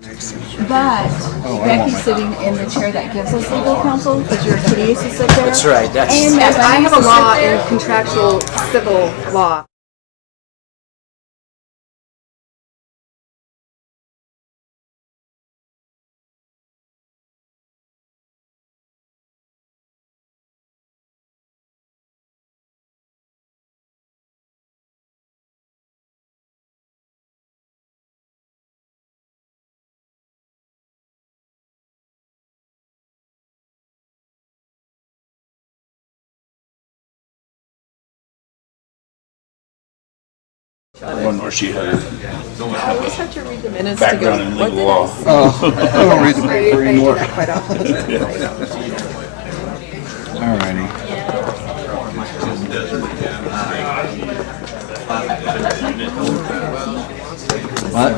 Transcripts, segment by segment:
But Becky's sitting in the chair that gives us legal counsel because your kitty used to sit there. That's right. And I have a law in contractual civil law. I wonder where she had her I always have to read the minutes background to in go, legal law. I don't read the paper I do anymore. that quite often. Alrighty. What?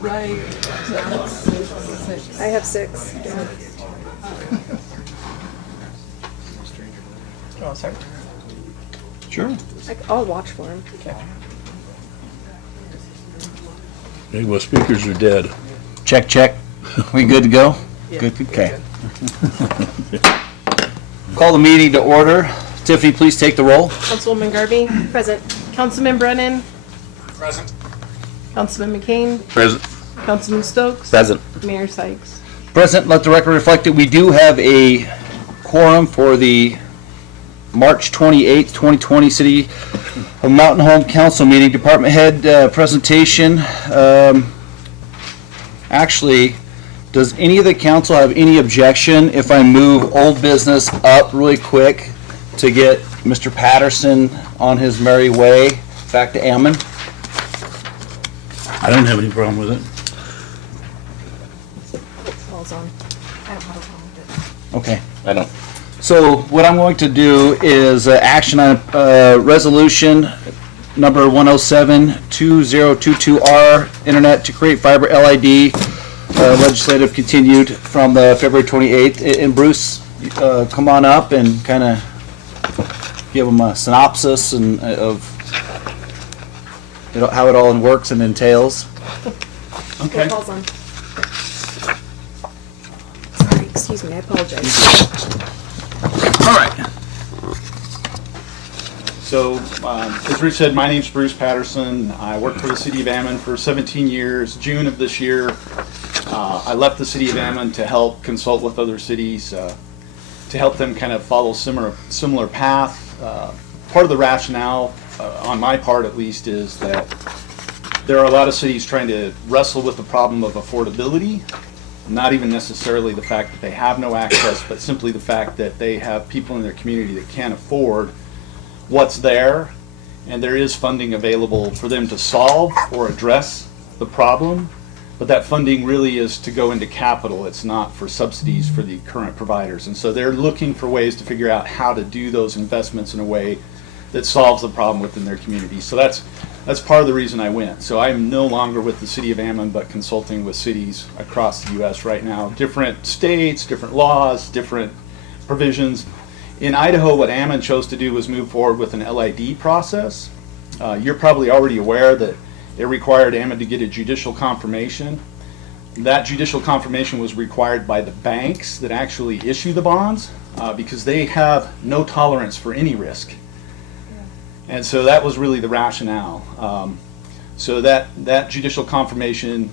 Right. I have 6. Oh, sorry. Sure. I'll watch for him. Hey, well, speakers are dead. Check, check. We good to go? Good, okay. Call the meeting to order. Tiffany, please take the roll. Councilwoman Garvey? Present. Councilman Brennan? Present. Councilman McCain? Present. Councilman Stokes? Present. Mayor Sykes? Present, let the record reflect that we do have a quorum for the March 28th, 2020 City of Mountain Home Council meeting. Department head presentation. Actually, does any of the council have any objection if I move old business up really quick to get Mr. Patterson on his merry way back to Ammon? I don't have any problem with it. Falls on. I don't have a problem with it. Okay. I don't. So what I'm going to do is action on resolution number 107-2022R, Internet to create fiber LID, legislative continued from the February 28th. And Bruce, come on up and kind of give them a synopsis and of how it all works and entails. Okay. It falls on. Sorry, excuse me, I apologize. All right. So, as Rich said, my name's Bruce Patterson. I worked for the City of Ammon for 17 years. June of this year, I left the City of Ammon to help consult with other cities to help them kind of follow similar path. Part of the rationale, on my part at least, is that there are a lot of cities trying to wrestle with the problem of affordability. Not even necessarily the fact that they have no access, but simply the fact that they have people in their community that can't afford what's there, and there is funding available for them to solve or address the problem, but that funding really is to go into capital. It's not for subsidies for the current providers. And so they're looking for ways to figure out how to do those investments in a way that solves the problem within their community. So that's part of the reason I went. So I'm no longer with the City of Ammon, but consulting with cities across the U.S. right now. Different states, different laws, different provisions. In Idaho, what Ammon chose to do was move forward with an LID process. You're probably already aware that it required Ammon to get a judicial confirmation. That judicial confirmation was required by the banks that actually issue the bonds because they have no tolerance for any risk. And so that was really the rationale. So that judicial confirmation,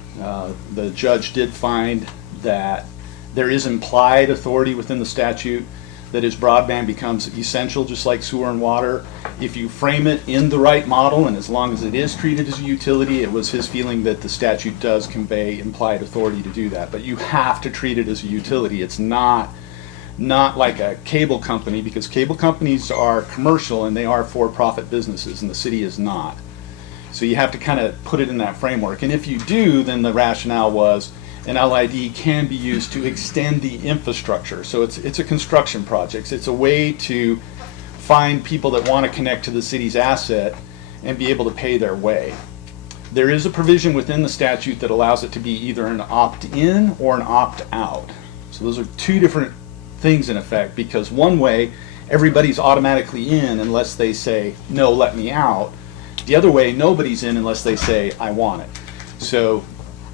the judge did find that there is implied authority within the statute that as broadband becomes essential, just like sewer and water, if you frame it in the right model and as long as it is treated as a utility, it was his feeling that the statute does convey implied authority to do that. But you have to treat it as a utility. It's not like a cable company, because cable companies are commercial and they are for-profit businesses and the city is not. So you have to kind of put it in that framework. And if you do, then the rationale was an LID can be used to extend the infrastructure. So it's a construction project. It's a way to find people that want to connect to the city's asset and be able to pay their way. There is a provision within the statute that allows it to be either an opt-in or an opt-out. So those are two different things in effect, because one way, everybody's automatically in unless they say, no, let me out. The other way, nobody's in unless they say, I want it. So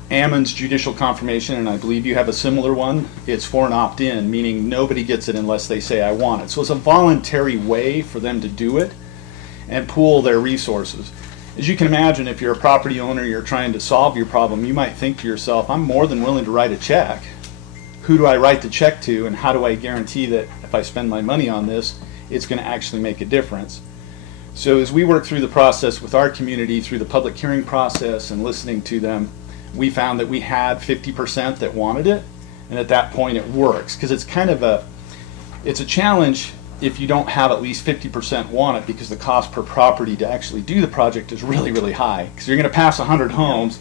Ammon's judicial confirmation, and I believe you have a similar one, it's for an opt-in, meaning nobody gets it unless they say I want it. So it's a voluntary way for them to do it and pool their resources. As you can imagine, if you're a property owner, you're trying to solve your problem, you might think to yourself, I'm more than willing to write a check. Who do I write the check to, and how do I guarantee that if I spend my money on this, it's going to actually make a difference? So as we work through the process with our community, through the public hearing process and listening to them, we found that we had 50% that wanted it, and at that point it works, because it's kind of it's a challenge if you don't have at least 50% want it, because the cost per property to actually do the project is really, really high. Because you're going to pass 100 homes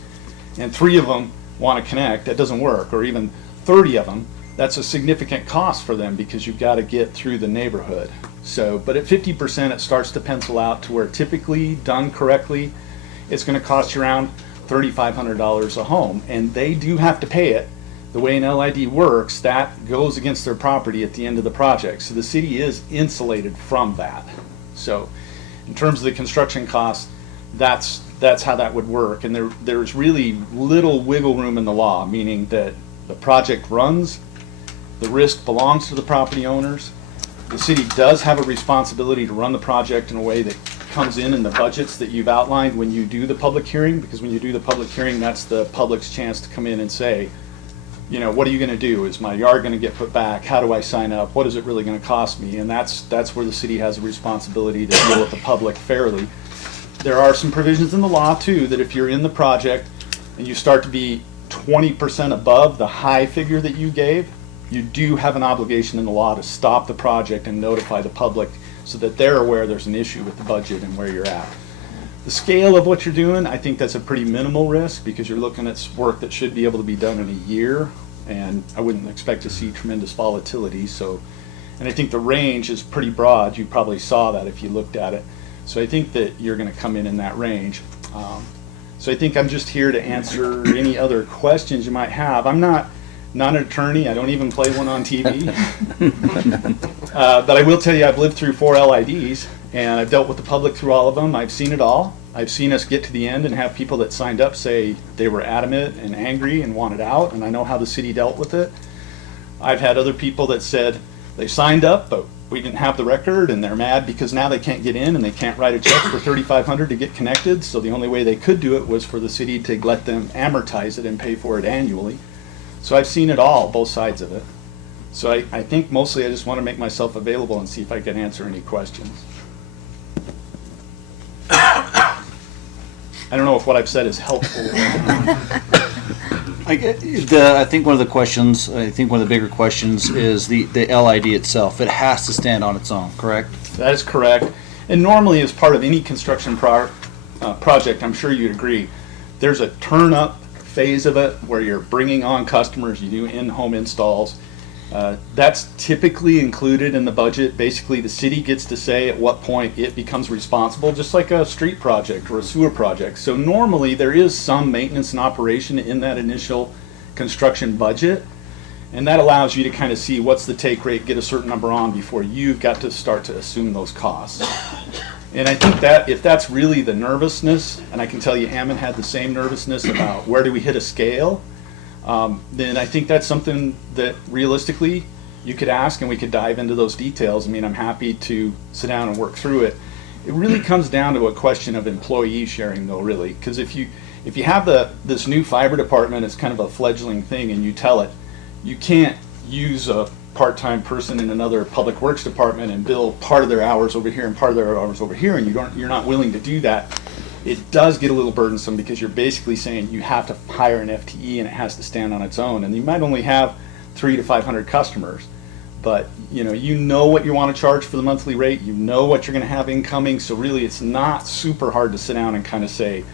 and 3 of them want to connect, that doesn't work, or even 30 of them, that's a significant cost for them because you've got to get through the neighborhood. So, but at 50% it starts to pencil out to where typically done correctly, it's going to cost you around $3,500 a home, and they do have to pay it. The way an LID works, that goes against their property at the end of the project. So the city is insulated from that. So in terms of the construction costs, that's how that would work. And there's really little wiggle room in the law, meaning that the project runs, the risk belongs to the property owners. The city does have a responsibility to run the project in a way that comes in the budgets that you've outlined when you do the public hearing, because when you do the public hearing, that's the public's chance to come in and say, you know, what are you going to do? Is my yard going to get put back? How do I sign up? What is it really going to cost me? And that's where the city has a responsibility to deal with the public fairly. There are some provisions in the law too that if you're in the project and you start to be 20% above the high figure that you gave, you do have an obligation in the law to stop the project and notify the public so that they're aware there's an issue with the budget and where you're at. The scale of what you're doing, I think that's a pretty minimal risk, because you're looking at work that should be able to be done in a year, and I wouldn't expect to see tremendous volatility. So, and I think the range is pretty broad. You probably saw that if you looked at it. So I think that you're going to come in that range. So I think I'm just here to answer any other questions you might have. I'm not an attorney. I don't even play one on TV. But I will tell you, I've lived through 4 LIDs, and I've dealt with the public through all of them. I've seen it all. I've seen us get to the end and have people that signed up say they were adamant and angry and wanted out, and I know how the city dealt with it. I've had other people that said they signed up, but we didn't have the record, and they're mad because now they can't get in and they can't write a check for $3,500 to get connected. So the only way they could do it was for the city to let them amortize it and pay for it annually. So I've seen it all, both sides of it. So I think mostly I just want to make myself available and see if I can answer any questions. I don't know if what I've said is helpful. I think one of the questions, I think one of the bigger questions is the LID itself. It has to stand on its own, correct? That is correct. And normally as part of any construction project, I'm sure you'd agree, there's a turn-up phase of it where you're bringing on customers, you do in-home installs. That's typically included in the budget. Basically, the city gets to say at what point it becomes responsible, just like a street project or a sewer project. So normally there is some maintenance and operation in that initial construction budget, and that allows you to kind of see what's the take rate, get a certain number on before you've got to start to assume those costs. And I think that if that's really the nervousness, and I can tell you Ammon had the same nervousness about where do we hit a scale, then I think that's something that realistically you could ask and we could dive into those details. I mean, I'm happy to sit down and work through it. It really comes down to a question of employee sharing though, really, because if you have this new fiber department, it's kind of a fledgling thing, and you tell it, you can't use a part-time person in another public works department and bill part of their hours over here and part of their hours over here, and you're not willing to do that. It does get a little burdensome because you're basically saying you have to hire an FTE and it has to stand on its own, and you might only have 300 to 500 customers, but you know what you want to charge for the monthly rate, you know what you're going to have incoming, so really it's not super hard to sit down and kind of say,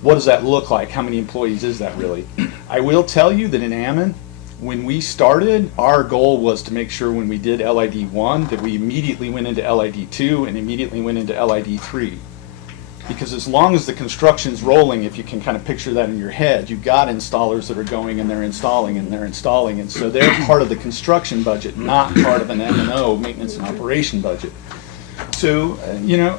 what does that look like? How many employees is that really? I will tell you that in Ammon, when we started, our goal was to make sure when we did LID 1 that we immediately went into LID 2 and immediately went into LID 3. Because as long as the construction's rolling, if you can kind of picture that in your head, you've got installers that are going and they're installing and they're installing, and so they're part of the construction budget, not part of an M&O, maintenance and operation budget. So,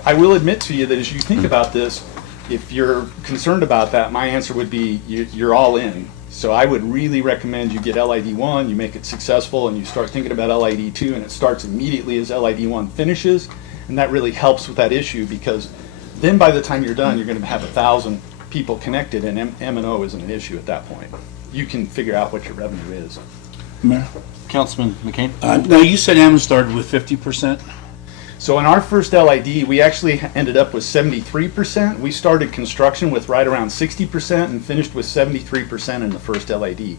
I will admit to you that as you think about this, if you're concerned about that, my answer would be you're all in. So I would really recommend you get LID 1, you make it successful, and you start thinking about LID 2, and it starts immediately as LID 1 finishes, and that really helps with that issue, because then by the time you're done, you're going to have 1,000 people connected, and M&O isn't an issue at that point. You can figure out what your revenue is. Mayor? Councilman McCain? Now, you said Ammon started with 50%? So in our first LID, we actually ended up with 73%. We started construction with right around 60% and finished with 73% in the first LID.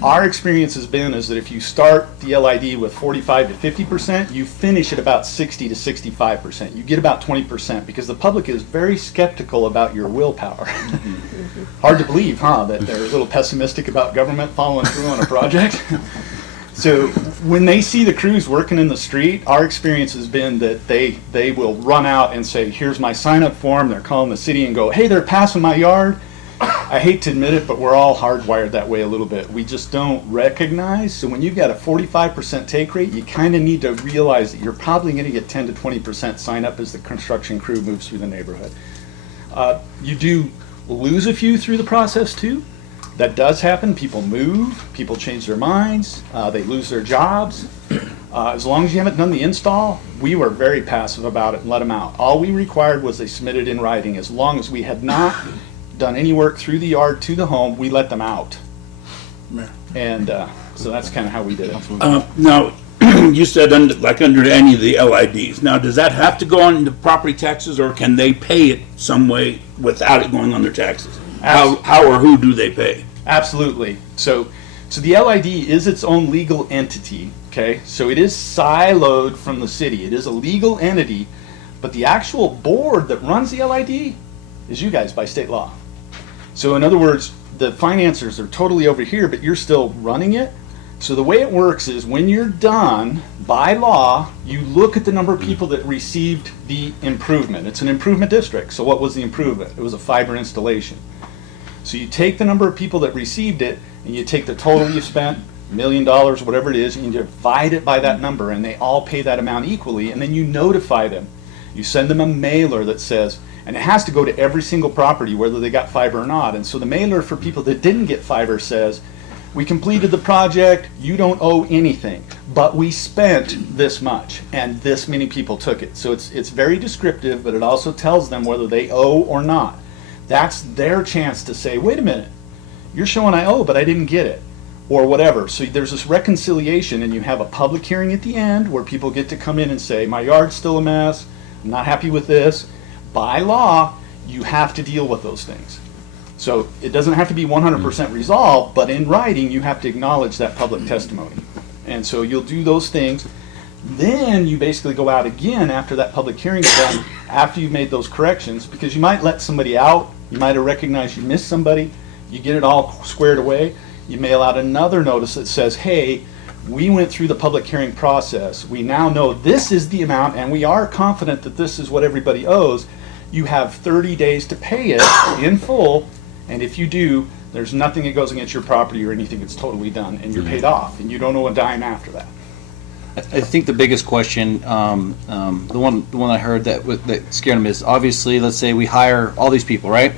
Our experience has been is that if you start the LID with 45 to 50%, you finish at about 60 to 65%. You get about 20% because the public is very skeptical about your willpower. Hard to believe, huh, that they're a little pessimistic about government following through on a project. So when they see the crews working in the street, our experience has been that they will run out and say, here's my sign-up form. They're calling the city and go, hey, they're passing my yard. I hate to admit it, but we're all hardwired that way a little bit. We just don't recognize. So when you've got a 45% take rate, you kind of need to realize that you're probably going to get 10 to 20% sign-up as the construction crew moves through the neighborhood. You do lose a few through the process too. That does happen. People move, people change their minds, they lose their jobs. As long as you haven't done the install, we were very passive about it and let them out. All we required was they submitted in writing. As long as we had not done any work through the yard to the home, we let them out. And so that's kind of how we did it. Now, you said under any of the LIDs. Now, does that have to go on the property taxes, or can they pay it some way without it going on their taxes? How or who do they pay? Absolutely. So the LID is its own legal entity, okay? So it is siloed from the city. It is a legal entity, but the actual board that runs the LID is you guys by state law. So in other words, the financiers are totally over here, but you're still running it. So the way it works is when you're done, by law, you look at the number of people that received the improvement. It's an improvement district. So what was the improvement? It was a fiber installation. So you take the number of people that received it, and you take the total you spent, $1 million, whatever it is, and you divide it by that number, and they all pay that amount equally, and then you notify them. You send them a mailer that says, and it has to go to every single property, whether they got fiber or not. And so the mailer for people that didn't get fiber says, we completed the project, you don't owe anything, but we spent this much, and this many people took it. So it's very descriptive, but it also tells them whether they owe or not. That's their chance to say, wait a minute, you're showing I owe, but I didn't get it, or whatever. So there's this reconciliation, and you have a public hearing at the end where people get to come in and say, my yard's still a mess, I'm not happy with this. By law, you have to deal with those things. So it doesn't have to be 100% resolved, but in writing, you have to acknowledge that public testimony. And so you'll do those things. Then you basically go out again after that public hearing's done, after you've made those corrections, because you might let somebody out, you might have recognized you missed somebody, you get it all squared away, you mail out another notice that says, hey, we went through the public hearing process, we now know this is the amount, and we are confident that this is what everybody owes. You have 30 days to pay it in full, and if you do, there's nothing that goes against your property or anything. It's totally done, and you're paid off, and you don't owe a dime after that. I think the biggest question, the one I heard that scared him is obviously, let's say we hire all these people, right?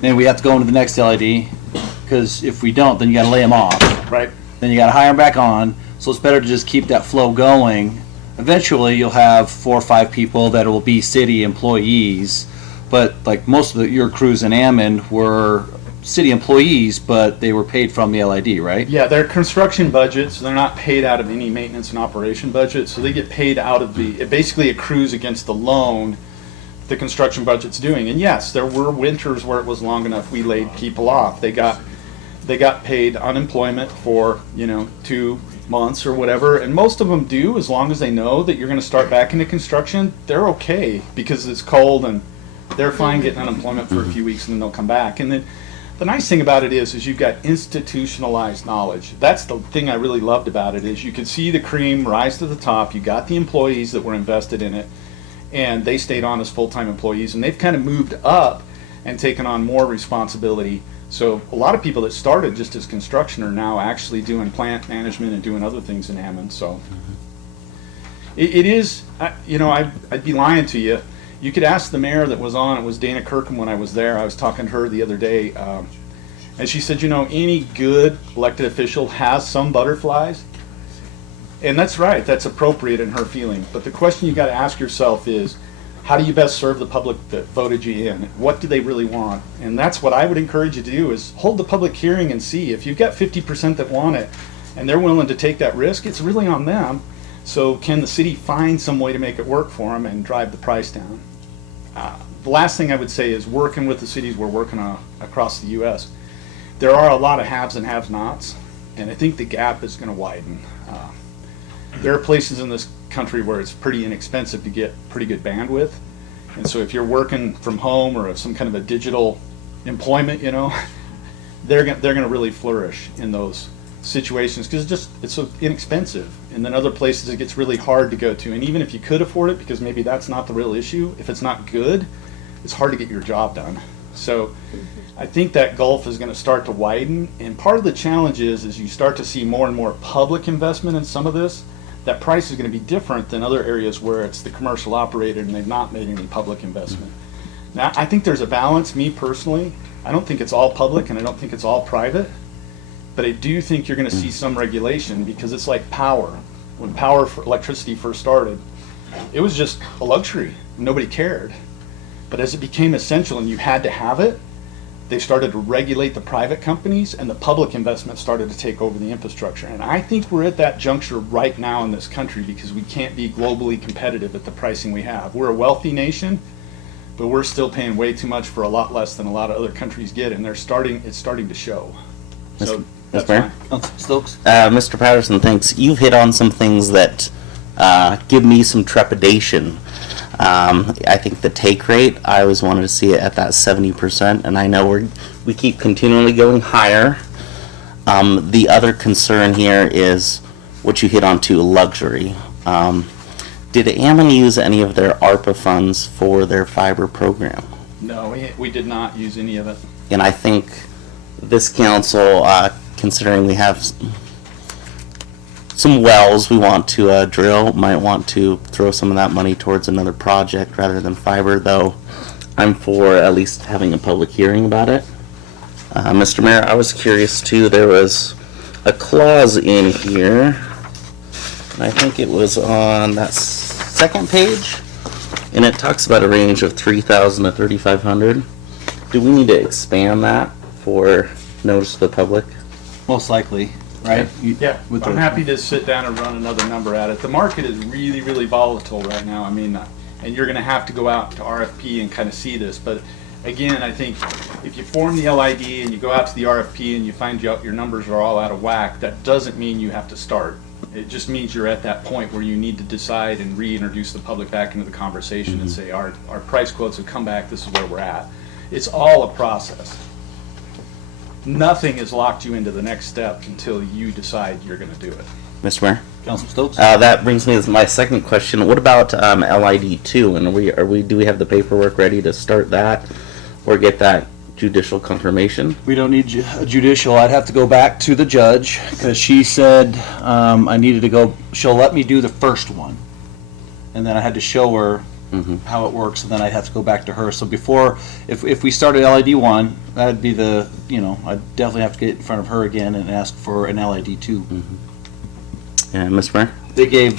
Then we have to go into the next LID, because if we don't, then you got to lay them off. Right. Then you got to hire them back on. So it's better to just keep that flow going. Eventually, you'll have 4 or 5 people that will be city employees, but like most of your crews in Ammon were city employees, but they were paid from the LID, right? Yeah, they're construction budgets. They're not paid out of any maintenance and operation budget, so they get paid out of it basically accrues against the loan the construction budget's doing. And yes, there were winters where it was long enough we laid people off. They got paid unemployment for 2 months or whatever, and most of them do, as long as they know that you're going to start back into construction. They're okay because it's cold and they're fine getting unemployment for a few weeks and then they'll come back. And then the nice thing about it is you've got institutionalized knowledge. That's the thing I really loved about it, is you could see the cream rise to the top. You got the employees that were invested in it, and they stayed on as full-time employees, and they've kind of moved up and taken on more responsibility. So a lot of people that started just as construction are now actually doing plant management and doing other things in Ammon. So it is, I'd be lying to you. You could ask the mayor that was on, it was Dana Kirkham when I was there. I was talking to her the other day, and she said, any good elected official has some butterflies. And that's right, that's appropriate in her feeling. But the question you got to ask yourself is, how do you best serve the public that voted you in? What do they really want? And that's what I would encourage you to do, is hold the public hearing and see. If you've got 50% that want it and they're willing to take that risk, it's really on them. So can the city find some way to make it work for them and drive the price down? The last thing I would say is, working with the cities we're working on across the U.S., there are a lot of haves and have-nots, and I think the gap is going to widen. There are places in this country where it's pretty inexpensive to get pretty good bandwidth, and so if you're working from home or some kind of a digital employment, they're going to really flourish in those situations, because it's so inexpensive. And then other places it gets really hard to go to, and even if you could afford it, because maybe that's not the real issue, if it's not good, it's hard to get your job done. So I think that gulf is going to start to widen, and part of the challenge is you start to see more and more public investment in some of this. That price is going to be different than other areas where it's the commercial operator and they've not made any public investment. Now, I think there's a balance. Me personally, I don't think it's all public and I don't think it's all private, but I do think you're going to see some regulation, because it's like power. When power for electricity first started, it was just a luxury. Nobody cared. But as it became essential and you had to have it, they started to regulate the private companies, and the public investment started to take over the infrastructure. And I think we're at that juncture right now in this country, because we can't be globally competitive at the pricing we have. We're a wealthy nation, but we're still paying way too much for a lot less than a lot of other countries get, and it's starting to show. So that's Mayor? fine. Stokes? Mr. Patterson, thanks. You've hit on some things that give me some trepidation. I think the take rate, I always wanted to see it at that 70%, and I know we keep continually going higher. The other concern here is what you hit on too, luxury. Did Ammon use any of their ARPA funds for their fiber program? No, we did not use any of it. And I think this council, considering we have some wells we want to drill, might want to throw some of that money towards another project rather than fiber, though I'm for at least having a public hearing about it. Mr. Mayor, I was curious too, there was a clause in here, and I think it was on that second page, and it talks about a range of 3,000 to 3,500. Do we need to expand that for notice to the public? Most likely, right? Yeah, With I'm the- happy to sit down and run another number at it. The market is really, really volatile right now. I mean, and you're going to have to go out to RFP and kind of see this. But again, I think if you form the LID and you go out to the RFP and you find your numbers are all out of whack, that doesn't mean you have to start. It just means you're at that point where you need to decide and reintroduce the public back into the conversation and say, our price quotes have come back, this is where we're at. It's all a process. Nothing has locked you into the next step until you decide you're going to do it. Mr. Mayor? Councilman Stokes? That brings me to my second question. What about LID 2? And do we have the paperwork ready to start that, or get that judicial confirmation? We don't need a judicial. I'd have to go back to the judge because she said I needed to go. She'll let me do the first one, and then I had to show her how it works, and then I'd have to go back to her. So before, if we started LID 1, that'd be the, I'd definitely have to get in front of her again and ask for an LID 2. And Mr. Mayor? They gave,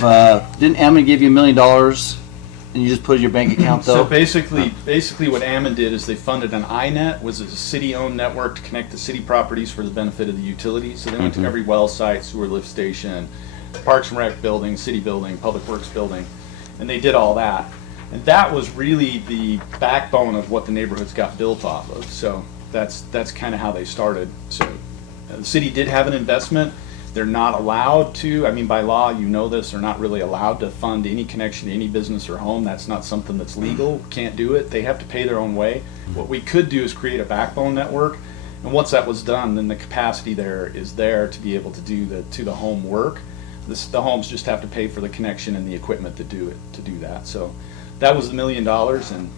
didn't Ammon give you $1 million and you just put it in your bank account though? So basically what Ammon did is they funded an INET, was a city-owned network to connect the city properties for the benefit of the utilities. So they went to every well site, sewer lift station, Parks and Rec building, city building, Public Works building, and they did all that. And that was really the backbone of what the neighborhoods got built off of. So that's kind of how they started. So the city did have an investment. They're not allowed to, I mean, by law, you know this, they're not really allowed to fund any connection to any business or home. That's not something that's legal. Can't do it. They have to pay their own way. What we could do is create a backbone network. And once that was done, then the capacity there is there to be able to do the home work. The homes just have to pay for the connection and the equipment to do that. So that was the $1 million, and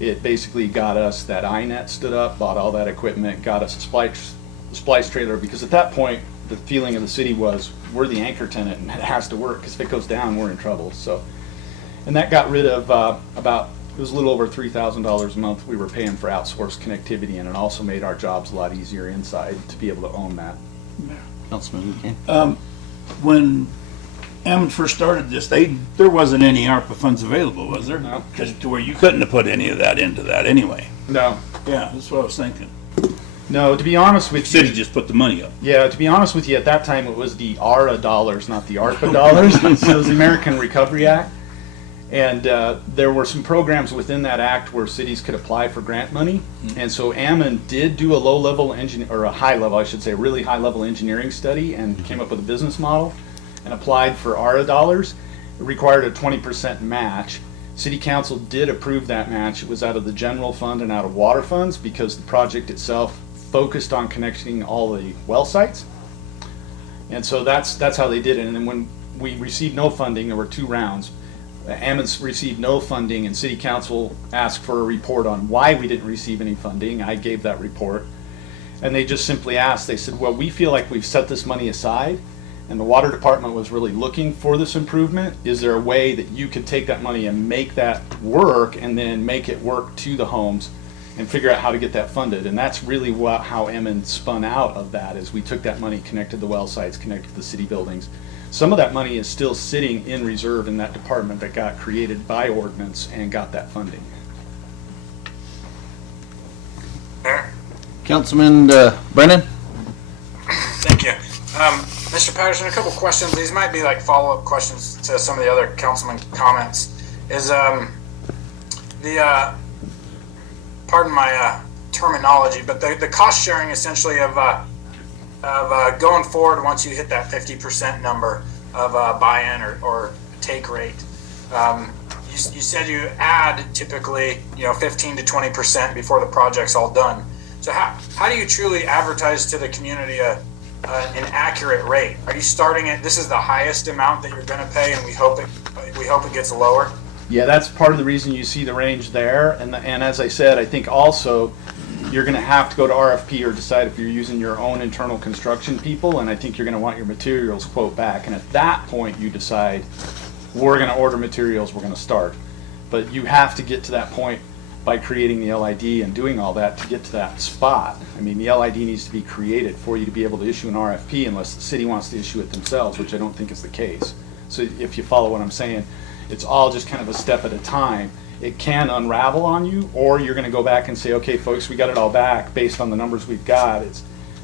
it basically got us that INET stood up, bought all that equipment, got us a splice trailer, because at that point, the feeling of the city was, we're the anchor tenant and it has to work, because if it goes down, we're in trouble. So, and that got rid of it was a little over $3,000 a month we were paying for outsourced connectivity, and it also made our jobs a lot easier inside to be able to own that. Councilman, you can. When Ammon first started this, there wasn't any ARPA funds available, was there? No. Because to where you couldn't have put any of that into that anyway. No. Yeah, that's what I was thinking. No, to be honest with The city you, just put the money up. yeah, to be honest with you, at that time it was the ARA dollars, not the ARPA dollars. So it was the American Recovery Act. And there were some programs within that act where cities could apply for grant money. And so Ammon did do a low-level or a high-level, I should say, really high-level engineering study and came up with a business model and applied for ARA dollars. It required a 20% match. City Council did approve that match. It was out of the general fund and out of water funds because the project itself focused on connecting all the well sites. And so that's how they did it. And then when we received no funding, there were 2 rounds. Ammon received no funding, and City Council asked for a report on why we didn't receive any funding. I gave that report. And they just simply asked, they said, well, we feel like we've set this money aside, and the water department was really looking for this improvement. Is there a way that you could take that money and make that work, and then make it work to the homes and figure out how to get that funded? And that's really how Ammon spun out of that, is we took that money, connected the well sites, connected the city buildings. Some of that money is still sitting in reserve in that department that got created by ordinance and got that funding. Councilman Brennan? Thank you. Mr. Patterson, a couple questions. These might be like follow-up questions to some of the other councilman comments. Is pardon my terminology, but the cost sharing essentially of going forward once you hit that 50% number of buy-in or take rate. You said you add typically 15 to 20% before the project's all done. So how do you truly advertise to the community an accurate rate? Are you starting at this is the highest amount that you're going to pay, and we hope it gets lower? Yeah, that's part of the reason you see the range there. And as I said, I think also you're going to have to go to RFP or decide if you're using your own internal construction people, and I think you're going to want your materials quote back. And at that point, you decide, we're going to order materials, we're going to start. But you have to get to that point by creating the LID and doing all that to get to that spot. I mean, the LID needs to be created for you to be able to issue an RFP unless the city wants to issue it themselves, which I don't think is the case. So if you follow what I'm saying, it's all just kind of a step at a time. It can unravel on you, or you're going to go back and say, okay, folks, we got it all back based on the numbers we've got. It's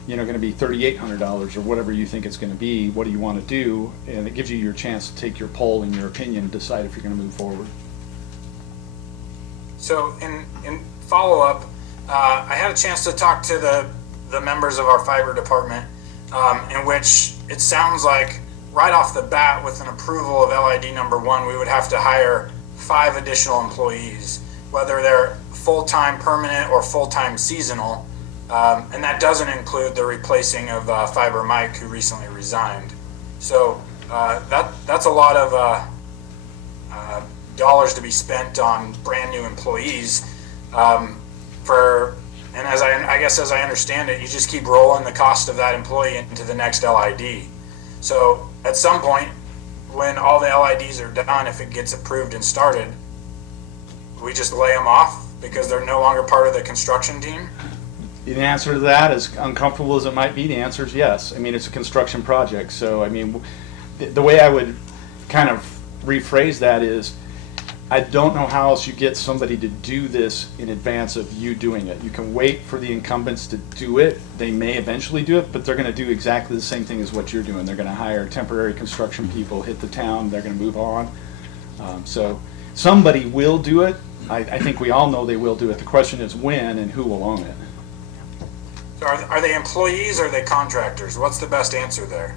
going to be $3,800 or whatever you think it's going to be. What do you want to do? And it gives you your chance to take your poll and your opinion and decide if you're going to move forward. So in follow-up, I had a chance to talk to the members of our fiber department, in which it sounds like right off the bat with an approval of LID number 1, we would have to hire 5 additional employees, whether they're full-time permanent or full-time seasonal, and that doesn't include the replacing of Fiber Mike, who recently resigned. So that's a lot of dollars to be spent on brand new employees for And I guess as I understand it, you just keep rolling the cost of that employee into the next LID. So at some point, when all the LIDs are done, if it gets approved and started, we just lay them off because they're no longer part of the construction team? The answer to that, as uncomfortable as it might be, the answer is yes. I mean, it's a construction project, so I mean, the way I would kind of rephrase that is, I don't know how else you get somebody to do this in advance of you doing it. You can wait for the incumbents to do it. They may eventually do it, but they're going to do exactly the same thing as what you're doing. They're going to hire temporary construction people, hit the town, they're going to move on. So somebody will do it. I think we all know they will do it. The question is when and who will own it. So are they employees or are they contractors? What's the best answer there?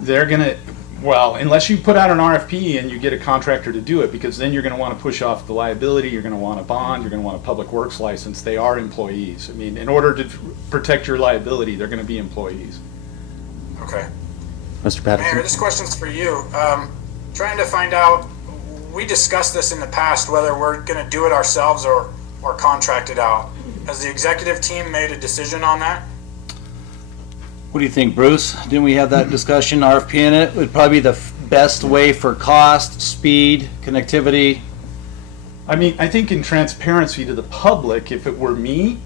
They're going to, well, unless you put out an RFP and you get a contractor to do it, because then you're going to want to push off the liability, you're going to want a bond, you're going to want a public works license. They are employees. I mean, in order to protect your liability, they're going to be employees. Okay. Mr. Patterson? Mayor, this question's for you. Trying to find out, we discussed this in the past, whether we're going to do it ourselves or contract it out. Has the executive team made a decision on that? What do you think, Bruce? Didn't we have that discussion? RFP in it would probably be the best way for cost, speed, connectivity. I mean, I think in transparency to the public, if it were me,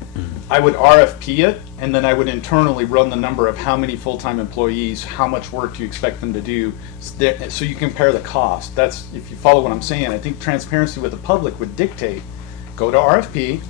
I would RFP it, and then I would internally run the number of how many full-time employees, how much work do you expect them to do, so you compare the cost. That's, if you follow what I'm saying, I think transparency with the public would dictate, go to RFP,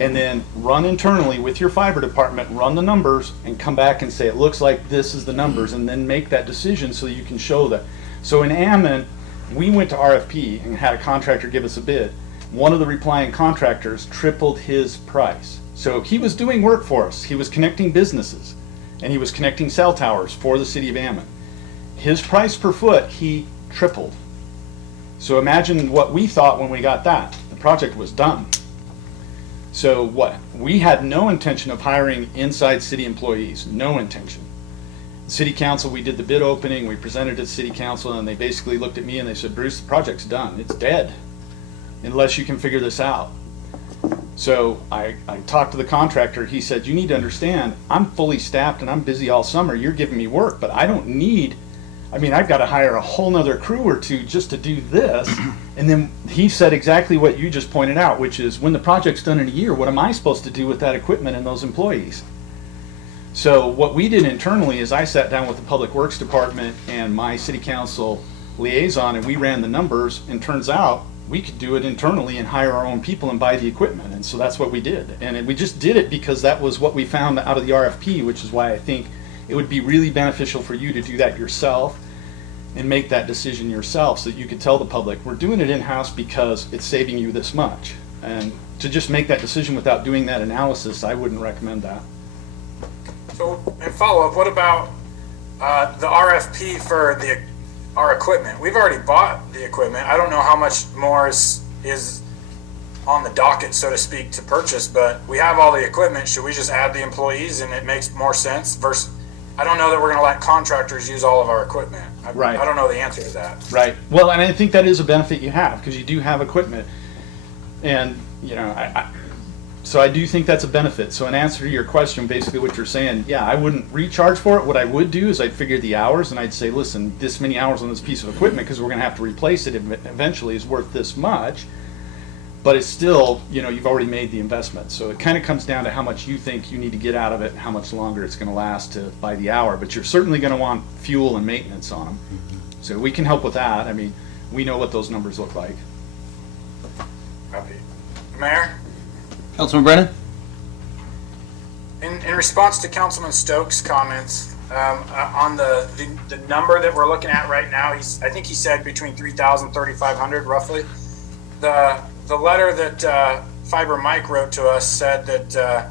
and then run internally with your fiber department, run the numbers, and come back and say, it looks like this is the numbers, and then make that decision so you can show that. So in Ammon, we went to RFP and had a contractor give us a bid. One of the replying contractors tripled his price. So he was doing work for us. He was connecting businesses, and he was connecting cell towers for the city of Ammon. His price per foot, he tripled. So imagine what we thought when we got that. The project was done. So what? We had no intention of hiring inside city employees, no intention. City council, we did the bid opening, we presented it to city council, and they basically looked at me and they said, Bruce, the project's done, it's dead, unless you can figure this out. So I talked to the contractor, he said, you need to understand, I'm fully staffed and I'm busy all summer, you're giving me work, but I don't need, I mean, I've got to hire a whole nother crew or two just to do this. And then he said exactly what you just pointed out, which is when the project's done in a year, what am I supposed to do with that equipment and those employees? So what we did internally is I sat down with the Public Works Department and my city council liaison, and we ran the numbers, and turns out we could do it internally and hire our own people and buy the equipment. And so that's what we did. And we just did it because that was what we found out of the RFP, which is why I think it would be really beneficial for you to do that yourself and make that decision yourself so that you could tell the public, we're doing it in-house because it's saving you this much. And to just make that decision without doing that analysis, I wouldn't recommend that. So, in follow-up, what about the RFP for our equipment? We've already bought the equipment. I don't know how much more is on the docket, so to speak, to purchase, but we have all the equipment. Should we just add the employees and it makes more sense versus, I don't know that we're going to let contractors use all of our equipment. Right. I don't know the answer to that. Right. Well, and I think that is a benefit you have because you do have equipment. And, you know, so I do think that's a benefit. So in answer to your question, basically what you're saying, yeah, I wouldn't recharge for it. What I would do is I'd figure the hours and I'd say, listen, this many hours on this piece of equipment because we're going to have to replace it eventually is worth this much. But it's still, you know, you've already made the investment. So it kind of comes down to how much you think you need to get out of it and how much longer it's going to last by the hour. But you're certainly going to want fuel and maintenance on them. So we can help with that. I mean, we know what those numbers look like. Copy. Mayor? Councilman Brennan? In response to Councilman Stokes' comments, on the number that we're looking at right now, I think he said between 3,000 and 3,500 roughly. The letter that Fiber Mike wrote to us said that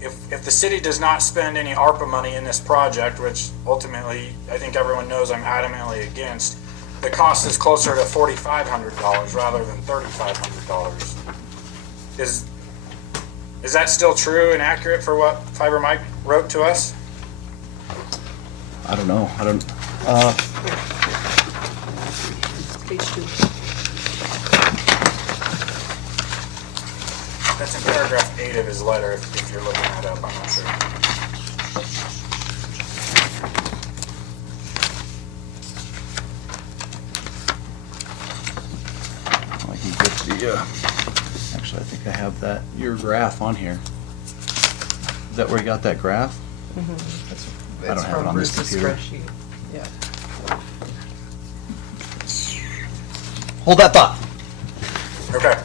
if the city does not spend any ARPA money in this project, which ultimately I think everyone knows I'm adamantly against, the cost is closer to $4,500 rather than $3,500. Is that still true and accurate for what Fiber Mike wrote to us? I don't know. Page 2. That's in paragraph 8 of his letter, if you're looking that up, I'm not sure. I can get the, actually, I think I have that, your graph on here. Is that where you got that graph? I don't have it on this computer. Yeah. Hold that thought. Okay.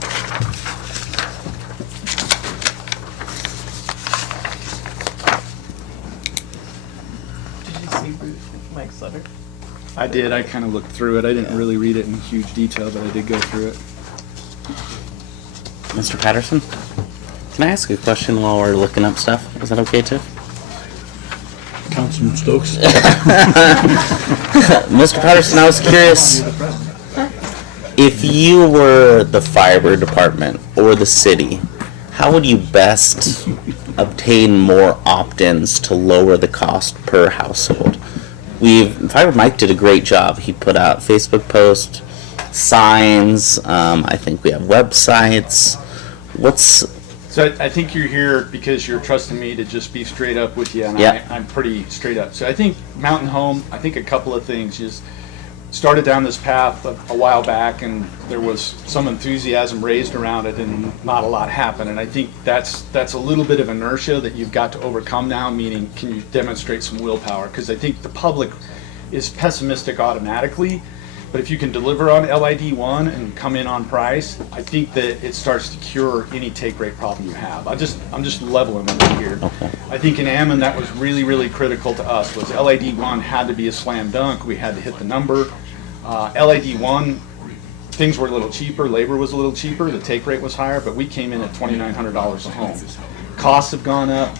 Did you see Mike's letter? I did. I kind of looked through it. I didn't really read it in huge detail, but I did go through it. Mr. Patterson, can I ask a question while we're looking up stuff? Is that okay too? Councilman Stokes? Mr. Patterson, I was curious, if you were the fiber department or the city, how would you best obtain more opt-ins to lower the cost per household? Fiber Mike did a great job. He put out Facebook posts, signs, I think we have websites. So I think you're here because you're trusting me to just be straight up with you, and Yeah. I'm pretty straight up. So I think Mountain Home, I think a couple of things. Just started down this path a while back, and there was some enthusiasm raised around it, and not a lot happened. And I think that's a little bit of inertia that you've got to overcome now, meaning can you demonstrate some willpower? Because I think the public is pessimistic automatically. But if you can deliver on LID1 and come in on price, I think that it starts to cure any take rate problem you have. I'm just leveling with it here. Okay. I think in Ammon that was really, really critical to us. Was LID1 had to be a slam dunk. We had to hit the number. LID1, things were a little cheaper. Labor was a little cheaper. The take rate was higher, but we came in at $2,900 a home. Costs have gone up.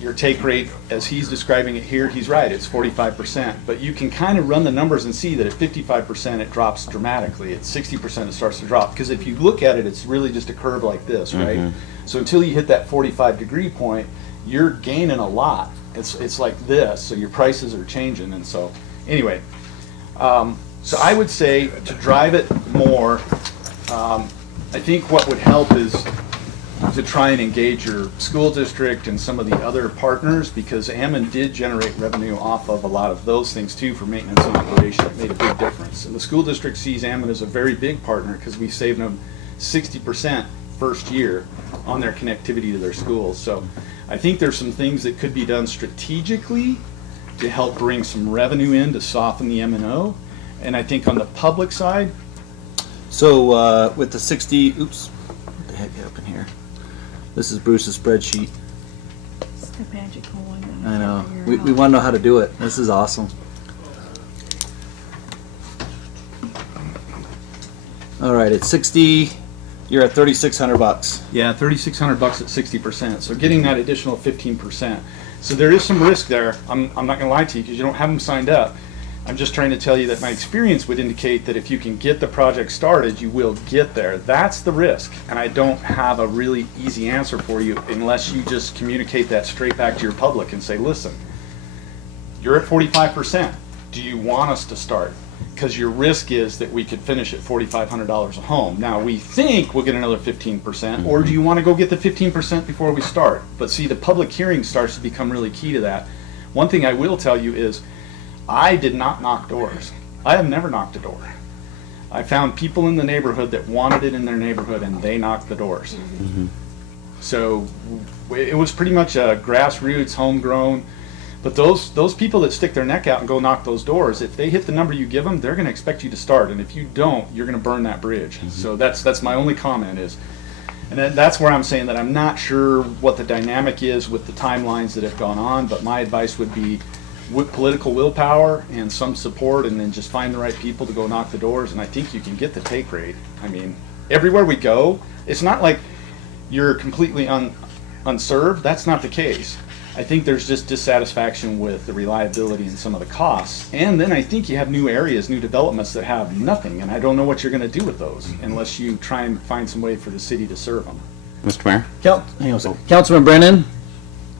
Your take rate, as he's describing it here, he's right, it's 45%. But you can kind of run the numbers and see that at 55% it drops dramatically. At 60% it starts to drop. Because if you look at it, it's really just a curve like this, right? So until you hit that 45-degree point, you're gaining a lot. It's like this, so your prices are changing. And so, anyway, so I would say to drive it more, I think what would help is to try and engage your school district and some of the other partners, because Ammon did generate revenue off of a lot of those things too for maintenance and operation. It made a big difference. And the school district sees Ammon as a very big partner because we saved them 60% first year on their connectivity to their schools. So I think there's some things that could be done strategically to help bring some revenue in to soften the M&O. And I think on the public side, So with the 60, oops, what the heck happened here? This is Bruce's spreadsheet. It's the magical one. that I know. can't We figure want to know how to do it. This is awesome. All right, it's 60. You're at $3,600. yeah, $3,600 at 60%. So getting that additional 15%. So there is some risk there. I'm not going to lie to you because you don't have them signed up. I'm just trying to tell you that my experience would indicate that if you can get the project started, you will get there. That's the risk. And I don't have a really easy answer for you unless you just communicate that straight back to your public and say, listen, you're at 45%. Do you want us to start? Because your risk is that we could finish at $4,500 a home. Now, we think we'll get another 15%, or do you want to go get the 15% before we start? But see, the public hearing starts to become really key to that. One thing I will tell you is I did not knock doors. I have never knocked a door. I found people in the neighborhood that wanted it in their neighborhood, and they knocked the doors. So it was pretty much a grassroots, homegrown. But those people that stick their neck out and go knock those doors, if they hit the number you give them, they're going to expect you to start. And if you don't, you're going to burn that bridge. So that's my only comment is, and that's where I'm saying that I'm not sure what the dynamic is with the timelines that have gone on. But my advice would be with political willpower and some support, and then just find the right people to go knock the doors. And I think you can get the take rate. I mean, everywhere we go, it's not like you're completely unserved. That's not the case. I think there's just dissatisfaction with the reliability and some of the costs. And then I think you have new areas, new developments that have nothing, and I don't know what you're going to do with those unless you try and find some way for the city to serve them. Mr. Mayor? Hang on a second. Councilman Brennan?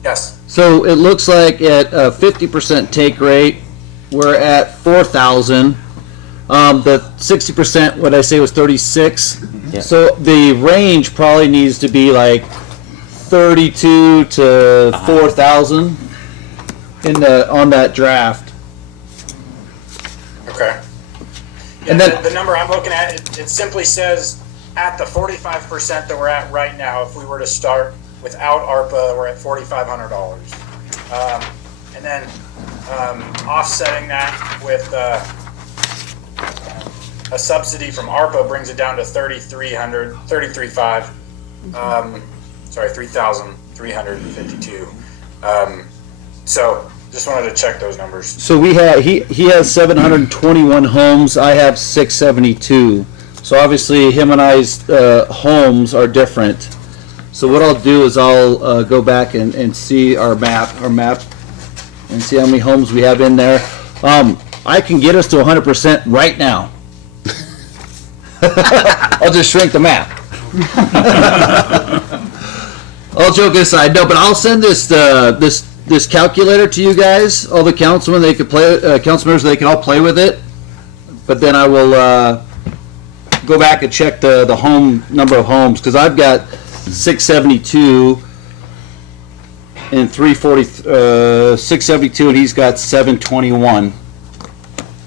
Yes. So it looks like at a 50% take rate, we're at 4,000. The 60%, what I say was 36. Yeah. So the range probably needs to be like 32 to 4,000 on that draft. Okay. And Yeah, then- the number I'm looking at, it simply says at the 45% that we're at right now, if we were to start without ARPA, we're at $4,500. And then offsetting that with a subsidy from ARPA brings it down to $3,352. So just wanted to check those numbers. So he has 721 homes. I have 672. So obviously him and I's homes are different. So what I'll do is I'll go back and see our map, and see how many homes we have in there. I can get us to 100% right now. I'll just shrink the map. All joking aside, no, but I'll send this calculator to you guys, all the councilmen. They could council members. They can all play with it. But then I will go back and check the home number of homes, because I've got 672 and 672, and he's got 721.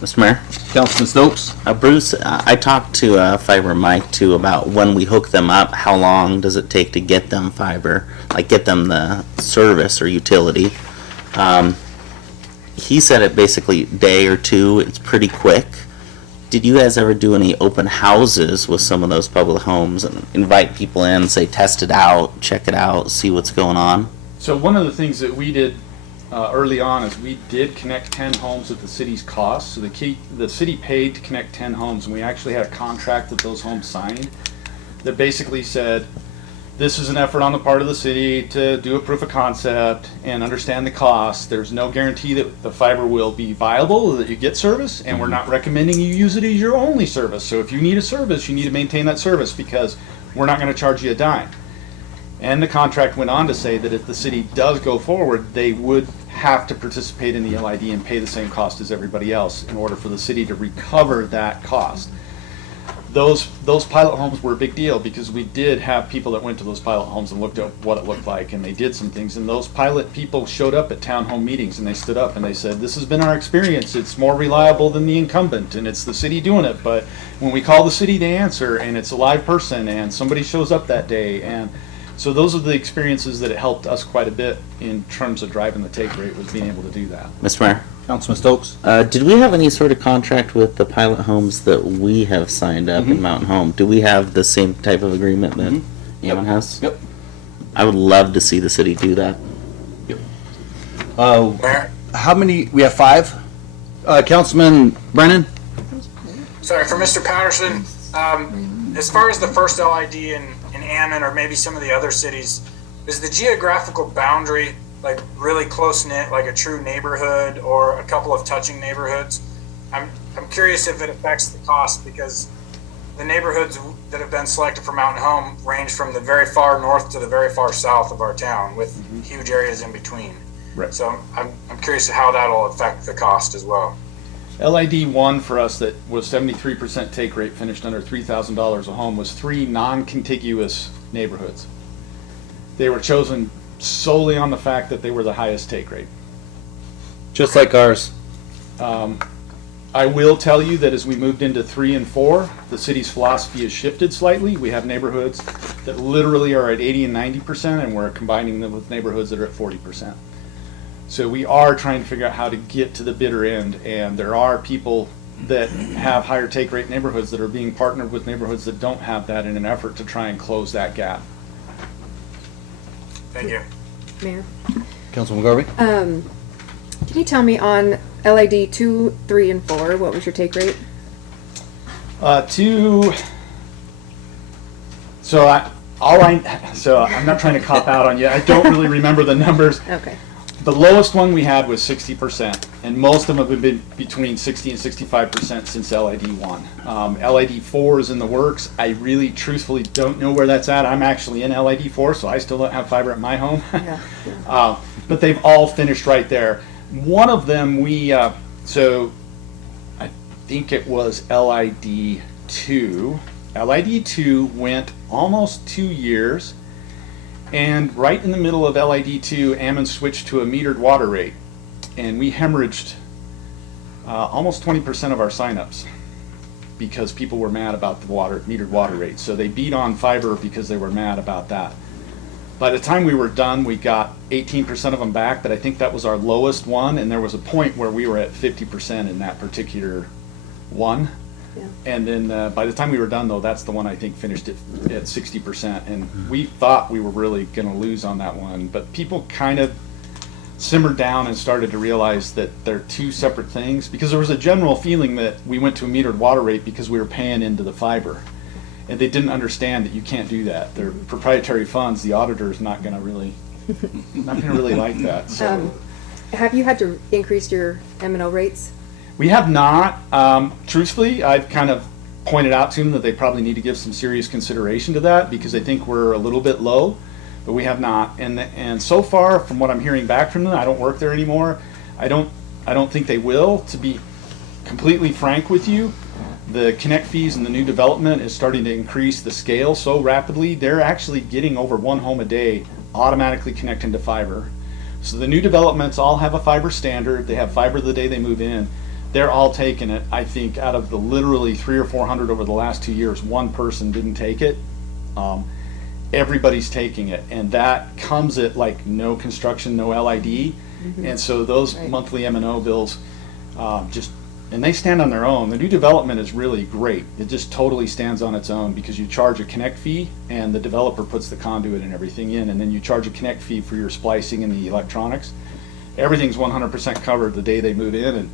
Mr. Mayor? Councilman Stokes? Bruce, I talked to Fiber Mike too about when we hook them up, how long does it take to get them fiber, like get them the service or utility. He said it basically day or two, it's pretty quick. Did you guys ever do any open houses with some of those public homes and invite people in, say test it out, check it out, see what's going on? So one of the things that we did early on is we did connect 10 homes at the city's cost. So the city paid to connect 10 homes, and we actually had a contract that those homes signed that basically said, this is an effort on the part of the city to do a proof of concept and understand the cost. There's no guarantee that the fiber will be viable, that you get service, and we're not recommending you use it as your only service. So if you need a service, you need to maintain that service, because we're not going to charge you a dime. And the contract went on to say that if the city does go forward, they would have to participate in the LID and pay the same cost as everybody else in order for the city to recover that cost. Those pilot homes were a big deal, because we did have people that went to those pilot homes and looked at what it looked like, and they did some things. And those pilot people showed up at town home meetings, and they stood up and they said, this has been our experience. It's more reliable than the incumbent, and it's the city doing it. But when we call the city to answer, and it's a live person, and somebody shows up that day, and so those are the experiences that it helped us quite a bit in terms of driving the take rate, was being able to do that. Mr. Mayor? Councilman Stokes? Did we have any sort of contract with the pilot homes that we have signed up in Mountain Home? Do we have the same type of agreement that Ammon has? Yep. I would love to see the city do that. Mayor? How many? We have 5. Councilman Brennan? Sorry, for Mr. Patterson, as far as the first LID in Ammon or maybe some of the other cities, is the geographical boundary like really close knit, like a true neighborhood or a couple of touching neighborhoods? I'm curious if it affects the cost, because the neighborhoods that have been selected for Mountain Home range from the very far north to the very far south of our town, with huge areas in between. Right. So I'm curious how that'll affect the cost as well. LID 1 for us, that was 73% take rate, finished under $3,000 a home, was 3 non-contiguous neighborhoods. They were chosen solely on the fact that they were the highest take rate. Just like ours. I will tell you that as we moved into 3 and 4, the city's philosophy has shifted slightly. We have neighborhoods that literally are at 80 and 90%, and we're combining them with neighborhoods that are at 40%. So we are trying to figure out how to get to the bitter end, and there are people that have higher take rate neighborhoods that are being partnered with neighborhoods that don't have that, in an effort to try and close that gap. Thank you. Mayor, Councilman Garvey? can you tell me on LID 2, 3, and 4, what was your take rate? So I'm not trying to cop out on you. I don't really remember the numbers. Okay. The lowest one we had was 60%, and most of them have been between 60 and 65% since LID 1. LID 4 is in the works. I really, truthfully don't know where that's at. I'm actually in LID 4, so I still don't have fiber at my home. Yeah. But they've all finished right there. One of them so I think it was LID 2. LID 2 went almost 2 years, and right in the middle of LID 2, Ammon switched to a metered water rate, and we hemorrhaged almost 20% of our signups because people were mad about the metered water rate. So they beat on fiber because they were mad about that. By the time we were done, we got 18% of them back, but I think that was our lowest one, and there was a point where we were at 50% in that particular one. Yeah. And then by the time we were done, though, that's the one I think finished at 60%, and we thought we were really going to lose on that one, but people kind of simmered down and started to realize that they're two separate things, because there was a general feeling that we went to a metered water rate because we were paying into the fiber, and they didn't understand that you can't do that. They're proprietary funds. The auditor is not going to really like that. So. Have you had to increase your M&O rates? We have not. Truthfully, I've kind of pointed out to them that they probably need to give some serious consideration to that, because I think we're a little bit low, but we have not. And so far, from what I'm hearing back from them, I don't work there anymore. I don't think they will. To be completely frank with you, the connect fees and the new development is starting to increase the scale so rapidly. They're actually getting over one home a day automatically connecting to fiber. So the new developments all have a fiber standard. They have fiber the day they move in. They're all taking it. I think out of the literally 300 or 400 over the last 2 years, one person didn't take it. Everybody's taking it, and that comes at like no construction, no LID, and so those monthly M&O bills and they stand on their own. The new development is really great. It just totally stands on its own, because you charge a connect fee and the developer puts the conduit and everything in, and then you charge a connect fee for your splicing and the electronics. Everything's 100% covered the day they move in, and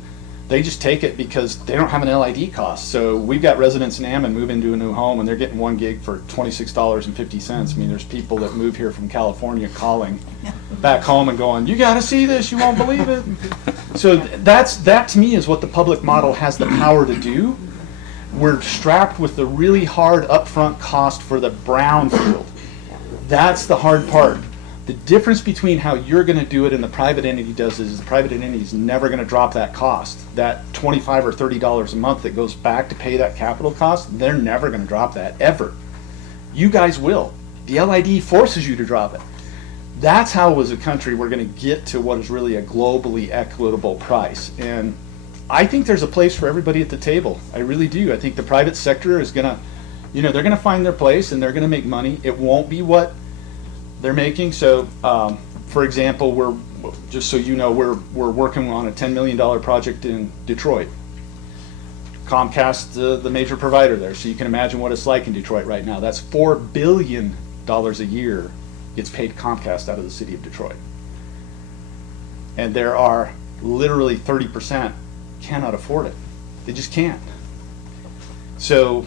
they just take it because they don't have an LID cost. So we've got residents in Ammon move into a new home and they're getting 1 gig for $26.50. I mean, there's people that move here from California calling back home and going, "You got to see this, you won't believe it." So that to me is what the public model has the power to do. We're strapped with the really hard upfront cost for the brownfield. That's the hard part. The difference between how you're going to do it and the private entity does is the private entity is never going to drop that cost. That $25 or $30 a month that goes back to pay that capital cost, they're never going to drop that, ever. You guys will. The LID forces you to drop it. That's how, as a country, we're going to get to what is really a globally equitable price. And I think there's a place for everybody at the table. I really do. I think the private sector is going to, they're going to find their place and they're going to make money. It won't be what they're making. So, for example, we're working on a $10 million project in Detroit. Comcast, the major provider there, so you can imagine what it's like in Detroit right now. That's $4 billion a year gets paid Comcast out of the city of Detroit. And there are literally 30% cannot afford it. They just can't. So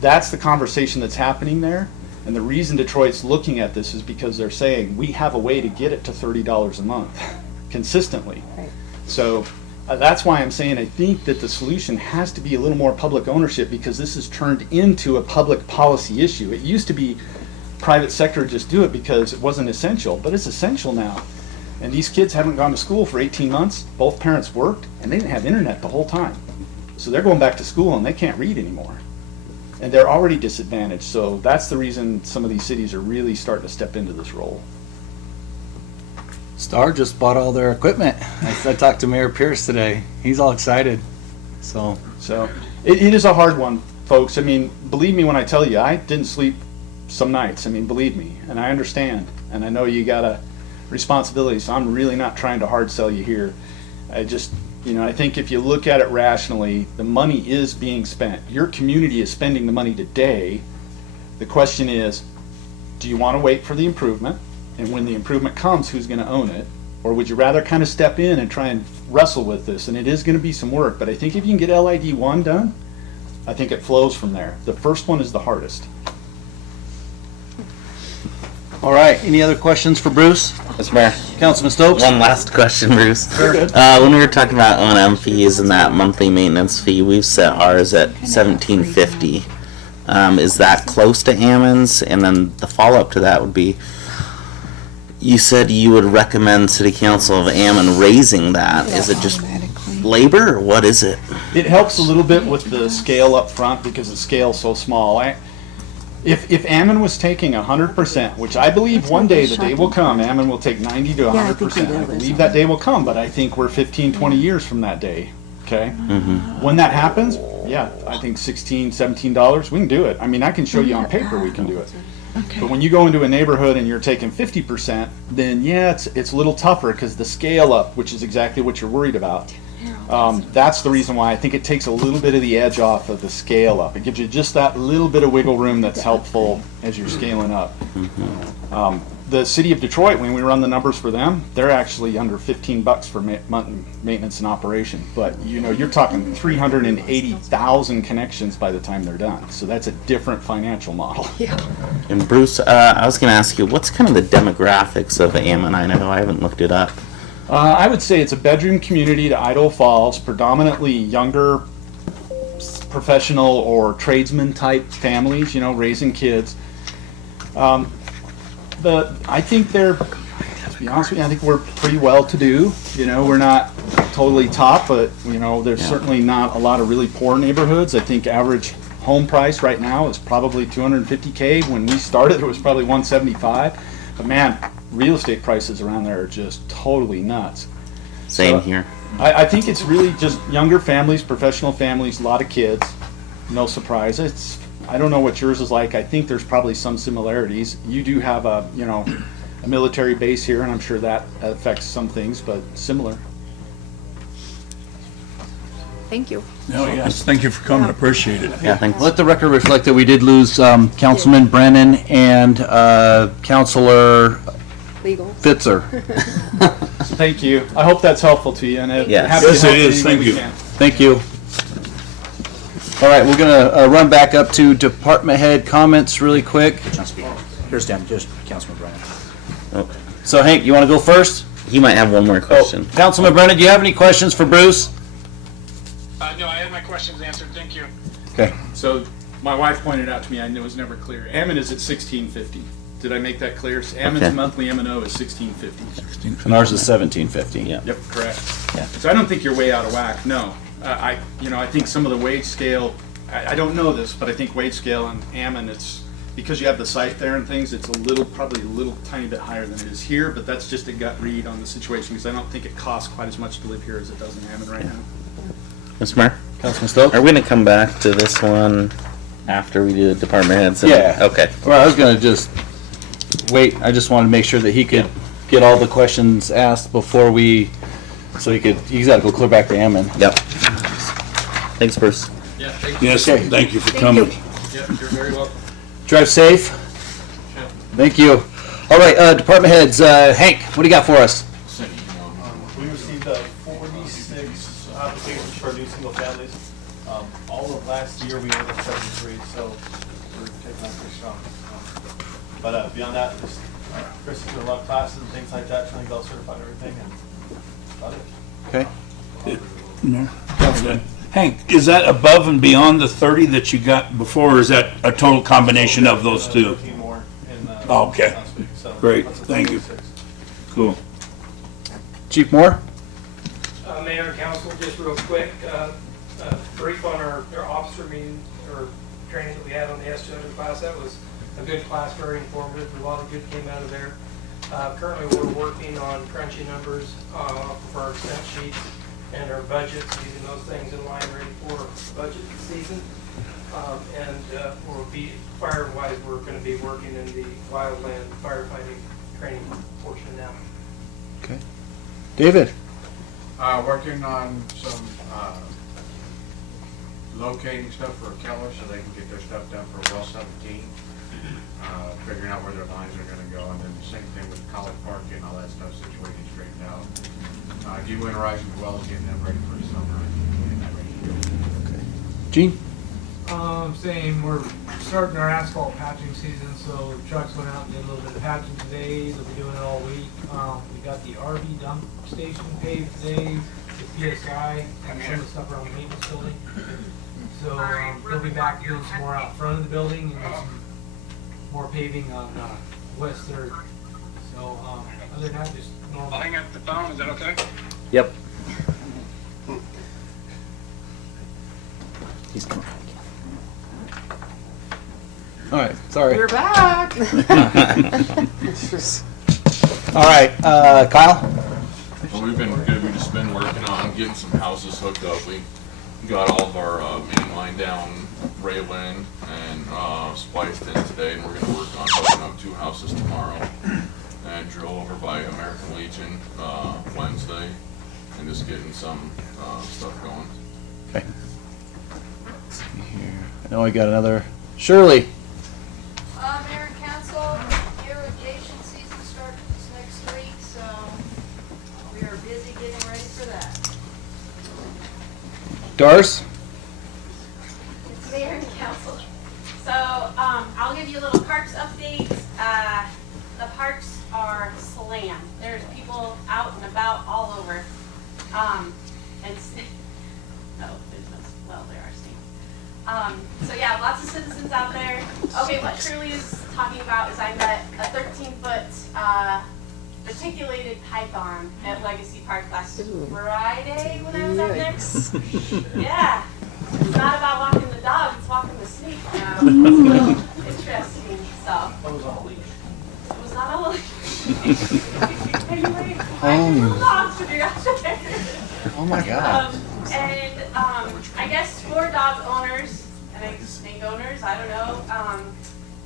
that's the conversation that's happening there. And the reason Detroit's looking at this is because they're saying we have a way to get it to $30 a month consistently. Right. So that's why I'm saying I think that the solution has to be a little more public ownership, because this has turned into a public policy issue. It used to be private sector just do it because it wasn't essential, but it's essential now. And these kids haven't gone to school for 18 months. Both parents worked and they didn't have internet the whole time. So they're going back to school and they can't read anymore. And they're already disadvantaged. So that's the reason some of these cities are really starting to step into this role. Star just bought all their equipment. I talked to Mayor Pierce today. He's all excited. So it is a hard one, folks. I mean, believe me when I tell you, I didn't sleep some nights. I mean, believe me. And I understand. And I know you got a responsibility, so I'm really not trying to hard sell you here. I just, I think if you look at it rationally, the money is being spent. Your community is spending the money today. The question is, do you want to wait for the improvement? And when the improvement comes, who's going to own it? Or would you rather kind of step in and try and wrestle with this? And it is going to be some work, but I think if you can get LID 1 done, I think it flows from there. The first one is the hardest. all right, any other questions for Bruce? Mr. Mayor, Councilman Stokes? one last question, Bruce. Sure. When we were talking about O&M fees and that monthly maintenance fee, we've set ours at $17.50. Is that close to Ammon's? And then the follow-up to that would be, you said you would recommend City Council of Ammon raising that. Is it just labor or what is it? It helps a little bit with the scale up front because the scale's so small. If Ammon was taking 100%, which I believe one day the day will come, Ammon will take 90 to 100%. I believe that day will come, but I think we're 15, 20 years from that day. Okay? When that happens, yeah, I think $16, $17, we can do it. I mean, I can show you on paper we can do it. But when you go into a neighborhood and you're taking 50%, then yeah, it's a little tougher because the scale up, which is exactly what you're worried about. That's the reason why I think it takes a little bit of the edge off of the scale up. It gives you just that little bit of wiggle room that's helpful as you're scaling up. The city of Detroit, when we run the numbers for them, they're actually under $15 for maintenance and operation. But you know, you're talking 380,000 connections by the time they're done. So that's a different financial model. And Bruce, I was going to ask you, what's kind of the demographics of Ammonite? I know I haven't looked it up. I would say it's a bedroom community to Idaho Falls, predominantly younger professional or tradesman type families, you know, raising kids. I think they're, to be honest with you, I think we're pretty well to do. You know, we're not totally top, but you know, there's certainly not a lot of really poor neighborhoods. I think average home price right now is probably $250K. When we started, it was probably $175. But man, real estate prices around there are just totally nuts. Same here. I think it's really just younger families, professional families, a lot of kids. No surprise. I don't know what yours is like. I think there's probably some similarities. You do have a military base here, and I'm sure that affects some things, but similar. Thank you. No, yes, thank you for coming, appreciate it. Yeah, thanks. Let the record reflect that we did lose Councilman Brennan and Councilor Legal. Fitzer. Thank you. I hope that's helpful to you. And Yes. happy to Yes, it help is. any way Thank we you. can. Thank you. All right, we're gonna run back up to department head comments really quick. Here's Dan, just Councilman Brennan. Okay. So Hank, you want to go first? He might have one more question. Councilman Brennan, do you have any questions for Bruce? No, I had my questions answered. Thank you. Okay. So my wife pointed out to me, I knew it was never clear. Ammon is at $16.50. Did I make that clear? Ammon's Okay. monthly M&O is $16.50. And ours is $17.50. Yeah. Yep, correct. Yeah. So I don't think you're way out of whack. No, I think some of the wage scale. I don't know this, but I think wage scale on Ammon, it's because you have the site there and things. It's probably a little tiny bit higher than it is here. But that's just a gut read on the situation because I don't think it costs quite as much to live here as it does in Ammon right now. Mr. Mayor, Councilman Stoke? are we going to come back to this one after we do the department heads? Yeah. Okay. Well, I was gonna just wait. I just wanted to make sure that he could get all the questions asked before he's got to go clear back to Ammon. Yep. Thanks, Bruce. Yeah, thank you. Yes, Okay. thank you for coming. Yeah, you're very welcome. Drive safe. Thank you. All right, department heads. Hank, what do you got for us? We received 46 applications for new single families. All of last year we ordered 73, so we're taking that pretty strong. But beyond that, just Chris is doing a lot of classes and things like that, trying to get all certified and everything, and about it. Okay. Hank, is that above and beyond the 30 that you got before, or is that a total combination of those two? 13 more in Oh, okay. last week, so Great, that's a thank you. 46. Cool. Chief Moore? Mayor and council, just real quick, brief on our officer meeting or training that we had on the S200 class. That was a good class, very informative. A lot of good came out of there. Currently, we're working on crunching numbers for our expense sheets and our budgets, using those things in line ready for budget season. We'll be fire-wise, we're going to be working in the wildland firefighting training portion now. Okay. David? Working on some locating stuff for Keller so they can get their stuff done for well 17. Figuring out where their lines are going to go, and then the same thing with College Park, getting all that stuff situated, straightened out. De-winterizing the wells, getting them ready for the summer, and getting that ready to go. Okay. Gene? Same, we're starting our asphalt patching season, so trucks went out and did a little bit of patching today. They'll be doing it all week. We got the RV dump station paved today, the PSI, and some of the stuff around the maintenance building. So they'll be back doing some more out front of the building and some more paving on West 3rd. So other than that, just normal. I'll hang up the phone, is that okay? Yep. He's coming back. All right, sorry. We're back. All right, Kyle? Well, we've been good. We've just been working on getting some houses hooked up. We got all of our main line down, railing, and spliced in today, and we're going to work on hooking up 2 houses tomorrow and drill over by American Legion Wednesday, and just getting some stuff going. Okay. Let's see here. I know I got another. Shirley. Mayor and Council, irrigation season starts next week, so we are busy getting ready for that. Doris? It's Mayor and Council. So I'll give you a little parks update. The parks are slammed. There's people out and about all over. Well, there are so yeah, lots of citizens out there. Okay, what Shirley is talking about is I met a 13-foot reticulated python at Legacy Park last Friday when I was out there. Yeah. It's not about walking the dog, it's walking the snake now. It's a little interesting. So it was on a leash. It was not on a leash. Anyway, little dogs to do out there. Oh my God. I guess for dog owners and snake owners, I don't know,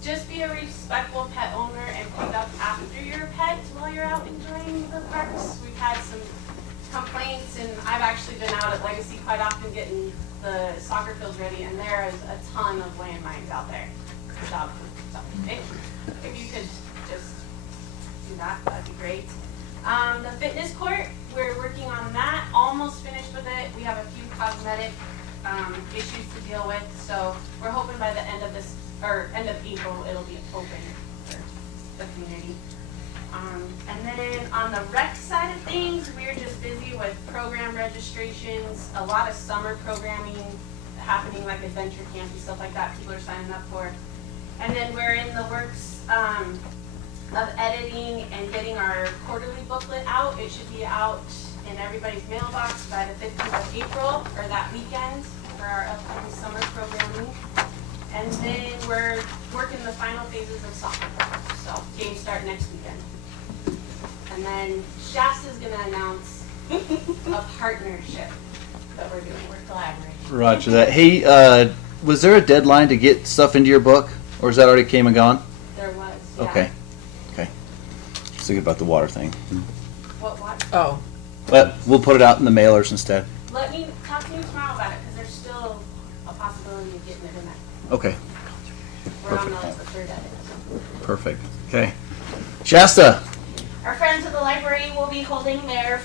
just be a respectful pet owner and pick up after your pet while you're out enjoying the parks. We've had some complaints, and I've actually been out at Legacy quite often getting the soccer fields ready, and there is a ton of landmines out there for dog food. So if you could just do that, that'd be great. The fitness court, we're working on that, almost finished with it. We have a few cosmetic issues to deal with, so we're hoping by the end of this, or end of April, it'll be open for the community. And then on the rec side of things, we're just busy with program registrations, a lot of summer programming happening, like adventure camp and stuff like that people are signing up for. And then we're in the works of editing and getting our quarterly booklet out. It should be out in everybody's mailbox by the 15th of April, or that weekend, for our upcoming summer programming. And then we're working the final phases of soccer. So games start next weekend. And then Shasta's gonna announce a partnership that we're doing. We're collaborating. Roger that. Hey, was there a deadline to get stuff into your book, or is that already came and gone? There was, yeah. Okay. Okay. Just thinking about the water thing. What? Oh. But we'll put it out in the mailers instead. Let me talk to you tomorrow about it, because there's still a possibility of getting it in there. Okay. We're on the third edit. Perfect. Okay. Shasta. Our friends of the library will be holding their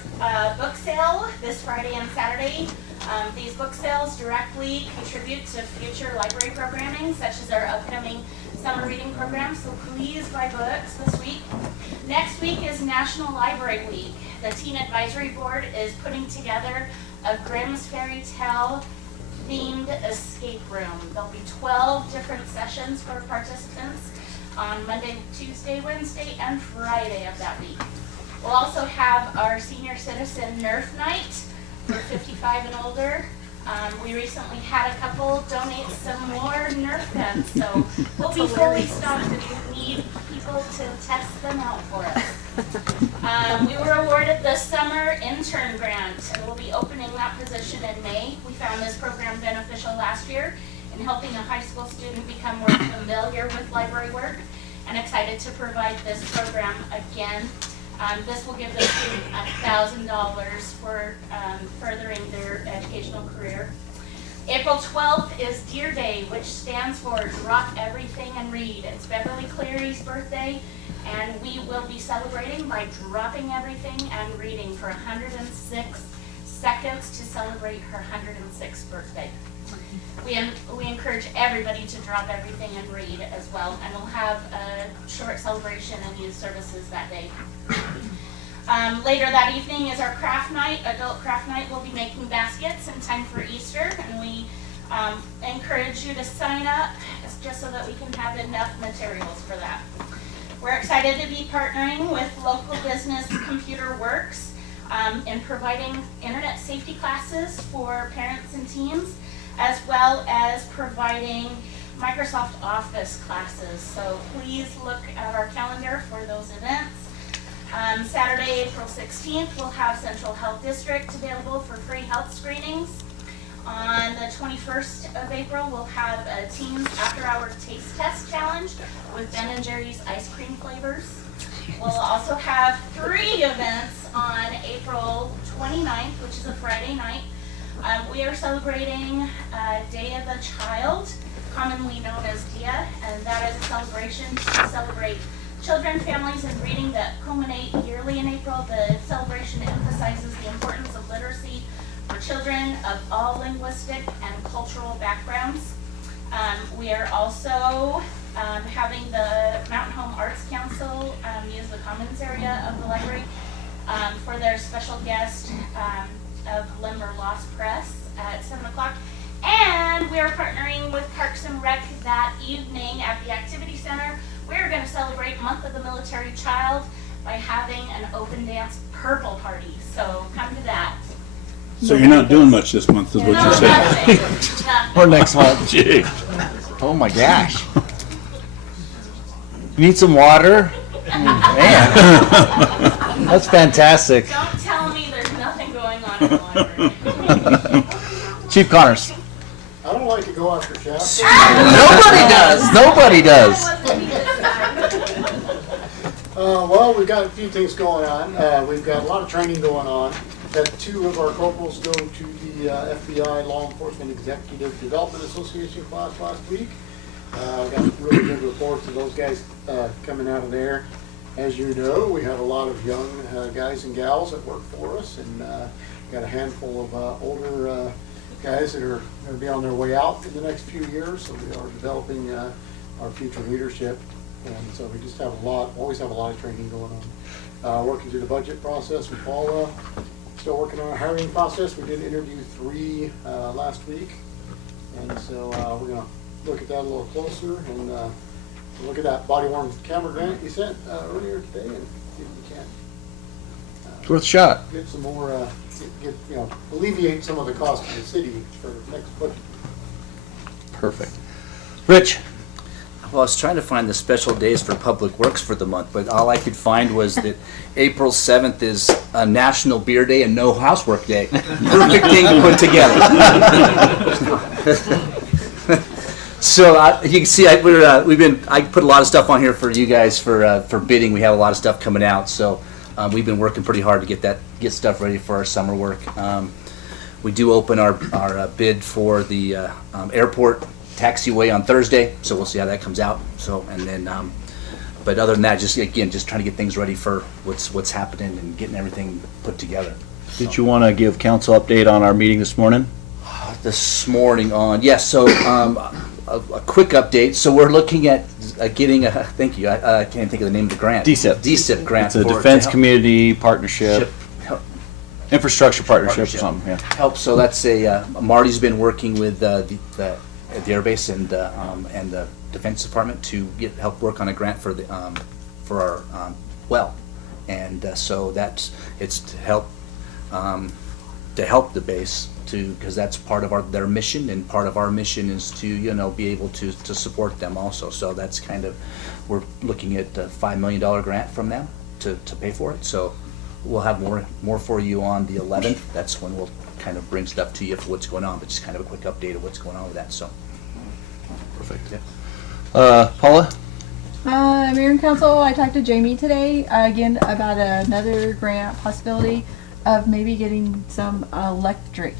book sale this Friday and Saturday. These book sales directly contribute to future library programming, such as our upcoming summer reading program, so please buy books this week. Next week is National Library Week. The Teen Advisory Board is putting together a Grimm's Fairy Tale themed escape room. There'll be 12 different sessions for participants on Monday, Tuesday, Wednesday, and Friday of that week. We'll also have our Senior Citizen Nerf Night for 55 and older. We recently had a couple donate some more Nerf guns, so we'll be fully stocked if you need people to test them out for us. We were awarded the Summer Intern Grant, and we'll be opening that position in May. We found this program beneficial last year in helping a high school student become more familiar with library work, and excited to provide this program again. This will give the student $1,000 for furthering their educational career. April 12th is Dear Day, which stands for Drop Everything and Read. It's Beverly Cleary's birthday, and we will be celebrating by dropping everything and reading for 106 seconds to celebrate her 106th birthday. We encourage everybody to drop everything and read as well, and we'll have a short celebration and youth services that day. Later that evening is our craft night, adult craft night. We'll be making baskets in time for Easter, and we encourage you to sign up just so that we can have enough materials for that. We're excited to be partnering with local business Computer Works in providing internet safety classes for parents and teens. as well as providing Microsoft Office classes. So please look at our calendar for those events. Saturday, April 16th, we'll have Central Health District available for free health screenings. On the 21st of April, we'll have a Teens After Hours Taste Test Challenge with Ben & Jerry's ice cream flavors. We'll also have 3 events on April 29th, which is a Friday night. We are celebrating Day of the Child, commonly known as DIA, and that is a celebration to celebrate children, families, and reading that culminate yearly in April. The celebration emphasizes the importance of literacy for children of all linguistic and cultural backgrounds. We are also having the Mountain Home Arts Council use the commons area of the library for their special guest of Limber Lost Press at 7 o'clock. And we are partnering with Parks and Rec that evening at the Activity Center. We're going to celebrate Month of the Military Child by having an open dance purple party. So come to that. So you're not doing much this month, is what you're saying? Or next month. Gee. Oh my gosh. You need some water? Man. That's fantastic. Don't tell me there's nothing going on in the library. Chief Connors. I don't like to go after Shasta. Nobody does. Nobody does. Well, we've got a few things going on. We've got a lot of training going on. Had 2 of our corporals go to the FBI Law Enforcement Executive Development Association class last week. Got really good reports of those guys coming out of there. As you know, we have a lot of young guys and gals that work for us, and got a handful of older guys that are going to be on their way out in the next few years. So we are developing our future leadership, and so we just have always have a lot of training going on. Working through the budget process with Paula. Still working on our hiring process. We did interview 3 last week, and so we're going to look at that a little closer and look at that body-worn camera grant you sent earlier today, and see if we can It's worth a shot. get some more, alleviate some of the cost of the city for next budget. Perfect. Rich. Well, I was trying to find the special days for Public Works for the month, but all I could find was that April 7th is a National Beer Day and No Housework Day. Perfect thing to put together. So you can see I put a lot of stuff on here for you guys for bidding. We have a lot of stuff coming out, so we've been working pretty hard to get stuff ready for our summer work. We do open our bid for the airport taxiway on Thursday, so we'll see how that comes out. So, and then, but other than that, just trying to get things ready for what's happening and getting everything put together. Did you want to give council update on our meeting this morning? This morning on, yes, so a quick update. So we're looking at getting a, thank you, I can't think of the name of the grant. DSIP grant. It's a Defense Community Partnership. Infrastructure partnership or something, yeah. Help, so that's Marty's been working with at the airbase and the Defense Department to help work on a grant for our well, and so it's to help the base because that's part of their mission, and part of our mission is to be able to support them also. So that's kind of, we're looking at a $5 million grant from them to pay for it. So we'll have more for you on the 11th. That's when we'll kind of bring stuff to you for what's going on, but just kind of a quick update of what's going on with that. So perfect. Yeah. Paula. Mayor and Council, I talked to Jamie today again about another grant possibility of maybe getting some electric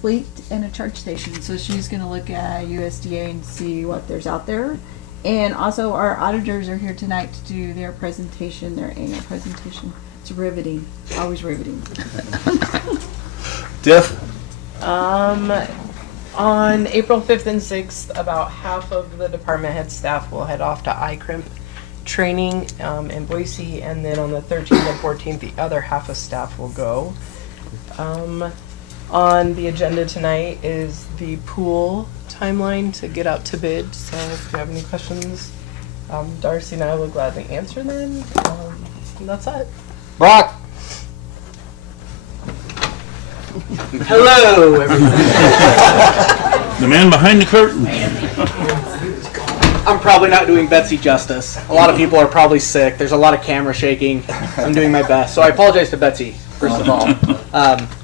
fleet and a charge station. So she's going to look at USDA and see what there's out there. And also our auditors are here tonight to do their presentation, their annual presentation. It's riveting, always riveting. Diff? On April 5th and 6th, about half of the department head staff will head off to iCrimp training in Boise, and then on the 13th and 14th, the other half of staff will go. On the agenda tonight is the pool timeline to get out to bid, so if you have any questions, Darcy and I will gladly answer them. And that's it. Brock. Hello, everyone. The man behind the curtain. I'm probably not doing Betsy justice. A lot of people are probably sick. There's a lot of camera shaking. I'm doing my best. So I apologize to Betsy, first of all.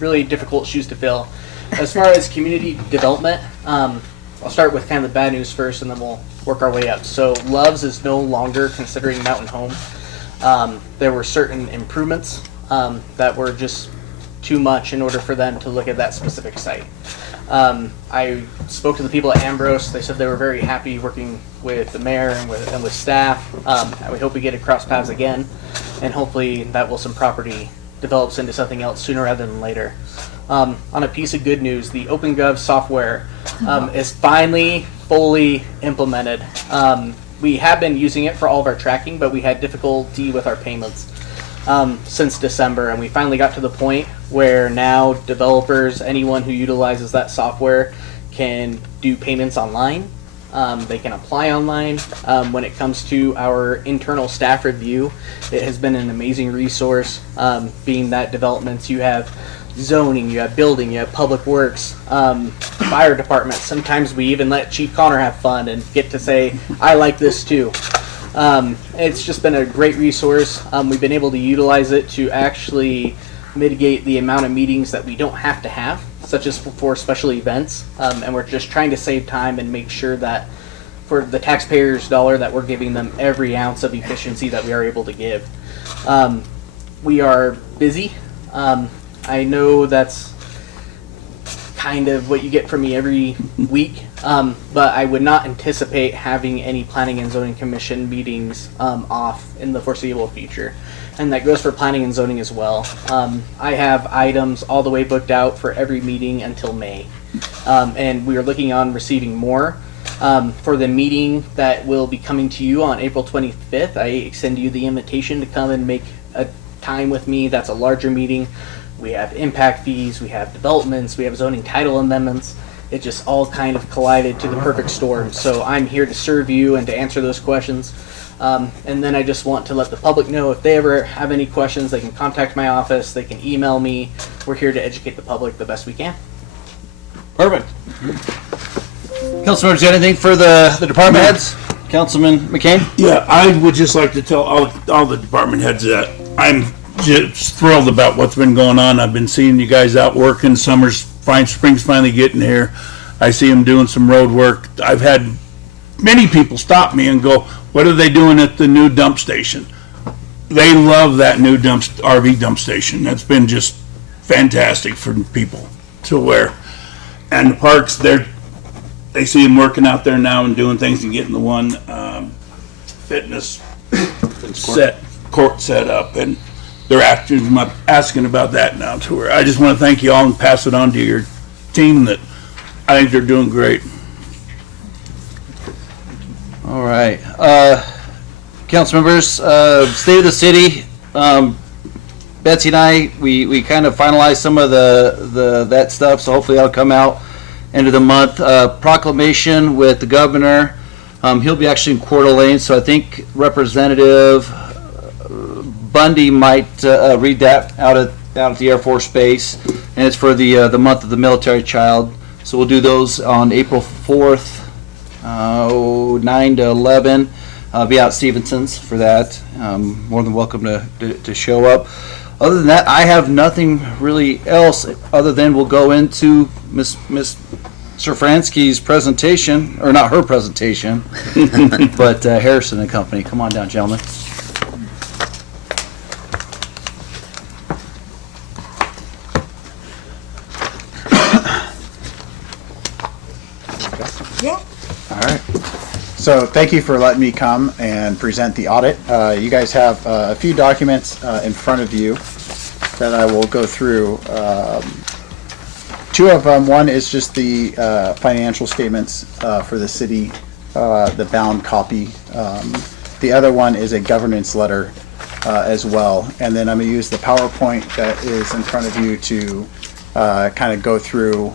Really difficult shoes to fill. As far as community development, I'll start with kind of the bad news first, and then we'll work our way up. So Love's is no longer considering Mountain Home. There were certain improvements that were just too much in order for them to look at that specific site. I spoke to the people at Ambrose. They said they were very happy working with the mayor and with staff. We hope we get to cross paths again, and hopefully that Wilson property develops into something else sooner rather than later. On a piece of good news, the OpenGov software is finally fully implemented. We have been using it for all of our tracking, but we had difficulty with our payments since December, and we finally got to the point where now developers, anyone who utilizes that software, can do payments online. They can apply online. When it comes to our internal staff review, it has been an amazing resource, being that developments, you have zoning, you have building, you have public works, fire department. Sometimes we even let Chief Connor have fun and get to say, I like this too. It's just been a great resource. We've been able to utilize it to actually mitigate the amount of meetings that we don't have to have, such as for special events. And we're just trying to save time and make sure that for the taxpayers' dollar that we're giving them every ounce of efficiency that we are able to give. We are busy. I know that's kind of what you get from me every week, but I would not anticipate having any Planning and Zoning Commission meetings off in the foreseeable future. And that goes for Planning and Zoning as well. I have items all the way booked out for every meeting until May. And we are looking on receiving more. For the meeting that will be coming to you on April 25th, I extend you the invitation to come and make a time with me. That's a larger meeting. We have impact fees, we have developments, we have zoning title amendments. It just all kind of collided to the perfect storm. So I'm here to serve you and to answer those questions. And then I just want to let the public know if they ever have any questions, they can contact my office, they can email me. We're here to educate the public the best we can. Perfect. Councilmembers, anything for the department heads? Councilman McCain? Yeah, I would just like to tell all the department heads that I'm just thrilled about what's been going on. I've been seeing you guys out working. Spring's finally getting here. I see them doing some road work. I've had many people stop me and go, what are they doing at the new dump station? They love that new RV dump station. That's been just fantastic for people to wear. And the parks, they see them working out there now and doing things and getting the one fitness court set up, and they're asking about that now to her. I just want to thank you all and pass it on to your team that I think they're doing great. All right. Council members, State of the City. Betsy and I, we kind of finalized some of that stuff, so hopefully that'll come out end of the month. Proclamation with the governor. He'll be actually in Coeur d'Alene, so I think Representative Bundy might read that out at the Air Force Base, and it's for the month of the military child. So we'll do those on April 4th, 9 to 11. I'll be out at Stevenson's for that. More than welcome to show up. Other than that, I have nothing really else other than we'll go into Miss Safransky's presentation, or not her presentation, but Harrison and Company. Come on down, gentlemen. Yeah. All right. So thank you for letting me come and present the audit. You guys have a few documents in front of you that I will go through. Two of them, one is just the financial statements for the city, the bound copy. The other one is a governance letter as well. And then I'm going to use the PowerPoint that is in front of you to kind of go through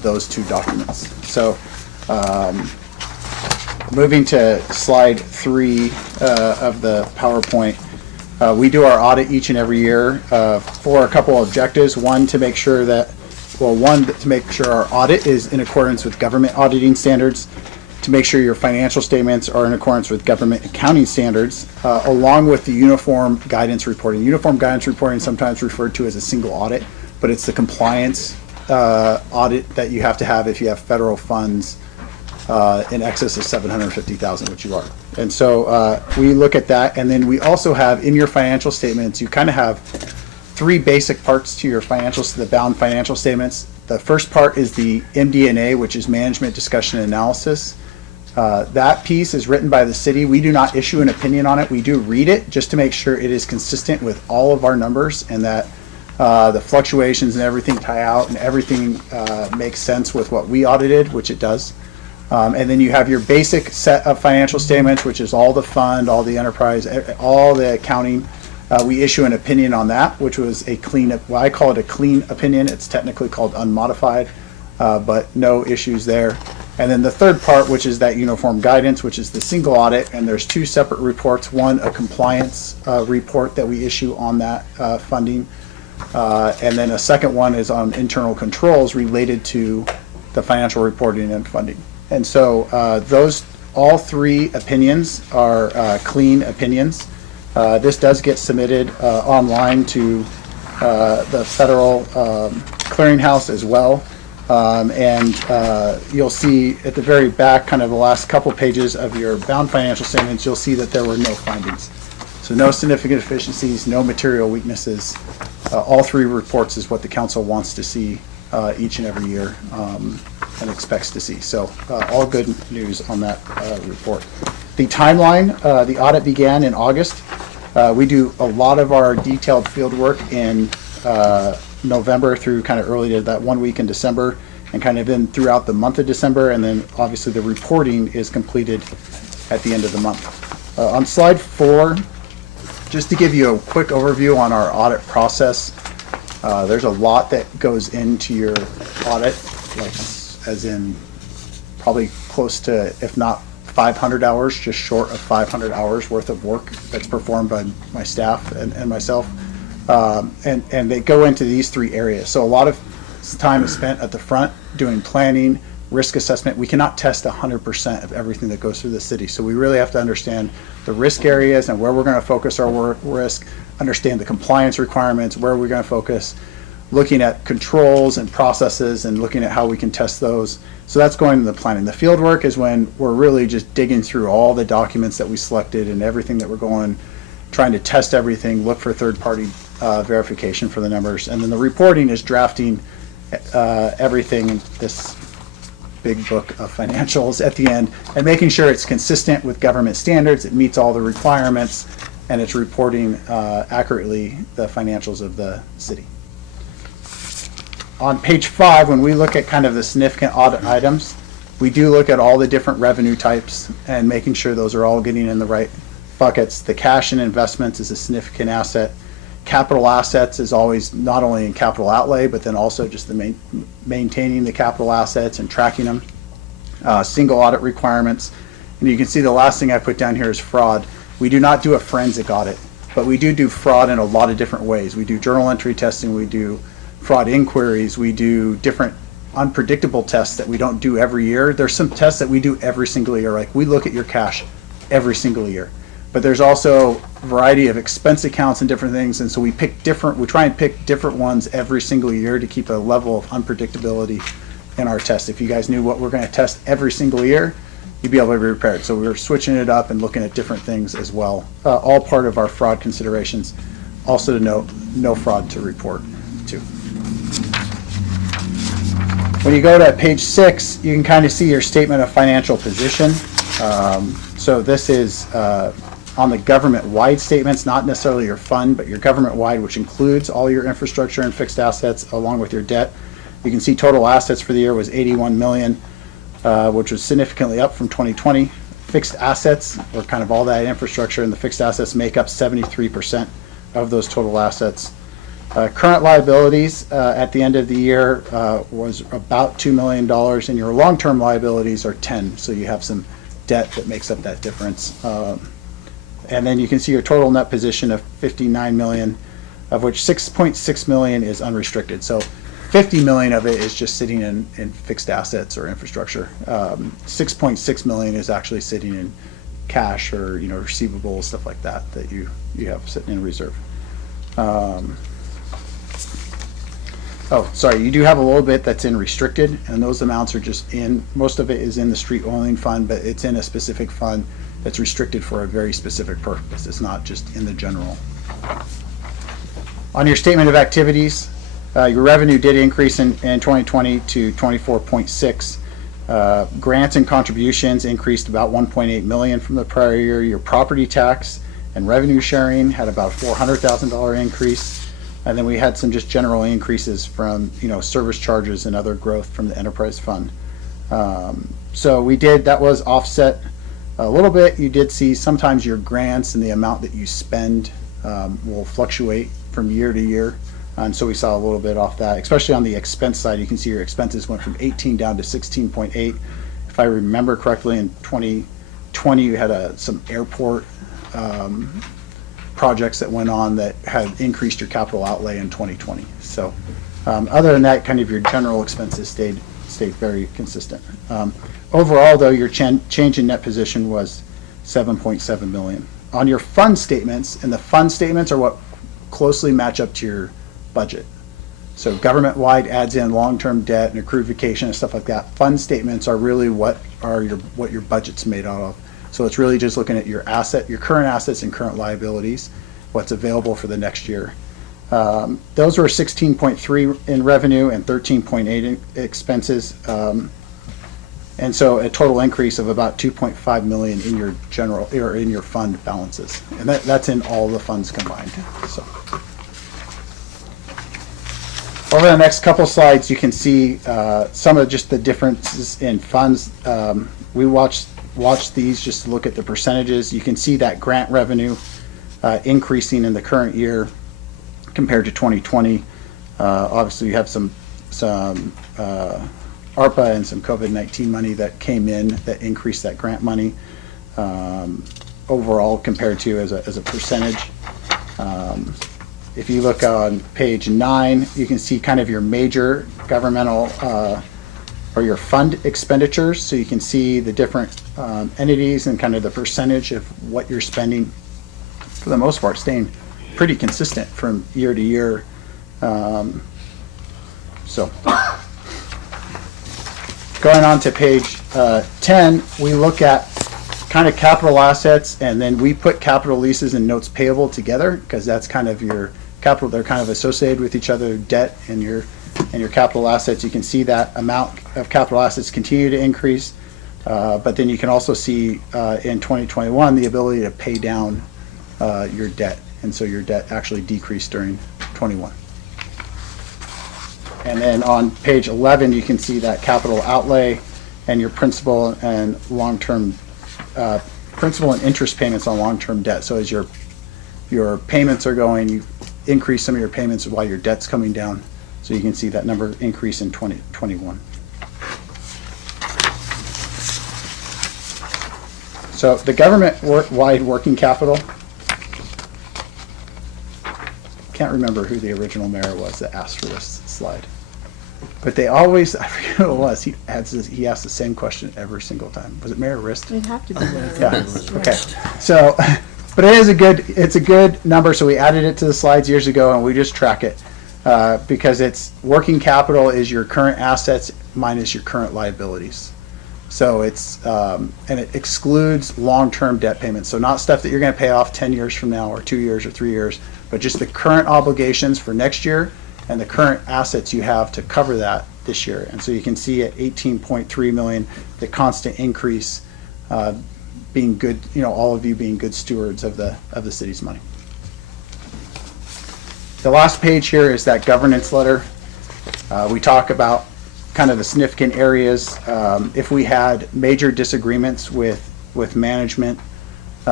those two documents. So moving to slide 3 of the PowerPoint, we do our audit each and every year for a couple of objectives. One, to make sure that well, one, to make sure our audit is in accordance with government auditing standards, to make sure your financial statements are in accordance with government accounting standards, along with the uniform guidance reporting. Uniform guidance reporting is sometimes referred to as a single audit, but it's the compliance audit that you have to have if you have federal funds in excess of $750,000, which you are. And so we look at that, and then we also have in your financial statements, you kind of have three basic parts to your financials, the bound financial statements. The first part is the MD&A, which is Management Discussion and Analysis. That piece is written by the city. We do not issue an opinion on it. We do read it just to make sure it is consistent with all of our numbers and that the fluctuations and everything tie out and everything makes sense with what we audited, which it does. And then you have your basic set of financial statements, which is all the fund, all the enterprise, all the accounting. We issue an opinion on that, which was a clean, well, I call it a clean opinion. It's technically called unmodified, but no issues there. And then the third part, which is that uniform guidance, which is the single audit, and there's two separate reports. One, a compliance report that we issue on that funding, and then a second one is on internal controls related to the financial reporting and funding. And so those, all three opinions are clean opinions. This does get submitted online to the federal clearinghouse as well. And you'll see at the very back, kind of the last couple pages of your bound financial statements, you'll see that there were no findings. So no significant deficiencies, no material weaknesses. All three reports is what the council wants to see each and every year and expects to see. So all good news on that report. The timeline, the audit began in August. We do a lot of our detailed field work in November through kind of early to that 1 week in December and kind of in throughout the month of December, and then obviously the reporting is completed at the end of the month. On slide 4, just to give you a quick overview on our audit process, there's a lot that goes into your audit, like as in probably close to, if not 500 hours, just short of 500 hours worth of work that's performed by my staff and myself. And they go into these three areas. So a lot of time is spent at the front doing planning, risk assessment. We cannot test 100% of everything that goes through the city. So we really have to understand the risk areas and where we're going to focus our risk, understand the compliance requirements, where we're going to focus, looking at controls and processes and looking at how we can test those. So that's going to the planning. The field work is when we're really just digging through all the documents that we selected and everything that we're going, trying to test everything, look for third-party verification for the numbers. And then the reporting is drafting everything, this big book of financials at the end, and making sure it's consistent with government standards, it meets all the requirements, and it's reporting accurately the financials of the city. On page 5, when we look at kind of the significant audit items, we do look at all the different revenue types and making sure those are all getting in the right buckets. The cash and investments is a significant asset. Capital assets is always not only in capital outlay, but then also just the maintaining the capital assets and tracking them. Single audit requirements. And you can see the last thing I put down here is fraud. We do not do a forensic audit, but we do fraud in a lot of different ways. We do journal entry testing, we do fraud inquiries, we do different unpredictable tests that we don't do every year. There's some tests that we do every single year, like we look at your cash every single year. But there's also a variety of expense accounts and different things, and so we try and pick different ones every single year to keep a level of unpredictability in our test. If you guys knew what we're going to test every single year, you'd be able to be prepared. So we're switching it up and looking at different things as well. All part of our fraud considerations. Also to note, no fraud to report to. When you go to page 6, you can kind of see your statement of financial position. So this is on the government-wide statements, not necessarily your fund, but your government-wide, which includes all your infrastructure and fixed assets along with your debt. You can see total assets for the year was $81 million, which was significantly up from 2020. Fixed assets, or kind of all that infrastructure and the fixed assets, make up 73% of those total assets. Current liabilities at the end of the year was about $2 million, and your long-term liabilities are 10, so you have some debt that makes up that difference. And then you can see your total net position of $59 million, of which $6.6 million is unrestricted. So 50 million of it is just sitting in fixed assets or infrastructure. 6.6 million is actually sitting in cash or receivables, stuff like that you have sitting in reserve. Oh, sorry, you do have a little bit that's in restricted, and those amounts are just most of it is in the street oiling fund, but it's in a specific fund that's restricted for a very specific purpose. It's not just in the general. On your statement of activities, your revenue did increase in 2020 to 24.6. Grants and contributions increased about 1.8 million from the prior year. Your property tax and revenue sharing had about $400,000 increase. And then we had some just general increases from, service charges and other growth from the enterprise fund. So that was offset a little bit. You did see sometimes your grants and the amount that you spend will fluctuate from year to year. And so we saw a little bit off that, especially on the expense side. You can see your expenses went from 18 down to 16.8. If I remember correctly, in 2020, you had some airport projects that went on that had increased your capital outlay in 2020. So other than that, kind of your general expenses stayed very consistent. Overall, though, your change in net position was 7.7 million. On your fund statements, and the fund statements are what closely match up to your budget. So government-wide adds in long-term debt and accrued vacation and stuff like that. Fund statements are really what your budget's made out of. So it's really just looking at your current assets and current liabilities, what's available for the next year. Those were 16.3 in revenue and 13.8 in expenses. And so a total increase of about 2.5 million in your general or in your fund balances. And that's in all the funds combined. So over the next couple slides, you can see some of just the differences in funds. We watched these just to look at the percentages. You can see that grant revenue increasing in the current year compared to 2020. Obviously, you have some ARPA and some COVID-19 money that came in that increased that grant money overall compared to as a percentage. If you look on page 9, you can see kind of your major governmental or your fund expenditures. So you can see the different entities and kind of the percentage of what you're spending, for the most part, staying pretty consistent from year to year. So going on to page 10, we look at kind of capital assets, and then we put capital leases and notes payable together because that's kind of your capital. They're kind of associated with each other, debt and your capital assets. You can see that amount of capital assets continue to increase, but then you can also see in 2021 the ability to pay down your debt, and so your debt actually decreased during 21. And then on page 11, you can see that capital outlay and your principal and long-term principal and interest payments on long-term debt. So as your payments are going, you increase some of your payments while your debt's coming down. So you can see that number increase in 2021. So the government-wide working capital, can't remember who the original mayor was that asked for this slide. But they always, I forget who it was, he asks the same question every single time. Was it Mayor Rist? It'd have to be Mayor Yeah, okay. So, but it's a good number, so we added it to the slides years ago and we just track it. Because it's working capital is your current assets minus your current liabilities. So it's, and it excludes long-term debt payments. So not stuff that you're gonna pay off 10 years from now or 2 years or 3 years, but just the current obligations for next year and the current assets you have to cover that this year. And so you can see at 18.3 million, the constant increase being good, all of you being good stewards of the city's money. The last page here is that governance letter. We talk about kind of the significant areas. If we had major disagreements with management,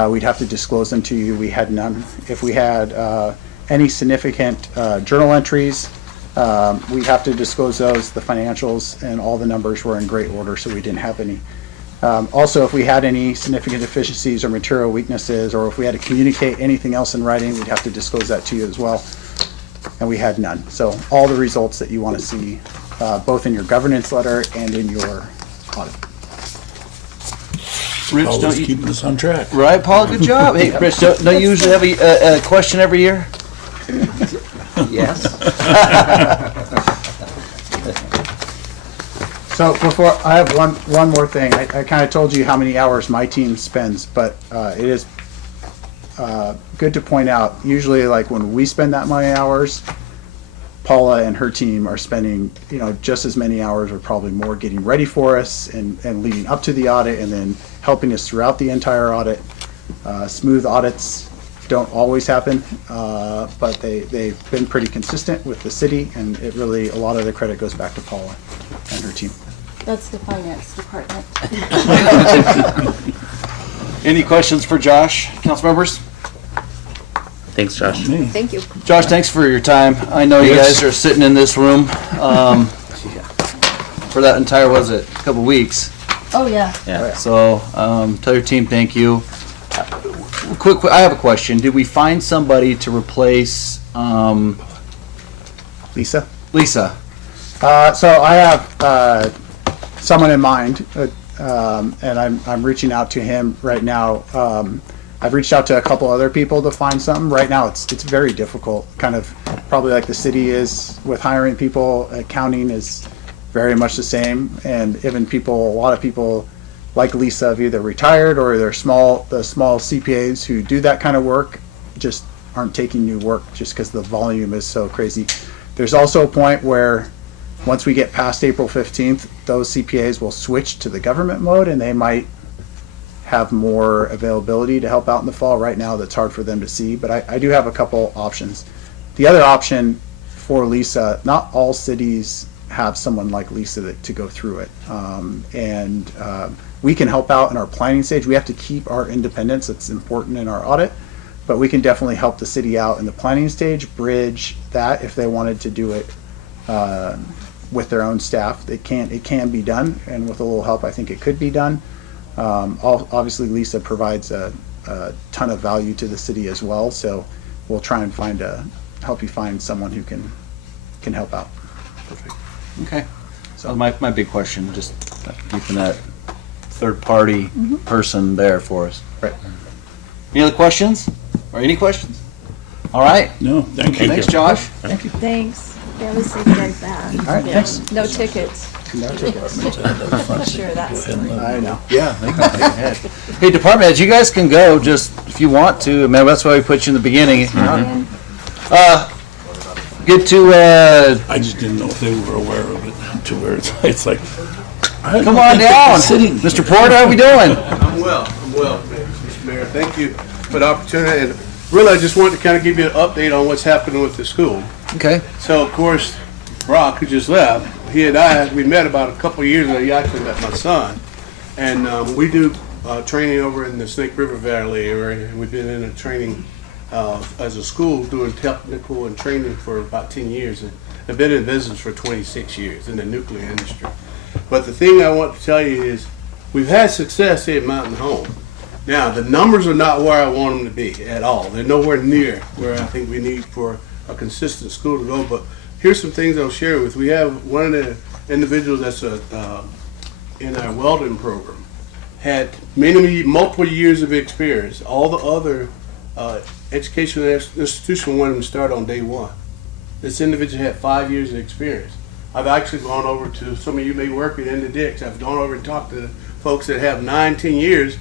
we'd have to disclose them to you. We had none. If we had any significant journal entries, we'd have to disclose those. The financials and all the numbers were in great order, so we didn't have any. Also, if we had any significant deficiencies or material weaknesses, or if we had to communicate anything else in writing, we'd have to disclose that to you as well. and we had none. So all the results that you want to see, both in your governance letter and in your audit. Rich, Always don't you keeping us on track. right, Paul? Good job. Hey, Rich, don't you usually have a question every year? Yes. So before, I have one more thing. I kind of told you how many hours my team spends, but it is good to point out, usually like when we spend that many hours, Paula and her team are spending, just as many hours or probably more getting ready for us and leading up to the audit and then helping us throughout the entire audit. Smooth audits don't always happen, but they've been pretty consistent with the city, and it really, a lot of the credit goes back to Paula and her team. That's the finance department. Any questions for Josh, council members? Thanks, Josh. Thank you. Josh, thanks for your time. I know you guys are sitting in this room for that entire, couple weeks. Oh, yeah. Yeah. So tell your team thank you. Quick, I have a question. Did we find somebody to replace Lisa? Lisa? So I have someone in mind, and I'm reaching out to him right now. I've reached out to a couple other people to find something. Right now, it's very difficult, kind of probably like the city is with hiring people. Accounting is very much the same, and even a lot of people like Lisa have either retired or the small CPAs who do that kind of work just aren't taking new work just because the volume is so crazy. There's also a point where once we get past April 15th, those CPAs will switch to the government mode, and they might have more availability to help out in the fall. Right now, that's hard for them to see, but I do have a couple options. The other option for Lisa, not all cities have someone like Lisa to go through it, and we can help out in our planning stage. We have to keep our independence. It's important in our audit, but we can definitely help the city out in the planning stage, bridge that if they wanted to do it with their own staff. It can be done, and with a little help, I think it could be done. Obviously, Lisa provides a ton of value to the city as well, so we'll try and help you find someone who can help out. Perfect. Okay. So my big question, just keeping that third party person there for us. Right. Any other questions? Or any questions? All right. No, thank you. Thanks, Josh. Thank you. Thanks. Yeah, let's safe drive back. All right, thanks. No tickets. No tickets. Sure, that's. I know. Yeah. They can take ahead. Hey, department heads, you guys can go just if you want to. I mean, that's why we put you in the beginning. Get to. I just didn't know if they were aware of it, to where it's like. Come on down, Mr. Porter. How we doing? I'm well, Mr. Mayor. Thank you for the opportunity. And really, I just wanted to kind of give you an update on what's happening with the school. Okay. So, of course, Brock, who just left, we met about a couple of years ago. He actually met my son. And we do training over in the Snake River Valley area. We've been in a training as a school doing technical and training for about 10 years. And I've been in business for 26 years in the nuclear industry. But the thing I want to tell you is we've had success here at Mountain Home. Now, the numbers are not where I want them to be at all. They're nowhere near where I think we need for a consistent school to go. But here's some things I'll share with. We have one of the individuals that's in our welding program, had multiple years of experience. All the other educational institutions wanted him to start on day one. This individual had 5 years of experience. I've actually gone over to, some of you may work in the Dix, I've gone over and talked to folks that have 9, 10 years,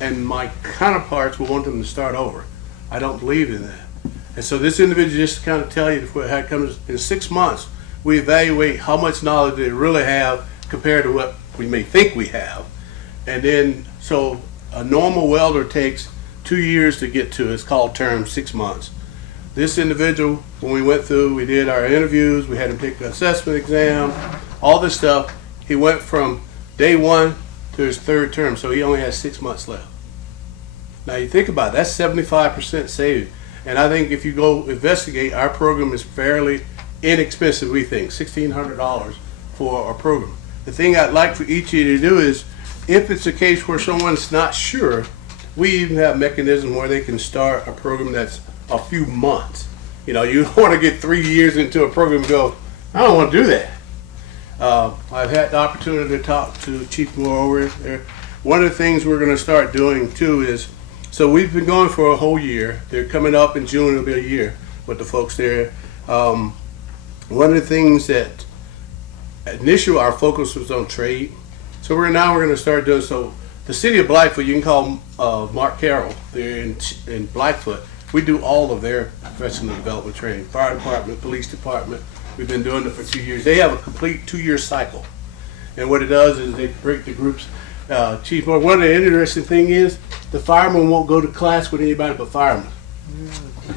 and my counterparts will want them to start over. I don't believe in that. And so this individual, just to kind of tell you how it comes, in 6 months, we evaluate how much knowledge they really have compared to what we may think we have. And then, so a normal welder takes 2 years to get to. It's called term 6 months. This individual, when we went through, we did our interviews, we had him take the assessment exam, all this stuff. He went from day one to his third term, so he only has 6 months left. Now you think about it, that's 75% saving. And I think if you go investigate, our program is fairly inexpensive, we think, $1,600 for our program. The thing I'd like for each of you to do is, if it's a case where someone's not sure, we even have mechanism where they can start a program that's a few months. You know, you don't want to get 3 years into a program and go, I don't want to do that. I've had the opportunity to talk to Chief Moore over there. One of the things we're going to start doing too is, so we've been going for a whole year. They're coming up in June, it'll be a year with the folks there. One of the things that initially our focus was on trade. So we're going to start doing, so the city of Blackfoot, you can call Mark Carroll, they're in Blackfoot. We do all of their professional development training. Fire department, police department, we've been doing it for 2 years. They have a complete 2-year cycle. And what it does is they break the groups. Chief Moore, one of the interesting thing is the firemen won't go to class with anybody but firemen.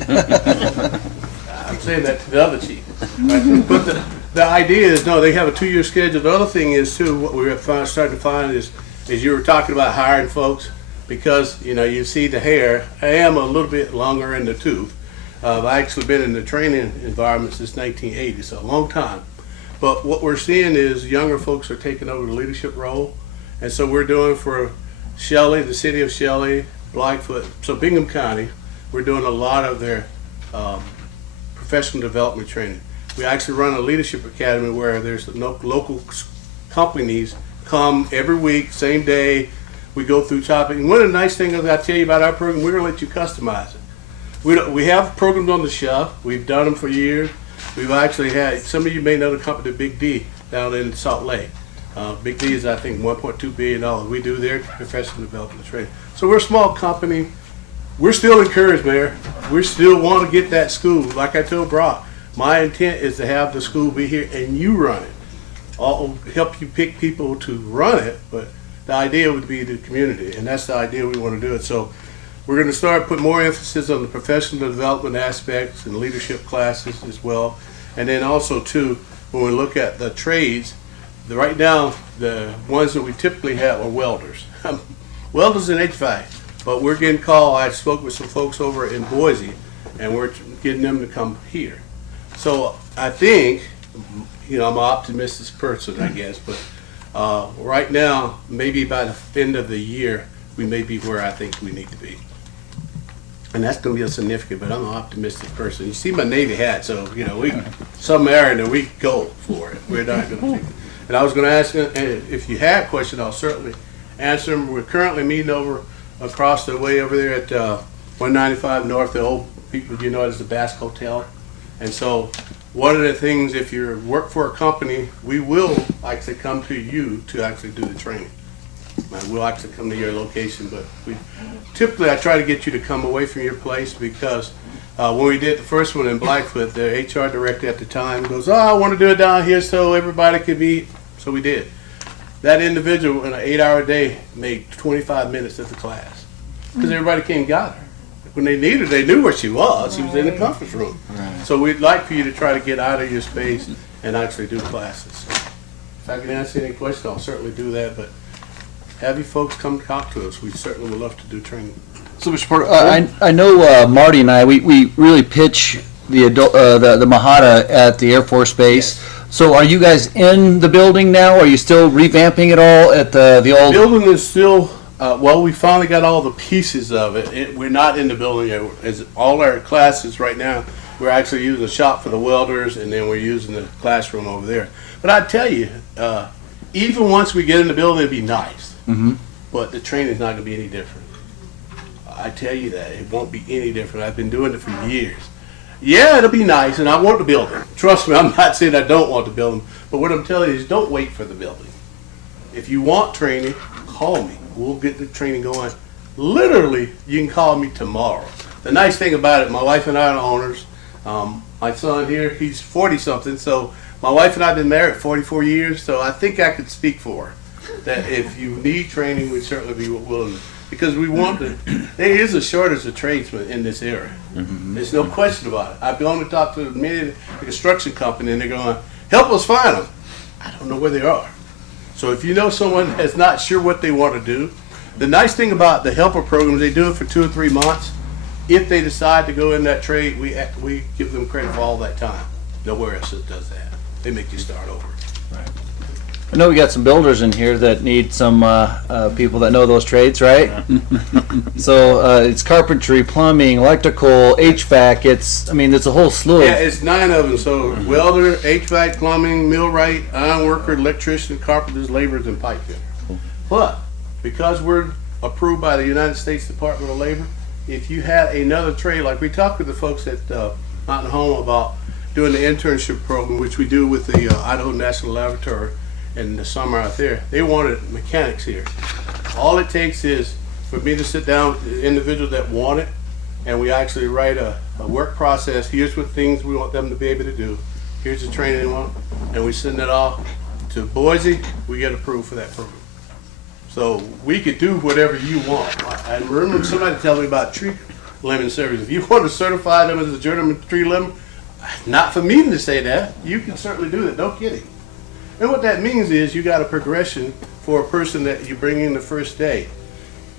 I'm saying that to the other chief. Right? But the idea is, no, they have a 2-year schedule. The other thing is too, what we're starting to find is you were talking about hiring folks, because you know you see the hair. I am a little bit longer in the tooth. I've actually been in the training environment since 1980, so a long time. But what we're seeing is younger folks are taking over the leadership role, and so we're doing for Shelley, the city of Shelley, Blackfoot, so Bingham County, we're doing a lot of their professional development training. We actually run a leadership academy where there's local companies come every week, same day. We go through topics. And one of the nice things I tell you about our program, we're going to let you customize it. We have programs on the shelf. We've done them for years. We've actually had, some of you may know the company Big D down in Salt Lake. Big D is, I think, $1.2 billion. We do their professional development training. So we're a small company. We're still encouraged, Mayor. We still want to get that school. Like I told Brock, my intent is to have the school be here and you run it. I'll help you pick people to run it, but the idea would be the community, and that's the idea we want to do it. So we're going to start putting more emphasis on the professional development aspects and leadership classes as well. And then also too, when we look at the trades, right now the ones that we typically have are welders. Welders and HVAC, but we're getting called. I spoke with some folks over in Boise, and we're getting them to come here. So I think, you know, I'm an optimistic person, I guess, but right now, maybe by the end of the year, we may be where I think we need to be. And that's going to be a significant, but I'm an optimistic person. You see my Navy hat, so, you know, some area, we go for it. We're not going to take it. And I was going to ask, and if you have questions, I'll certainly answer them. We're currently meeting across the way over there at 195 North, the old people, you know, as the Basque Hotel. And so one of the things, if you work for a company, we will actually come to you to actually do the training. We'll actually come to your location, but typically I try to get you to come away from your place, because when we did the first one in Blackfoot, the HR director at the time goes, oh, I want to do it down here so everybody could be, so we did. That individual in an 8-hour day made 25 minutes of the class, because everybody came and got her. When they needed her, they knew where she was. She was in the conference room. Right. So we'd like for you to try to get out of your space and actually do classes. So if I can answer any questions, I'll certainly do that. But have you folks come talk to us. We certainly would love to do training. So, Mr. Porter, I know Marty and I, we really pitch the Mahata at the Air Force Base. Yes. So are you guys in the building now? Are you still revamping it all at the old? The building is still, well, we finally got all the pieces of it. We're not in the building yet. As all our classes right now, we're actually using the shop for the welders, and then we're using the classroom over there. But I tell you, even once we get in the building, it'd be nice. Mm-hmm. But the training's not going to be any different. I tell you that. It won't be any different. I've been doing it for years. Yeah, it'll be nice, and I want the building. Trust me, I'm not saying I don't want the building. But what I'm telling you is don't wait for the building. If you want training, call me. We'll get the training going. Literally, you can call me tomorrow. The nice thing about it, my wife and I are owners. My son here, he's 40-something, so my wife and I have been married 44 years, so I think I could speak for her. That if you need training, we'd certainly be willing to. Because we want to, there is a shortage of tradesmen in this area. Mm-hmm. There's no question about it. I've gone to talk to many of the construction company, and they're going, help us find them. I don't know where they are. So if you know someone that's not sure what they want to do, the nice thing about the helper programs, they do it for 2 or 3 months. If they decide to go in that trade, we give them credit for all that time. Nowhere else does that. They make you start over. Right. I know we got some builders in here that need some people that know those trades, right? So it's carpentry, plumbing, electrical, HVAC. It's a whole slew. Yeah, it's 9 of them. So welder, HVAC, plumbing, millwright, iron worker, electrician, carpenters, laborers, and pipe fitter. But because we're approved by the United States Department of Labor, if you had another trade, like we talked with the folks at Mountain Home about doing the internship program, which we do with the Idaho National Laboratory in the summer out there, they wanted mechanics here. All it takes is for me to sit down with the individual that want it, and we actually write a work process. Here's what things we want them to be able to do. Here's the training they want, and we send it off to Boise. We get approved for that program. So we could do whatever you want. I remember somebody telling me about tree limb service. If you want to certify them as a journeyman tree limb, not for me to say that. You can certainly do that. No kidding. And what that means is you got a progression for a person that you bring in the first day.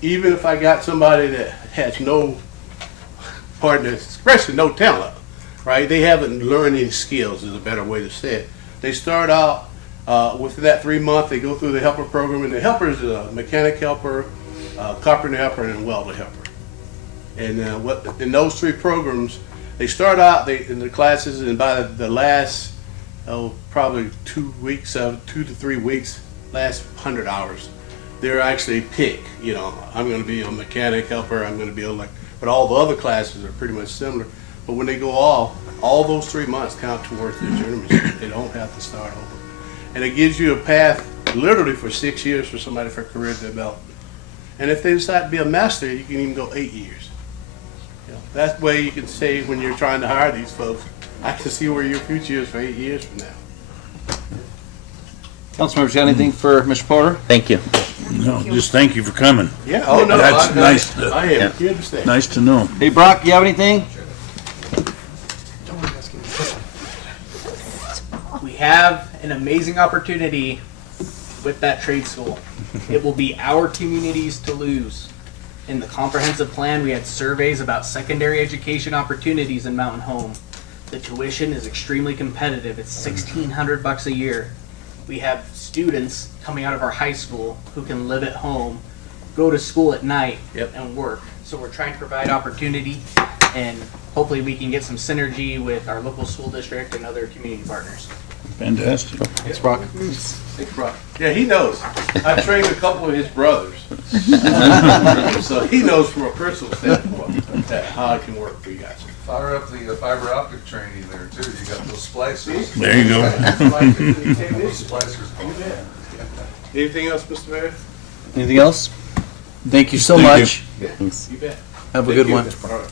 Even if I got somebody that has no, pardon the expression, no talent, right? They haven't learned any skills is a better way to say it. They start out within that 3 months, they go through the helper program, and the helper is a mechanic helper, carpenter helper, and a welder helper. And in those 3 programs, they start out in the classes, and by the last, probably 2 weeks, 2 to 3 weeks, last 100 hours, they're actually pick. I'm going to be a mechanic helper. I'm going to be but all the other classes are pretty much similar. But when they go all those 3 months count towards their journeymanship. They don't have to start over, and it gives you a path literally for 6 years for somebody for career development. And if they decide to be a master, you can even go 8 years. That way you can say when you're trying to hire these folks, I can see where your future is for 8 years from now. Councilmembers, got anything for Mr. Porter? Thank you. No, just thank you for coming. Yeah, oh no, That's nice. I am here to stay. Nice to know. Hey, Brock, you have anything? We have an amazing opportunity with that trade school. It will be our communities to lose. In the comprehensive plan, we had surveys about secondary education opportunities in Mountain Home. The tuition is extremely competitive. It's $1,600 a year. We have students coming out of our high school who can live at home, go to school at night, and work. So we're trying to provide opportunity, and hopefully we can get some synergy with our local school district and other community partners. Fantastic. Thanks, Brock. Thanks, Brock. Yeah, he knows. I trained a couple of his brothers. So he knows from a personal standpoint how it can work for you guys. Fire up the fiber optic training there too. You got those splicers. There you go. Those splicers. Anything else, Mr. Mayor? Anything else? Thank you so Thank much. You bet. Have a Thank good you. one. All right.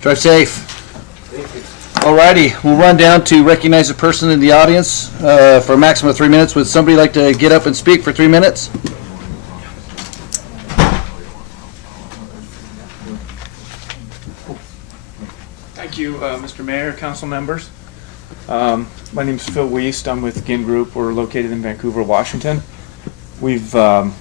Drive safe. Thank you. Alrighty, we'll run down to recognize a person in the audience for a maximum of 3 minutes. Would somebody like to get up and speak for 3 minutes? Thank you, Mr. Mayor, council members. My name is Phil Wiest. I'm with Ginn Group. We're located in Vancouver, Washington. I'll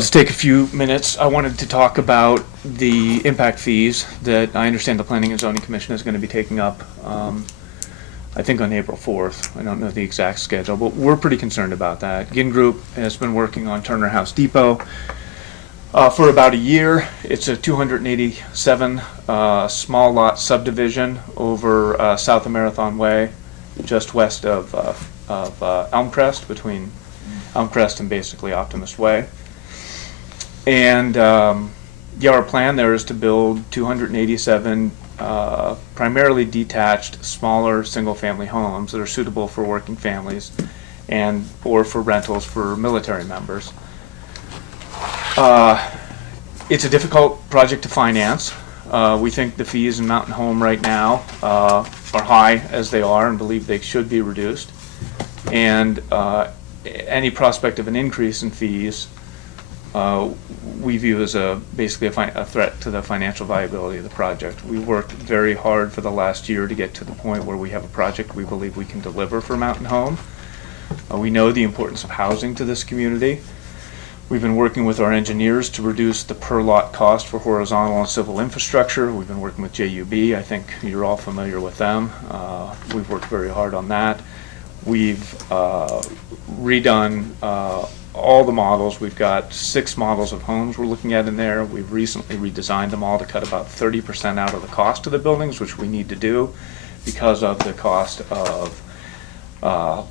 just take a few minutes. I wanted to talk about the impact fees that I understand the Planning and Zoning Commission is going to be taking up, I think on April 4th. I don't know the exact schedule, but we're pretty concerned about that. Ginn Group has been working on Turner House Depot for about a year. It's a 287 small lot subdivision over South of Marathon Way, just west of Elmcrest, between Elmcrest and basically Optimist Way. And our plan there is to build 287 primarily detached, smaller single-family homes that are suitable for working families and or for rentals for military members. It's a difficult project to finance. We think the fees in Mountain Home right now are high as they are and believe they should be reduced. And any prospect of an increase in fees we view as basically a threat to the financial viability of the project. We worked very hard for the last year to get to the point where we have a project we believe we can deliver for Mountain Home. We know the importance of housing to this community. We've been working with our engineers to reduce the per lot cost for horizontal and civil infrastructure. We've been working with JUB. I think you're all familiar with them. We've worked very hard on that. We've redone all the models. We've got 6 models of homes we're looking at in there. We've recently redesigned them all to cut about 30% out of the cost of the buildings, which we need to do because of the cost of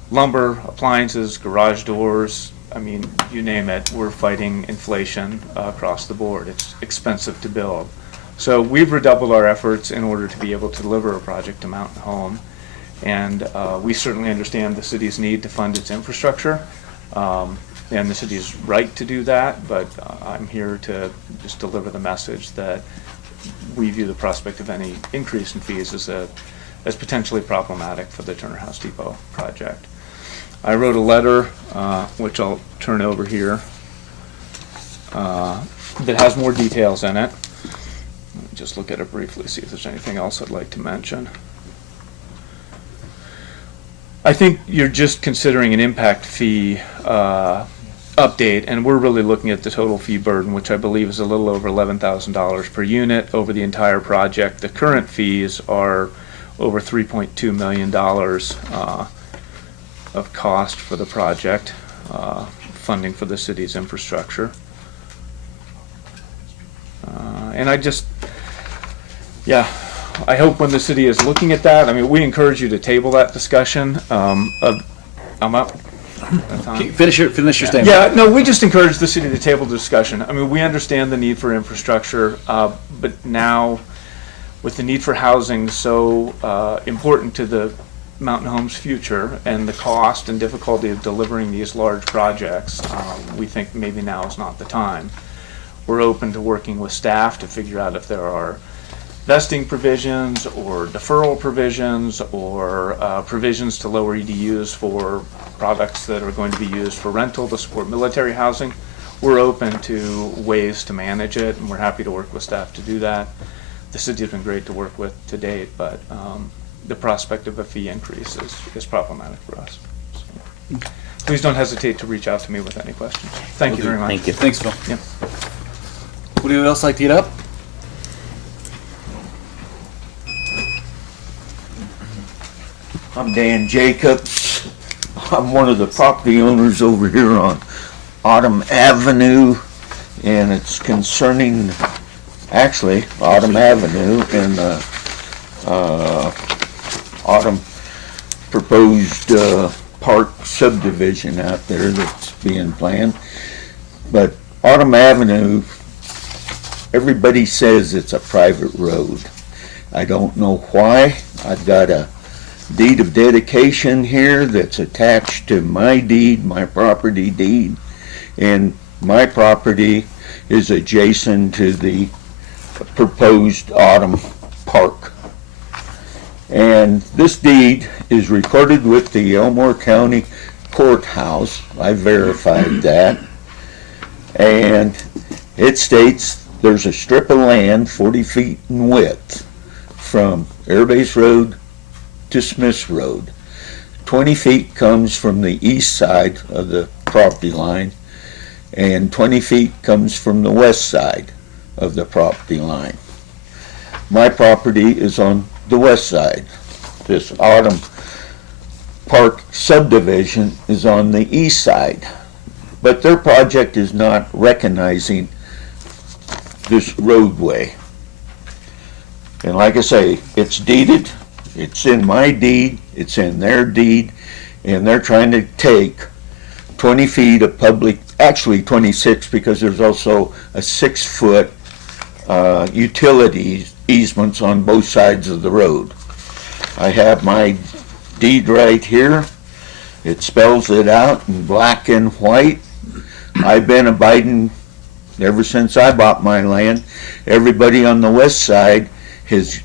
lumber, appliances, garage doors. I mean, you name it, we're fighting inflation across the board. It's expensive to build. So we've redoubled our efforts in order to be able to deliver a project to Mountain Home. And we certainly understand the city's need to fund its infrastructure. And the city is right to do that, but I'm here to just deliver the message that we view the prospect of any increase in fees as potentially problematic for the Turner House Depot project. I wrote a letter, which I'll turn over here, that has more details in it. Let me just look at it briefly, see if there's anything else I'd like to mention. I think you're just considering an impact fee update, and we're really looking at the total fee burden, which I believe is a little over $11,000 per unit over the entire project. The current fees are over $3.2 million of cost for the project, funding for the city's infrastructure. And I hope when the city is looking at that, I mean, we encourage you to table that discussion. I'm up. Finish your statement. Yeah, no, we just encourage the city to table the discussion. I mean, we understand the need for infrastructure, but now with the need for housing so important to the Mountain Home's future and the cost and difficulty of delivering these large projects, we think maybe now is not the time. We're open to working with staff to figure out if there are vesting provisions or deferral provisions or provisions to lower EDUs for products that are going to be used for rental to support military housing. We're open to ways to manage it, and we're happy to work with staff to do that. The city has been great to work with to date, but the prospect of a fee increase is problematic for us. So, please don't hesitate to reach out to me with any questions. Thank you very much. Thank you. Thanks, Phil. Yep. Would anyone else like to get up? I'm Dan Jacobs. I'm one of the property owners over here on Autumn Avenue, and it's concerning, actually, Autumn Avenue and Autumn proposed park subdivision out there that's being planned. But Autumn Avenue, everybody says it's a private road. I don't know why. I've got a deed of dedication here that's attached to my deed, my property deed, and my property is adjacent to the proposed Autumn Park. And this deed is recorded with the Elmore County Courthouse. I verified that. And it states there's a strip of land 40 feet in width from Airbase Road to Smith's Road. 20 feet comes from the east side of the property line, and 20 feet comes from the west side of the property line. My property is on the west side. This Autumn Park subdivision is on the east side, but their project is not recognizing this roadway. And like I say, it's deeded. It's in my deed, it's in their deed, and they're trying to take 20 feet of public, actually 26, because there's also a 6-foot utility easements on both sides of the road. I have my deed right here. It spells it out in black and white. I've been abiding ever since I bought my land. Everybody on the west side has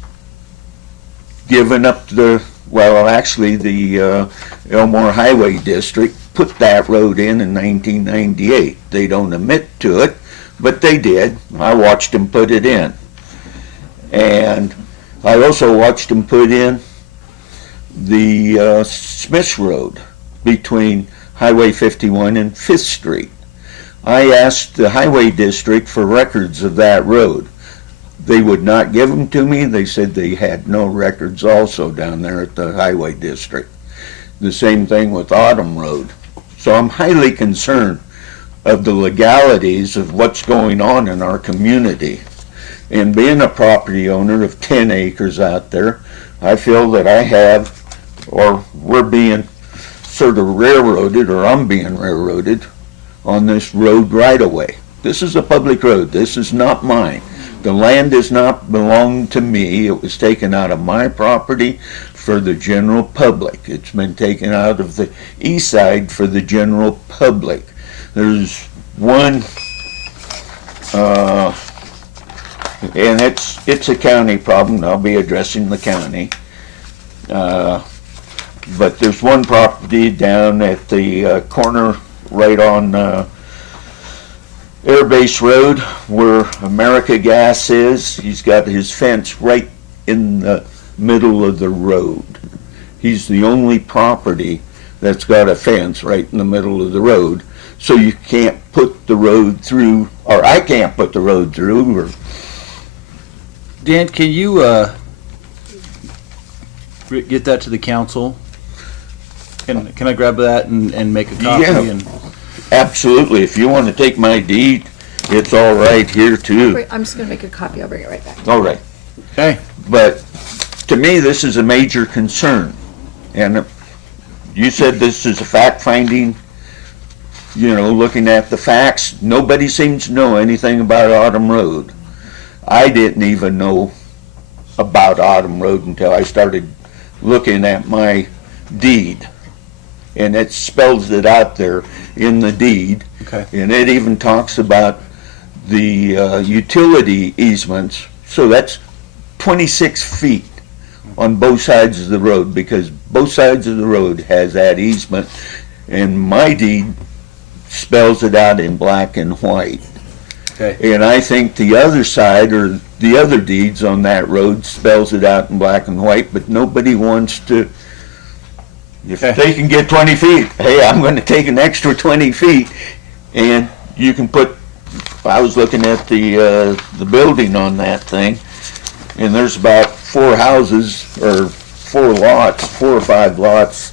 given up the, well, actually the Elmore Highway District put that road in 1998. They don't admit to it, but they did. I watched them put it in. And I also watched them put in the Smiths Road between Highway 51 and 5th Street. I asked the Highway District for records of that road. They would not give them to me. They said they had no records also down there at the Highway District. The same thing with Autumn Road. So I'm highly concerned of the legalities of what's going on in our community. And being a property owner of 10 acres out there, I feel that I have, or we're being sort of railroaded, or I'm being railroaded on this road right away. This is a public road. This is not mine. The land does not belong to me. It was taken out of my property for the general public. It's been taken out of the east side for the general public. There's one, and it's a county problem. I'll be addressing the county. But there's one property down at the corner right on Air Base Road where America Gas is. He's got his fence right in the middle of the road. He's the only property that's got a fence right in the middle of the road. So you can't put the road through, or I can't put the road through. Or Dan, can you get that to the council? Can I grab that and make a copy? Yeah, and absolutely. If you want to take my deed, it's all right here too. I'm just gonna make a copy. I'll bring it right back. All right. Okay. But to me, this is a major concern. And you said this is a fact-finding, looking at the facts. Nobody seems to know anything about Autumn Road. I didn't even know about Autumn Road until I started looking at my deed. And it spells it out there in the deed. Okay. And it even talks about the utility easements. So that's 26 feet on both sides of the road, because both sides of the road has that easement, and my deed spells it out in black and white. Okay. And I think the other side, or the other deeds on that road, spells it out in black and white, but nobody wants to. If they can get 20 feet, hey, I'm going to take an extra 20 feet, and you can put. I was looking at the building on that thing, and there's about 4 houses or 4 lots, 4 or 5 lots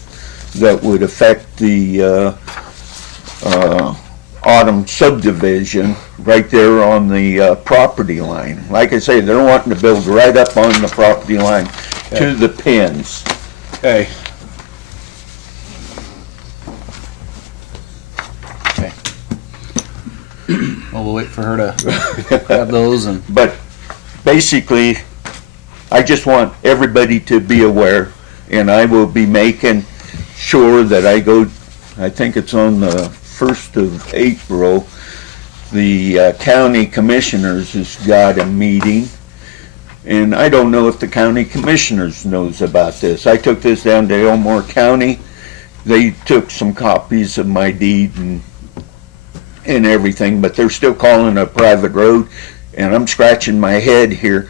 that would affect the Autumn subdivision right there on the property line. Like I say, they're wanting to build right up on the property line to the pins. Okay. Well, we'll wait for her to have those. But basically, I just want everybody to be aware, and I will be making sure that I go, I think it's on the 1st of April, the county commissioners has got a meeting, and I don't know if the county commissioners knows about this. I took this down to Elmore County. They took some copies of my deed and everything, but they're still calling it a private road, and I'm scratching my head here.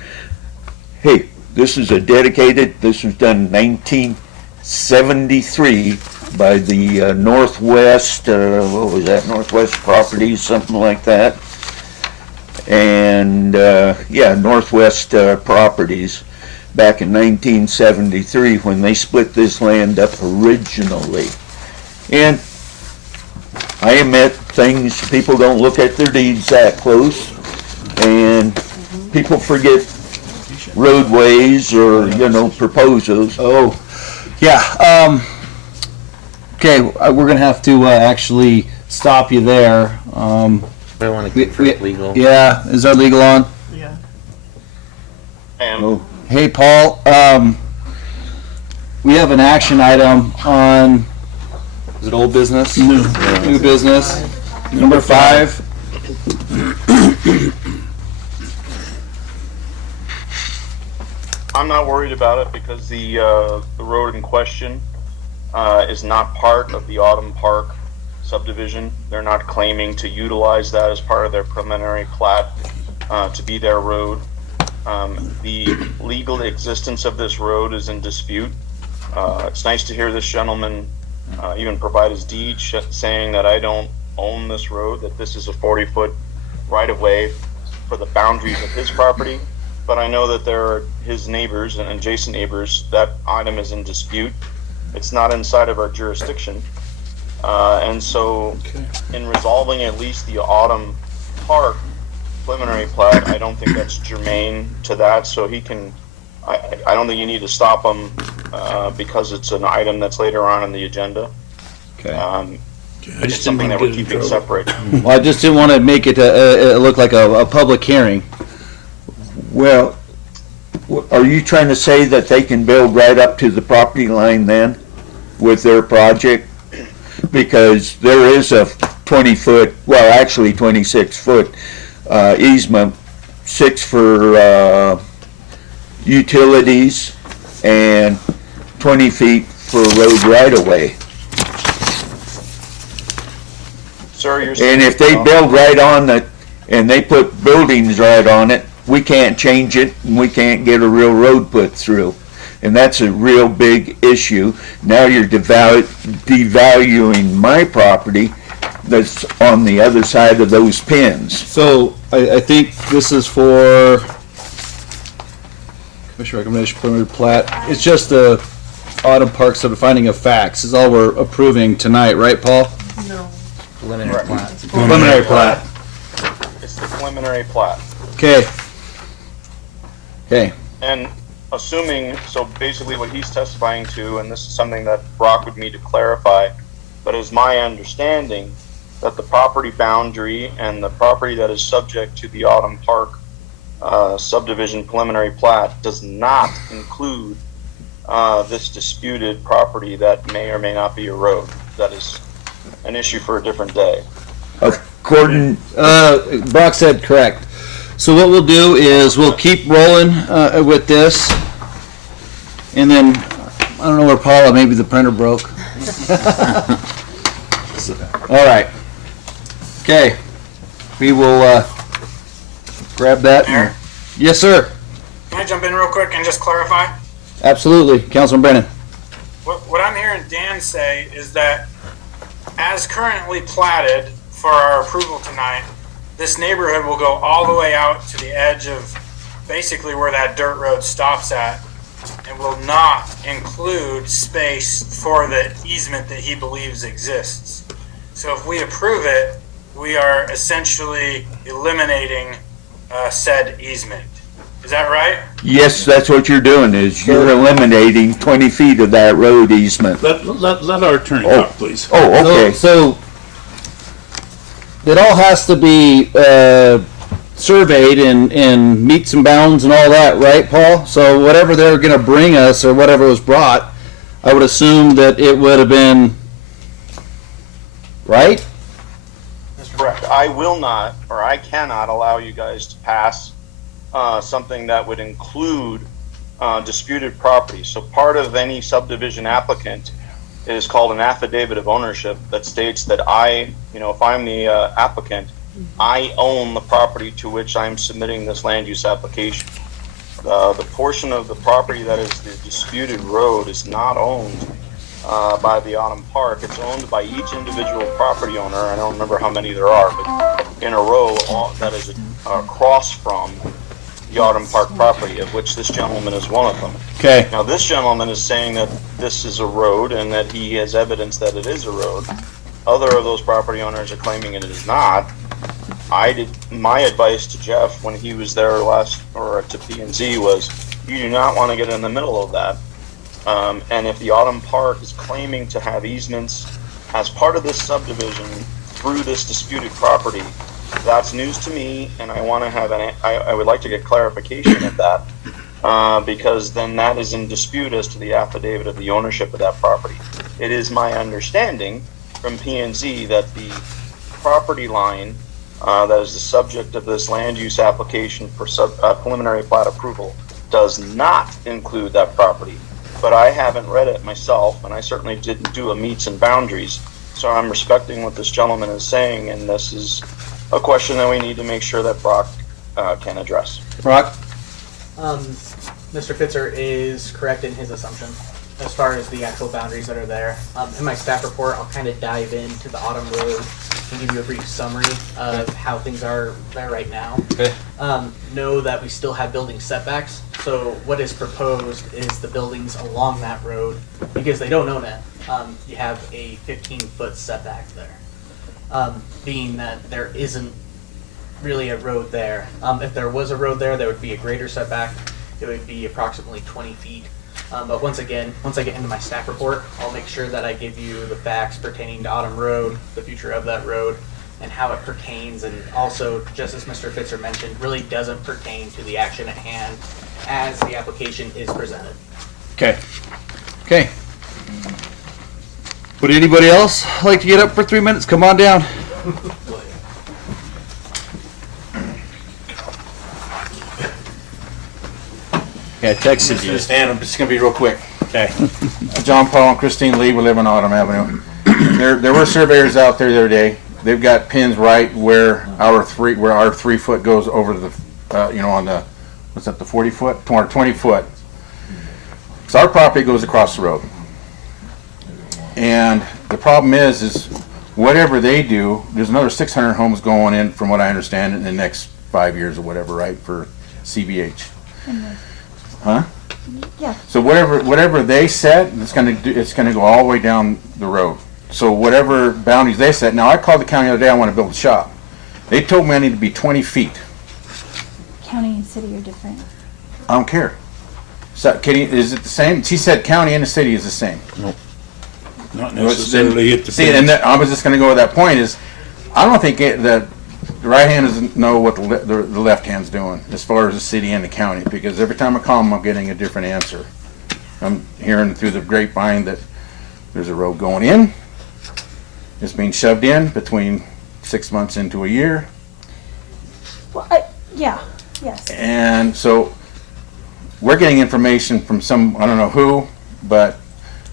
Hey, this is this was done in 1973 by the Northwest, what was that, Northwest Properties, something like that. And yeah, Northwest Properties back in 1973 when they split this land up originally. And I admit things, people don't look at their deeds that close, and people forget roadways or, proposals. Oh, yeah. Okay, we're gonna have to actually stop you there. I want to get for legal. Yeah, is our legal on? Yeah. Oh. Hey, Paul. We have an action item on. Is it old business? New business. Number 5. I'm not worried about it because the road in question is not part of the Autumn Park subdivision. They're not claiming to utilize that as part of their preliminary plat to be their road. The legal existence of this road is in dispute. It's nice to hear this gentleman even provide his deed saying that I don't own this road, that this is a 40-foot right-of-way for the boundaries of his property. But I know that there are his neighbors and adjacent neighbors, that item is in dispute. It's not inside of our jurisdiction. And so in resolving at least the Autumn Park preliminary plat, I don't think that's germane to that, so he can, I don't think you need to stop him because it's an item that's later on in the agenda. Okay. It's something that we're keeping separate. Well, I just didn't want to make it look like a public hearing. Well, are you trying to say that they can build right up to the property line then with their project? Because there is a 20-foot, well, actually 26-foot easement, 6 for utilities and 20 feet for road right-of-way. Sir, you're And if they build right on the, and they put buildings right on it, we can't change it and we can't get a real road put through. And that's a real big issue. Now you're devaluing my property that's on the other side of those pins. So I think this is for Commission recommendation preliminary plat. It's just the Autumn Park subdividing of facts is all we're approving tonight, right, Paul? No. Preliminary plat. Preliminary plat. It's the preliminary plat. Okay. Okay. And assuming, so basically what he's testifying to, and this is something that Brock would need to clarify, but it's my understanding that the property boundary and the property that is subject to the Autumn Park subdivision preliminary plat does not include this disputed property that may or may not be a road. That is an issue for a different day. According, Brock said correct. So what we'll do is we'll keep rolling with this, and then I don't know where Paula, maybe the printer broke. All right. Okay. We will grab that. Mayor? Yes, sir. Can I jump in real quick and just clarify? Absolutely, Councilman Brennan. What I'm hearing Dan say is that as currently platted for our approval tonight, this neighborhood will go all the way out to the edge of basically where that dirt road stops at and will not include space for the easement that he believes exists. So if we approve it, we are essentially eliminating said easement. Is that right? yes, that's what you're doing, is you're eliminating 20 feet of that road easement. Let our attorney talk, please. Oh, okay. So it all has to be surveyed and meets and bounds and all that, right, Paul? So whatever they're going to bring us or whatever was brought, I would assume that it would have been right. That's correct. I will not, or I cannot allow you guys to pass something that would include disputed property. So part of any subdivision applicant is called an affidavit of ownership that states that if I'm the applicant, I own the property to which I'm submitting this land use application. The portion of the property that is the disputed road is not owned by the Autumn Park. It's owned by each individual property owner. I don't remember how many there are, but in a row that is across from the Autumn Park property, of which this gentleman is one of them. Okay. Now, this gentleman is saying that this is a road and that he has evidence that it is a road. Other of those property owners are claiming it is not. My advice to Jeff when he was there to P&Z was, you do not want to get in the middle of that. And if the Autumn Park is claiming to have easements as part of this subdivision through this disputed property, that's news to me, and I want to have I would like to get clarification of that, because then that is in dispute as to the affidavit of the ownership of that property. It is my understanding from P&Z that the property line that is the subject of this land use application for preliminary plat approval does not include that property. But I haven't read it myself, and I certainly didn't do a meets and boundaries, so I'm respecting what this gentleman is saying, and this is a question that we need to make sure that Brock can address. Brock? Mr. Fitzer is correct in his assumption. as far as the actual boundaries that are there. In my staff report, I'll kind of dive into the Autumn Road and give you a brief summary of how things are there right now. Okay. Know that we still have building setbacks. So what is proposed is the buildings along that road, because they don't own it, you have a 15-foot setback there. Being that there isn't really a road there. If there was a road there, there would be a greater setback. It would be approximately 20 feet. But once I get into my staff report, I'll make sure that I give you the facts pertaining to Autumn Road, the future of that road, and how it pertains, and also, just as Mr. Fitzer mentioned, really doesn't pertain to the action at hand as the application is presented. Okay. Okay. Would anybody else like to get up for 3 minutes? Come on down. Yeah, I texted you. Stan, I'm just gonna be real quick. Okay. John Paul and Christine Lee, we live on Autumn Avenue. There were surveyors out there the other day. They've got pins right where our 3 foot goes over the, on the, what's that, the 40 foot, 20 foot. So our property goes across the road. And the problem is whatever they do, there's another 600 homes going in, from what I understand, in the next 5 years or whatever, right, for CBH. Huh? Yeah. So whatever they set, it's gonna go all the way down the road. So whatever boundaries they set. Now I called the county the other day. I want to build a shop. They told me I need to be 20 feet. County and city are different. I don't care. So, Kitty, is it the same? She said county and the city is the same. Nope. Not necessarily. It depends. See, and I was just going to go with that point. Is I don't think the right hand doesn't know what the left hand's doing as far as the city and the county, because every time I call them, I'm getting a different answer. I'm hearing through the grapevine that there's a road going in. It's being shoved in between 6 months into a year. Well, yeah, yes. And so we're getting information from some, I don't know who, but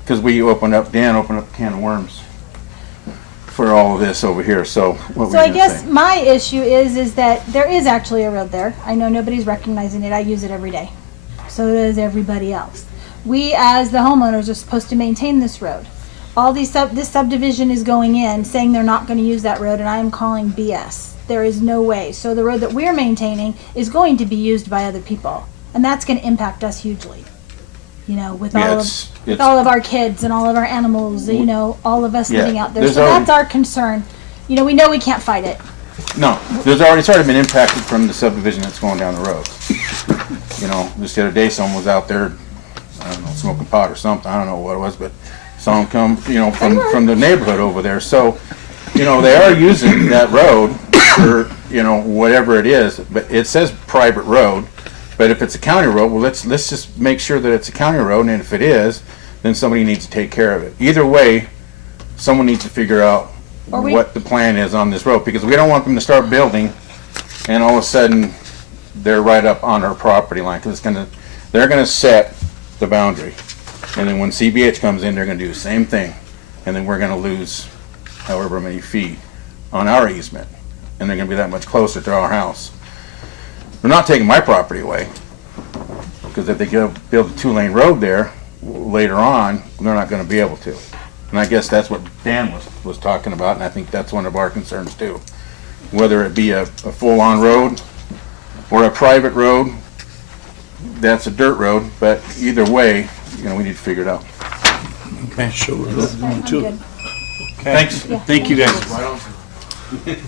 because Dan opened up a can of worms for all of this over here. So what So I guess my issue is that there is actually a road there. I know nobody's recognizing it. I use it every day. So does everybody else. We as the homeowners are supposed to maintain this road. All these this subdivision is going in saying they're not going to use that road, and I am calling BS. There is no way. So the road that we're maintaining is going to be used by other people, and that's going to impact us hugely. You know, with all of our kids and all of our animals, you know, all of us living out there. So that's our concern. You know, we know we can't fight it. No, it's already been impacted from the subdivision that's going down the road. You know, just the other day someone was out there, I don't know, smoking pot or something. I don't know what it was, but saw them come, from the neighborhood over there. So, they are using that road for, whatever it is. But it says private road. But if it's a county road, well, let's just make sure that it's a county road. And if it is, then somebody needs to take care of it. Either way, someone needs to figure out what the plan is on this road, because we don't want them to start building and all of a sudden they're right up on our property line, because they're gonna set the boundary. And then when CBH comes in, they're going to do the same thing. And then we're going to lose however many feet on our easement. And they're going to be that much closer to our house. They're not taking my property away. Because if they build a 2-lane road there, later on, they're not going to be able to. And I guess that's what Dan was talking about, and I think that's one of our concerns too. Whether it be a full-on road or a private road, that's a dirt road, but either way, we need to figure it out. Okay, sure. Too. Okay. Thanks. Yeah. Thank you guys. Would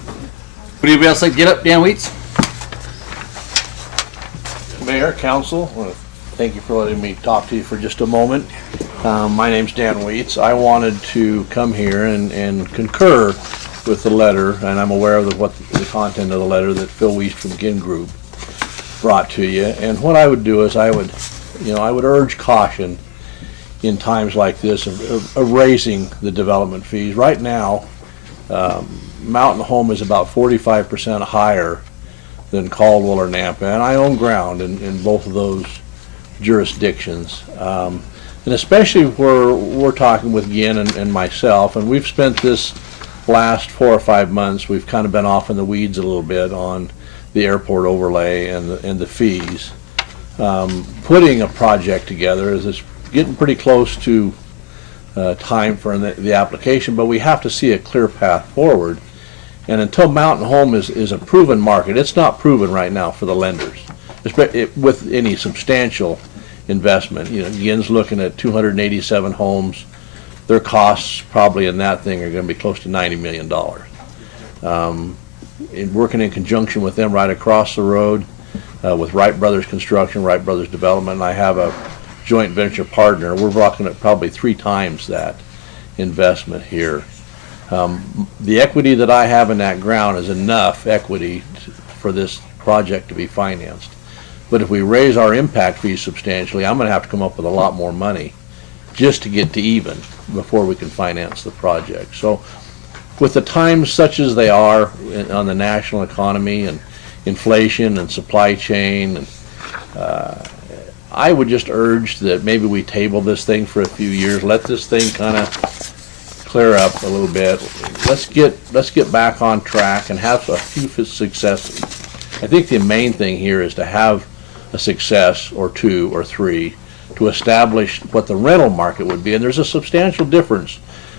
anybody else like to get up? Dan Wheats? Mayor, Council, thank you for letting me talk to you for just a moment. My name's Dan Wheats. I wanted to come here and concur with the letter, and I'm aware of what the content of the letter that Phil Weiss from Ginn Group brought to you. And what I would do is I would urge caution in times like this of raising the development fees. Right now, Mountain Home is about 45% higher than Caldwell or Nampa, and I own ground in both of those jurisdictions. And especially where we're talking with Ginn and myself, and we've spent this last 4 or 5 months, we've kind of been off in the weeds a little bit on the airport overlay and the fees. Putting a project together, as it's getting pretty close to time for the application, but we have to see a clear path forward. And until Mountain Home is a proven market, it's not proven right now for the lenders, with any substantial investment. You know, Yin's looking at 287 homes. Their costs probably in that thing are going to be close to $90 million. In working in conjunction with them right across the road, with Wright Brothers Construction, Wright Brothers Development, and I have a joint venture partner. We're looking at probably 3 times that investment here. The equity that I have in that ground is enough equity for this project to be financed. But if we raise our impact fees substantially, I'm going to have to come up with a lot more money just to get to even before we can finance the project. So with the times such as they are on the national economy and inflation and supply chain, and I would just urge that maybe we table this thing for a few years, let this thing kind of clear up a little bit. Let's get back on track and have a few successes. I think the main thing here is to have a success or 2 or 3 to establish what the rental market would be. And there's a substantial difference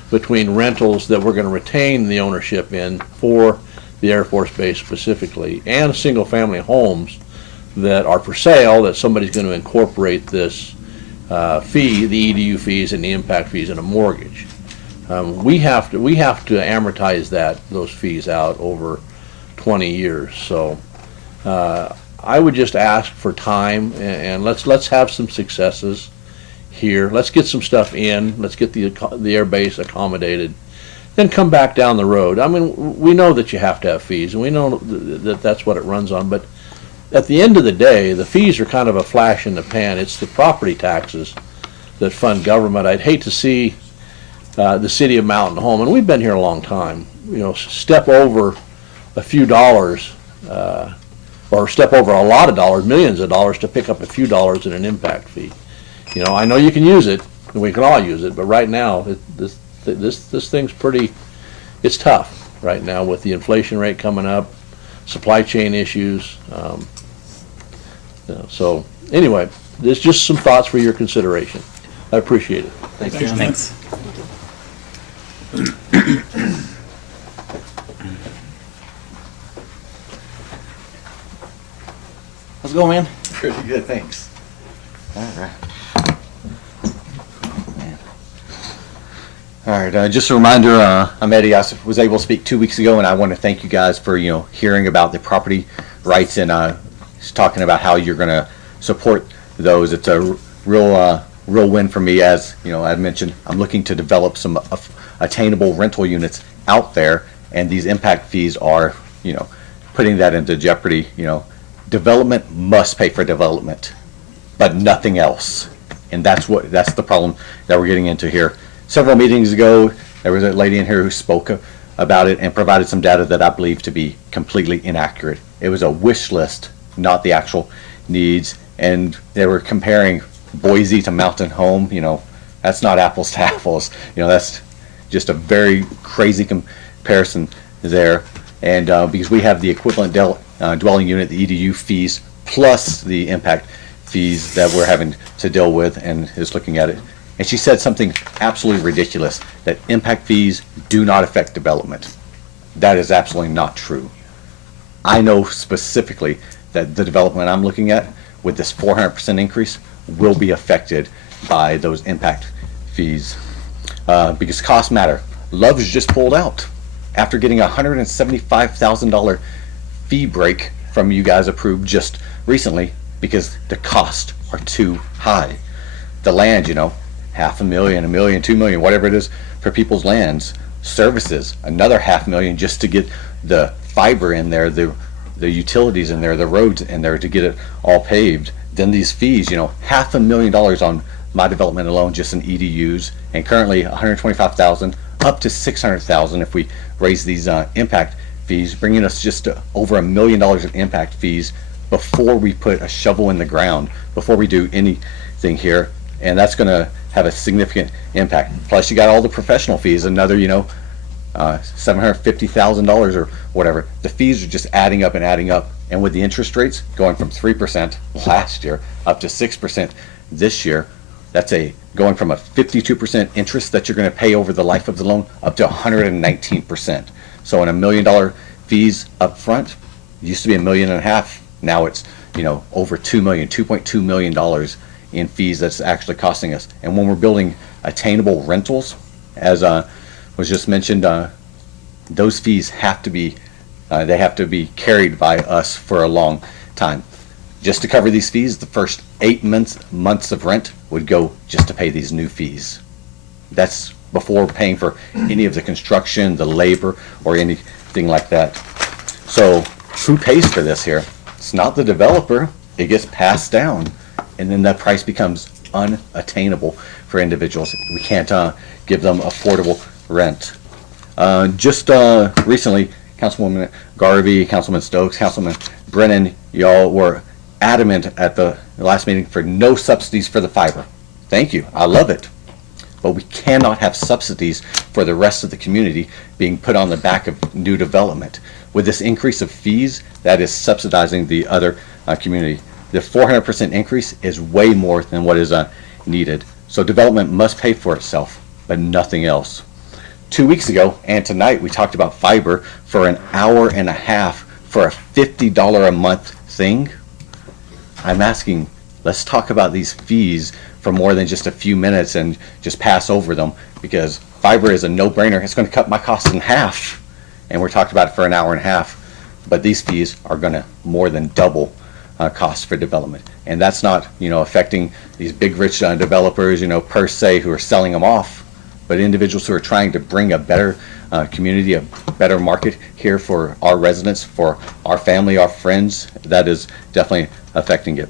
between rentals that we're going to retain the ownership in for the Air Force Base specifically, and single family homes that are for sale that somebody's going to incorporate this fee, the EDU fees and the impact fees, in a mortgage. We have to amortize those fees out over 20 years. So I would just ask for time, and let's have some successes here. Let's get some stuff in. Let's get the air base accommodated. Then come back down the road. I mean, we know that you have to have fees, and we know that that's what it runs on. But at the end of the day, the fees are kind of a flash in the pan. It's the property taxes that fund government. I'd hate to see the city of Mountain Home, and we've been here a long time, you know, step over a few dollars, or step over a lot of dollars, millions of dollars, to pick up a few dollars in an impact fee. You know, I know you can use it, and we can all use it, but right now, this thing's it's tough right now with the inflation rate coming up, supply chain issues. You know, so anyway, there's just some thoughts for your consideration. I appreciate it. Thanks, Dan. Thanks. How's it going, man? Pretty good, thanks. All right. All right, just a reminder, I'm Eddie. I was able to speak 2 weeks ago, and I want to thank you guys for, you know, hearing about the property rights and just talking about how you're going to support those. It's a real win for me. As you know, I mentioned, I'm looking to develop some attainable rental units out there, and these impact fees are, you know, putting that into jeopardy. You know, development must pay for development, but nothing else, and that's the problem that we're getting into here. Several meetings ago, there was a lady in here who spoke about it and provided some data that I believe to be completely inaccurate. It was a wish list, not the actual needs, and they were comparing Boise to Mountain Home. You know, that's not apples to apples. You know, that's just a very crazy comparison there. And because we have the equivalent dwelling unit, the EDU fees, plus the impact fees that we're having to deal with, and is looking at it. And she said something absolutely ridiculous, that impact fees do not affect development. That is absolutely not true. I know specifically that the development I'm looking at with this 400% increase will be affected by those impact fees because costs matter. Love's just pulled out after getting a $175,000 fee break from you guys approved just recently because the costs are too high. The land, you know, $500,000, $1 million, $2 million, whatever it is for people's lands. Services, another $500,000 just to get the fiber in there, the utilities in there, the roads in there to get it all paved. Then these fees, you know, $500,000 on my development alone, just in EDUs, and currently $125,000 up to $600,000 if we raise these impact fees, bringing us just to over $1 million in impact fees before we put a shovel in the ground, before we do anything here, and that's going to have a significant impact. Plus, you got all the professional fees, another, you know, $750,000 or whatever. The fees are just adding up and adding up, and with the interest rates going from 3% last year up to 6% this year, that's a going from a 52% interest that you're going to pay over the life of the loan up to 119%. So in $1 million fees up front, it used to be $1.5 million. Now it's, over $2.2 million in fees that's actually costing us. And when we're building attainable rentals, as was just mentioned, those fees have to be carried by us for a long time. Just to cover these fees, the first 8 months of rent would go just to pay these new fees. That's before paying for any of the construction, the labor, or anything like that. So who pays for this here? It's not the developer. It gets passed down, and then that price becomes unattainable for individuals. We can't give them affordable rent. Just recently, Councilwoman Garvey, Councilman Stokes, Councilman Brennan, y'all were adamant at the last meeting for no subsidies for the fiber. Thank you. I love it. But we cannot have subsidies for the rest of the community being put on the back of new development. With this increase of fees, that is subsidizing the other community. The 400% increase is way more than what is needed. So development must pay for itself, but nothing else. 2 weeks ago and tonight we talked about fiber for an hour and a half for a $50 a month thing. I'm asking, let's talk about these fees for more than just a few minutes and just pass over them, because fiber is a no-brainer. It's going to cut my costs in half, and we're talking about it for an hour and a half. But these fees are going to more than double costs for development, and that's not affecting these big rich developers per se who are selling them off, but individuals who are trying to bring a better community, a better market here for our residents, for our family, our friends. That is definitely affecting it.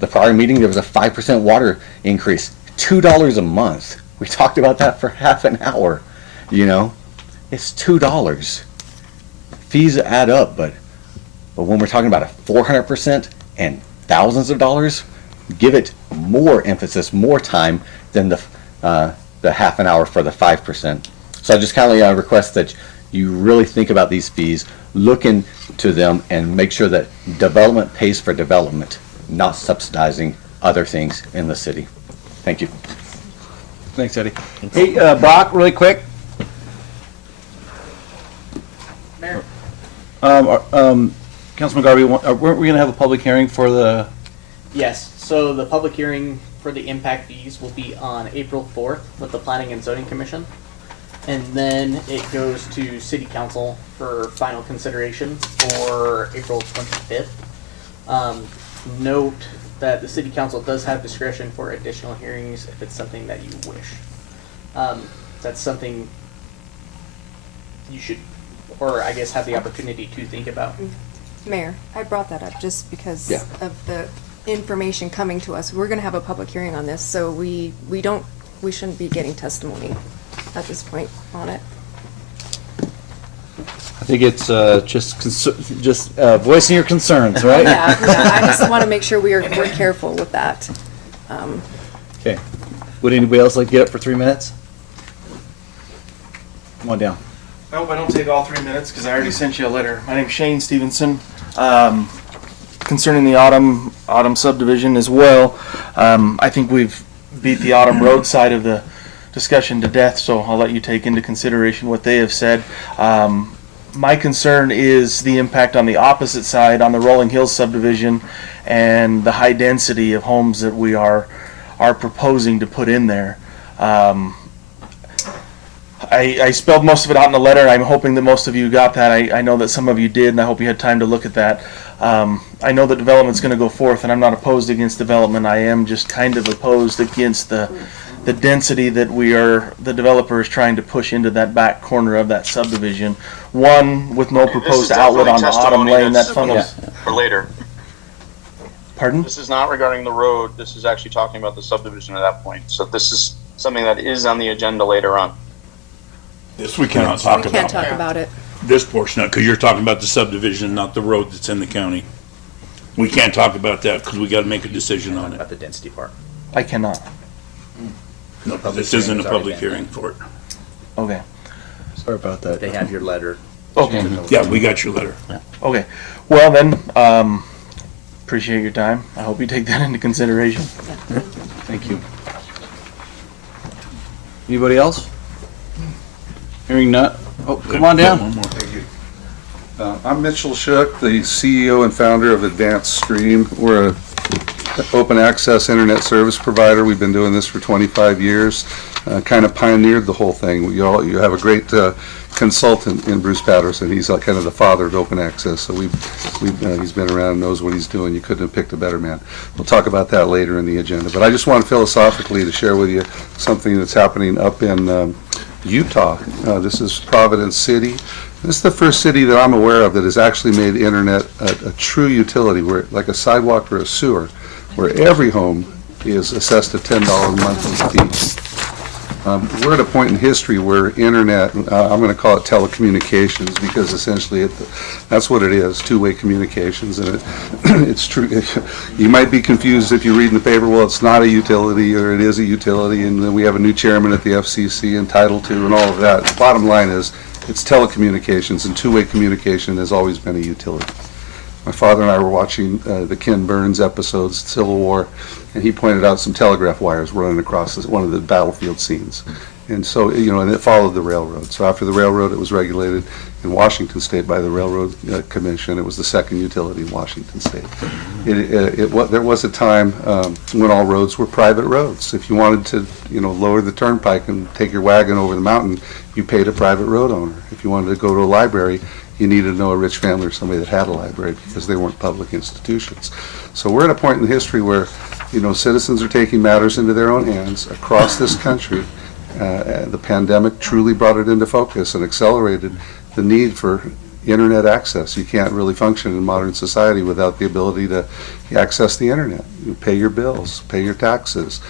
The prior meeting, there was a 5% water increase, $2 a month. We talked about that for half an hour. It's $2. Fees add up, but when we're talking about a 400% and thousands of dollars, give it more emphasis, more time than the half an hour for the 5%. So I just kindly request that you really think about these fees, look into them, and make sure that development pays for development, not subsidizing other things in the city. Thank you. Thanks, Eddie. Hey, Brock, really quick. Mayor. Councilman Garvey, weren't we going to have a public hearing for the... Yes, so the public hearing for the impact fees will be on April 4th with the Planning and Zoning Commission. And then it goes to City Council for final consideration for April 25th. Note that the City Council does have discretion for additional hearings if it's something that you wish. That's something you should, or I guess have the opportunity to think about. Mayor, I brought that up just because Yeah. of the information coming to us. We're gonna have a public hearing on this, so we shouldn't be getting testimony at this point on it. I think it's just voicing your concerns, right? Yeah, I just wanna make sure we're careful with that. Okay. Would anybody else like to get up for 3 minutes? Come on down. I hope I don't take all 3 minutes because I already sent you a letter. My name's Shane Stevenson. Concerning the Autumn subdivision as well, I think we've beat the Autumn Road side of the discussion to death, so I'll let you take into consideration what they have said. My concern is the impact on the opposite side, on the Rolling Hills subdivision, and the high density of homes that we are proposing to put in there. I spelled most of it out in the letter. I'm hoping that most of you got that. I know that some of you did, and I hope you had time to look at that. I know that development's going to go forth, and I'm not opposed against development. I am just kind of opposed against the density that the developer is trying to push into that back corner of that subdivision. One, with no proposed outlet on the Autumn Lane that funnels. For later. Pardon? This is not regarding the road. This is actually talking about the subdivision at that point. So this is something that is on the agenda later on. This we cannot talk about. We can't talk about it. This portion, because you're talking about the subdivision, not the road that's in the county. We can't talk about that because we got to make a decision on it. About the density part. I cannot. No, this isn't a public hearing for it. Okay. Sorry about that. They have your letter. Okay. Yeah, we got your letter. Okay. Well then, appreciate your time. I hope you take that into consideration. Thank you. Anybody else? Hearing none. Oh, come on down. One more. Thank you. I'm Mitchell Shook, the CEO and founder of Advanced Stream. We're an open access internet service provider. We've been doing this for 25 years. Kind of pioneered the whole thing. You have a great consultant in Bruce Patterson. He's kind of the father of open access. So he's been around, knows what he's doing. You couldn't have picked a better man. We'll talk about that later in the agenda. But I just want philosophically to share with you something that's happening up in Utah. This is Providence City. This is the first city that I'm aware of that has actually made internet a true utility, where like a sidewalk or a sewer, where every home is assessed a $10 monthly fee. We're at a point in history where internet, I'm going to call it telecommunications, because essentially that's what it is, two-way communications, and it's true. You might be confused if you read in the paper, well, it's not a utility, or it is a utility, and then we have a new chairman at the FCC entitled to, and all of that. The bottom line is, it's telecommunications, and two-way communication has always been a utility. My father and I were watching the Ken Burns episodes, Civil War, and he pointed out some telegraph wires running across one of the battlefield scenes. And so, and it followed the railroad. So after the railroad, it was regulated in Washington State by the Railroad Commission. It was the second utility in Washington State. There was a time when all roads were private roads. If you wanted to, lower the turnpike and take your wagon over the mountain, you paid a private road owner. If you wanted to go to a library, you needed to know a rich family or somebody that had a library, because they weren't public institutions. So we're at a point in history where, citizens are taking matters into their own hands across this country. The pandemic truly brought it into focus and accelerated the need for internet access. You can't really function in modern society without the ability to access the internet. You pay your bills, pay your taxes,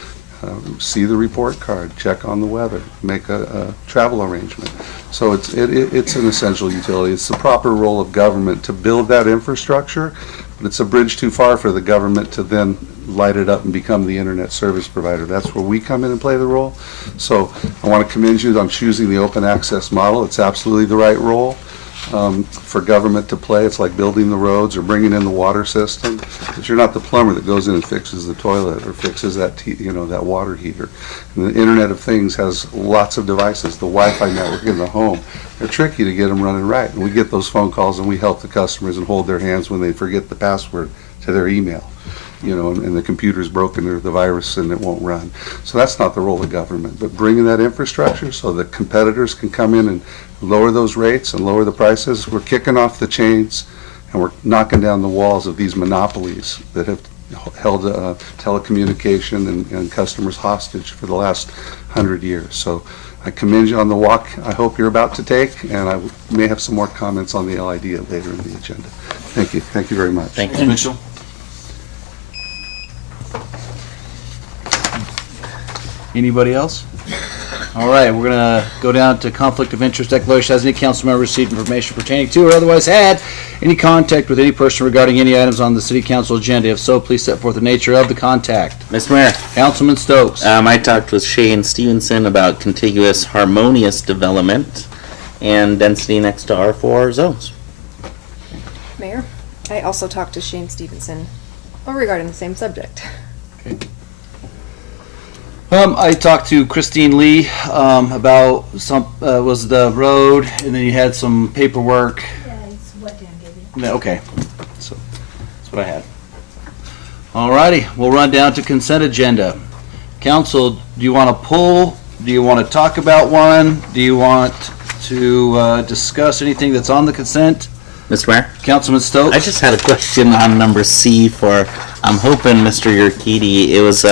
see the report card, check on the weather, make a travel arrangement. So it's an essential utility. It's the proper role of government to build that infrastructure, but it's a bridge too far for the government to then light it up and become the internet service provider. That's where we come in and play the role. So I want to commend you on choosing the open access model. It's absolutely the right role for government to play. It's like building the roads or bringing in the water system, but you're not the plumber that goes in and fixes the toilet or fixes that that water heater. And the Internet of Things has lots of devices. The Wi-Fi network in the home, they're tricky to get them running right. And we get those phone calls and we help the customers and hold their hands when they forget the password to their email. And the computer's broken or the virus and it won't run. So that's not the role of government, but bringing that infrastructure so that competitors can come in and lower those rates and lower the prices. We're kicking off the chains and we're knocking down the walls of these monopolies that have held telecommunication and customers hostage for the last 100 years. So I commend you on the walk I hope you're about to take, and I may have some more comments on the LID later in the agenda. Thank you. Thank you very much. Thank you, Mitchell. Anybody else? All right, we're gonna go down to conflict of interest declaration. Has any council member received information pertaining to or otherwise had any contact with any person regarding any items on the city council agenda? If so, please set forth the nature of the contact. Mr. Mayor. Councilman Stokes. I talked with Shane Stevenson about contiguous harmonious development and density next to R4 zones. Mayor, I also talked to Shane Stevenson regarding the same subject. Okay. I talked to Christine Lee about was the road, and then you had some paperwork. Yeah, it's what Dan gave you. Okay, so that's what I had. All righty, we'll run down to consent agenda. Council, do you want to pull? Do you want to talk about one? Do you want to discuss anything that's on the consent? Mr. Mayor? Councilman Stokes? I just had a question on number C for, I'm hoping Mr. Urquidy, it was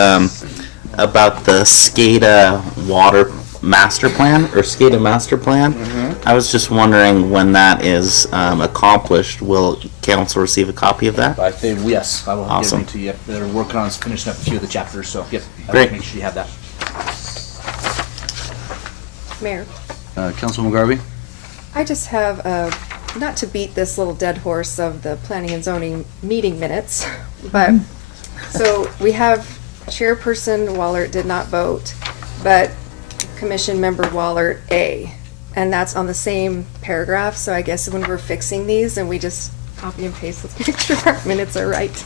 about the SCADA water master plan, or SCADA master plan. Mm-hmm. I was just wondering when that is accomplished, will council receive a copy of that? I think, yes, I will Awesome. give it to you. They're working on finishing up a few of the chapters, so yep, I Great. will make sure you have that. Mayor, Councilwoman Garvey? I just have, not to beat this little dead horse of the planning and zoning meeting minutes, but, so we have Chairperson Wallert did not vote, but Commission Member Wallert A. And that's on the same paragraph, so I guess when we're fixing these and we just copy and paste, let's make sure our minutes are right.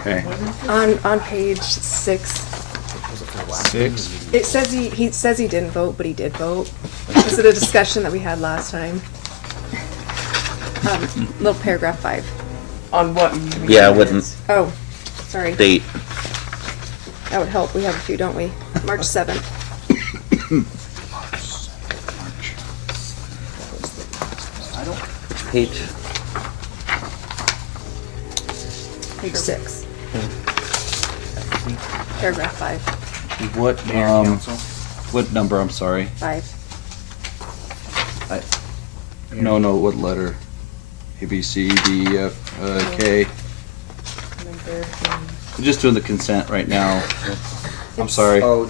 Okay. On page 6. 6. It says he says he didn't vote, but he did vote. Is it a discussion that we had last time? Little paragraph 5. On what? Yeah, I wouldn't. Oh, sorry. Date. That would help. We have a few, don't we? March 7th. Page. Page 6. Paragraph 5. What, what number, I'm sorry? 5. No, what letter? A, B, C, D, E, F, K. We're just doing the consent right now. I'm sorry. Oh,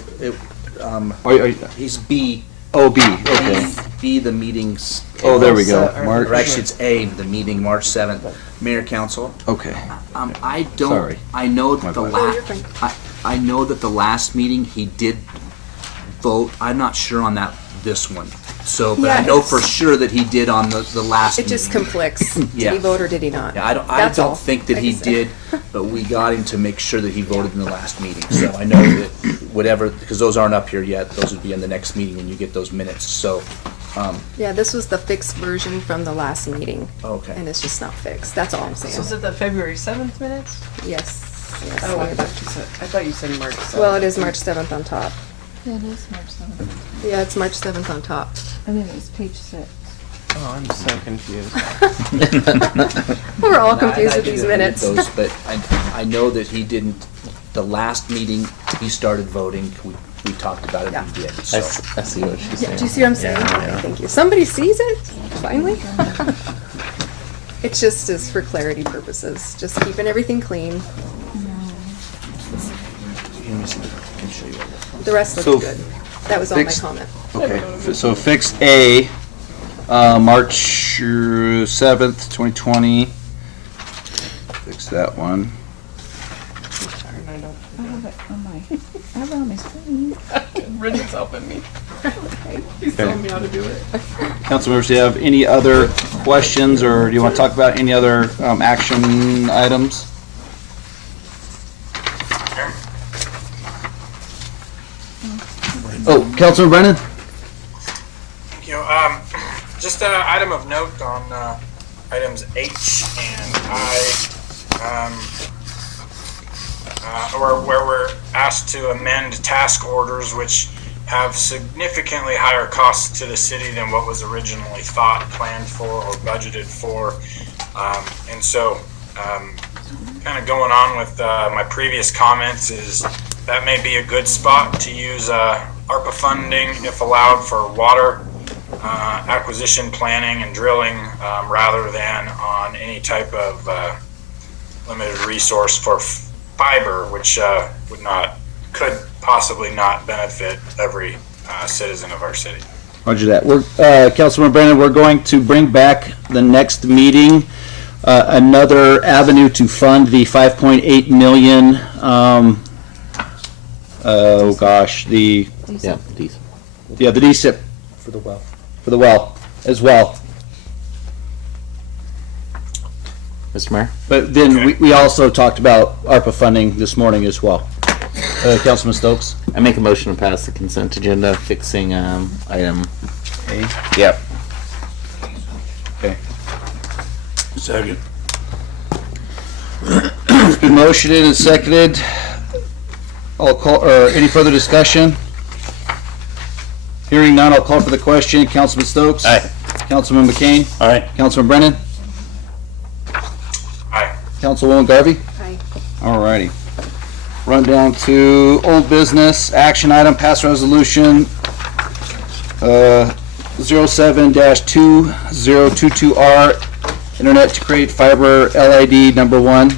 he's B. Oh, B, okay. B, the meetings. Oh, there we go. Or actually, it's A, the meeting, March 7th. Mayor, council. Okay. I don't. Sorry. I know that My bad. I know that the last meeting he did vote. I'm not sure on this one. So, but Yeah, I know it's- for sure that he did on the last. It just meeting. conflicts. Did Yeah. he vote or did he not? Yeah, I That's all don't think that I he can say. did, but we got him to make sure that he voted in the last meeting. So I know that whatever, because those aren't up here yet, those would be in the next meeting when you get those minutes. So, Yeah, this was the fixed version from the last meeting. Okay. And it's just not fixed. That's all I'm saying. So is it the February 7th minutes? Yes. Yes. Oh, I thought you said March 7th. Well, it is March 7th on top. Yeah, it is March 7th. Yeah, it's March 7th on top. And then it's page 6. Oh, I'm so confused. We're all and I confused with didn't these read minutes. Those, but I know that he didn't, the last meeting, he started voting. We talked about it and he did. So. I see what she's Yeah, saying. do you see what I'm saying? Yeah, Okay, yeah. thank you. Somebody sees it? Finally? It just is for clarity purposes, just keeping everything clean. The rest So, looks good. That was all my fix- comment. Okay, so fix A, March 7th, 2020. Fix that one. I have it on my, I have it on my screen. Brendan's helping me. He's telling me how to do it. Council members, do you have any other questions, or do you want to talk about any other action items? Oh, Councilman Brennan? Thank you. Just an item of note on items H and I, or where we're asked to amend task orders, which have significantly higher costs to the city than what was originally thought, planned for, or budgeted for. And so, kind of going on with my previous comments, is that may be a good spot to use ARPA funding, if allowed, for water acquisition, planning, and drilling, rather than on any type of limited resource for fiber, which could possibly not benefit every citizen of our city. Roger that. Councilman Brennan, we're going to bring back the next meeting another avenue to fund the 5.8 million. Oh gosh, the Yeah, these. the DSIP For the well. for the well as well. Mr. Mayor? But then we also talked about ARPA funding this morning as well. Councilman Stokes? I make a motion to pass the consent agenda fixing item A. Yep. Okay. Second. It's been motioned and seconded. I'll call, or any further discussion? Hearing none, I'll call for the question. Councilman Stokes? Aye. Councilman McCain? Aye. Councilman Brennan? Aye. Councilwoman Garvey? Aye. Alrighty. Run down to old business, action item, pass resolution 07-2022R, Internet to create fiber LID number 1.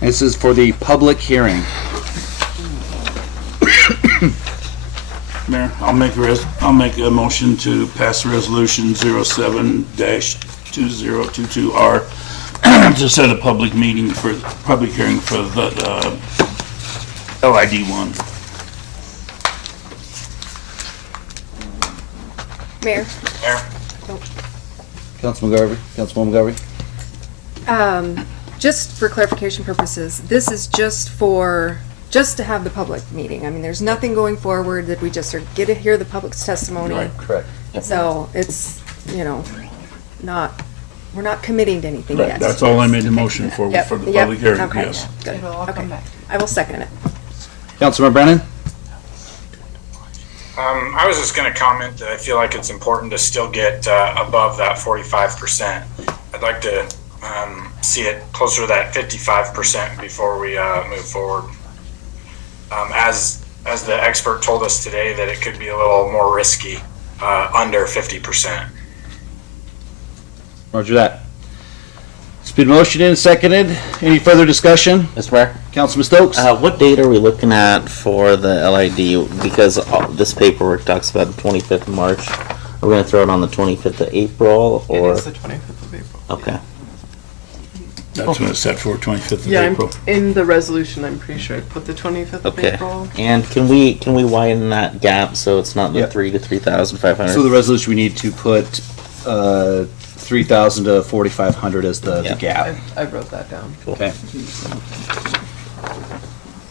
This is for the public hearing. Mayor, I'll make a motion to pass resolution 07-2022R to set a public meeting for, public hearing for the LID one. Mayor? Mayor? Councilman Garvey, Councilwoman Garvey? just for clarification purposes, this is just to have the public meeting. I mean, there's nothing going forward, that we just get to hear the public's testimony. Right, correct. So it's, we're not committing to anything Right, yet. that's all I made the motion for, Yep, for the yep, public hearing, okay, yes. good, It'll all okay. come back. I will second it. Councilmember Brennan? I was just going to comment that I feel like it's important to still get above that 45%. I'd like to see it closer to that 55% before we move forward. As the expert told us today, that it could be a little more risky under 50%. Roger that. It's been motioned and seconded. Any further discussion? Mr. Mayor? Councilman Stokes? What date are we looking at for the LID? Because this paperwork talks about the 25th of March. Are we going to throw it on the 25th of April? Or? It is the 25th of April. Okay. That's when it's set for, 25th of Yeah, April. in the resolution, I'm pretty sure I put the 25th of Okay. April. And can we widen that gap so it's not the Yep. 3 to 3,500? So the resolution, we need to put 3,000 to 4,500 as the gap. I wrote that down. Okay.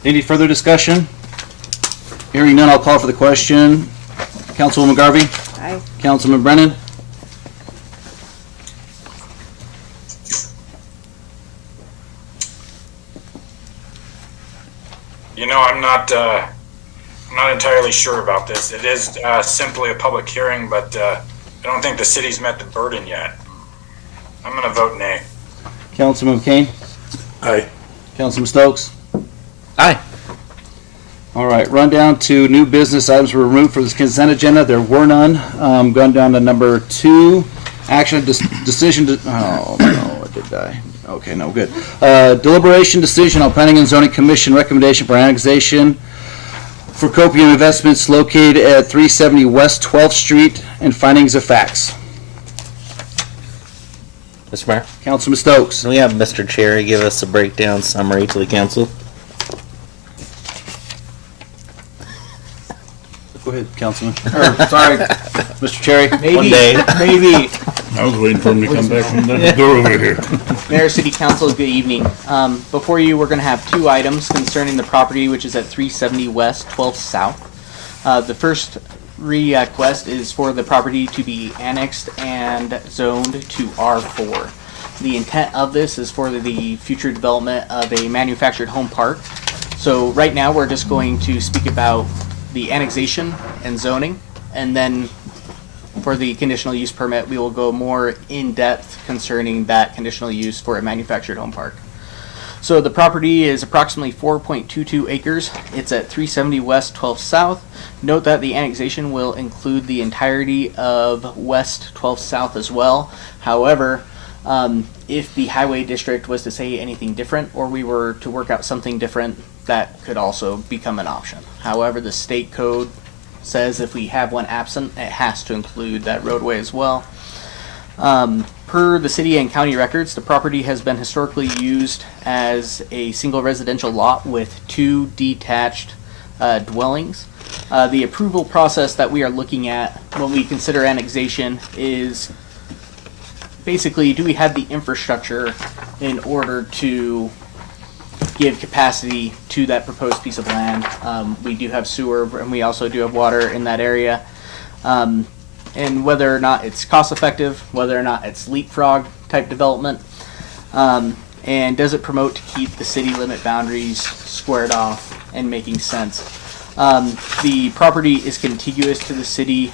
Any further discussion? Hearing none, I'll call for the question. Councilwoman Garvey? Aye. Councilman Brennan? I'm not entirely sure about this. It is simply a public hearing, but I don't think the city's met the burden yet. I'm going to vote nay. Councilman McCain? Aye. Councilman Stokes? Aye. All right, run down to new business items were removed from the consent agenda. There were none. Going down to number 2, action decision to, oh no, it did die. Okay, no, good. Deliberation decision on Planning and Zoning Commission recommendation for annexation for copium investments located at 370 West 12th Street and findings of facts. Mr. Mayor? Councilman Stokes. Can we have Mr. Cherry give us a breakdown summary to the council? Go ahead, Councilman. Sorry, Mr. Cherry. One day. Maybe. I was waiting for him to come back from the door over here. Mayor, City Council, good evening. Before you, we're going to have 2 items concerning the property, which is at 370 West, 12th South. The first request is for the property to be annexed and zoned to R4. The intent of this is for the future development of a manufactured home park. So right now, we're just going to speak about the annexation and zoning, and then for the conditional use permit, we will go more in depth concerning that conditional use for a manufactured home park. So the property is approximately 4.22 acres. It's at 370 West 12th South. Note that the annexation will include the entirety of West 12th South as well. However, if the highway district was to say anything different, or we were to work out something different, that could also become an option. However, the state code says if we have one absent, it has to include that roadway as well. Per the city and county records, the property has been historically used as a single residential lot with 2 detached dwellings. The approval process that we are looking at when we consider annexation is basically, do we have the infrastructure in order to give capacity to that proposed piece of land? We do have sewer, and we also do have water in that area. And whether or not it's cost effective, whether or not it's leapfrog type development, and does it promote to keep the city limit boundaries squared off and making sense? The property is contiguous to the city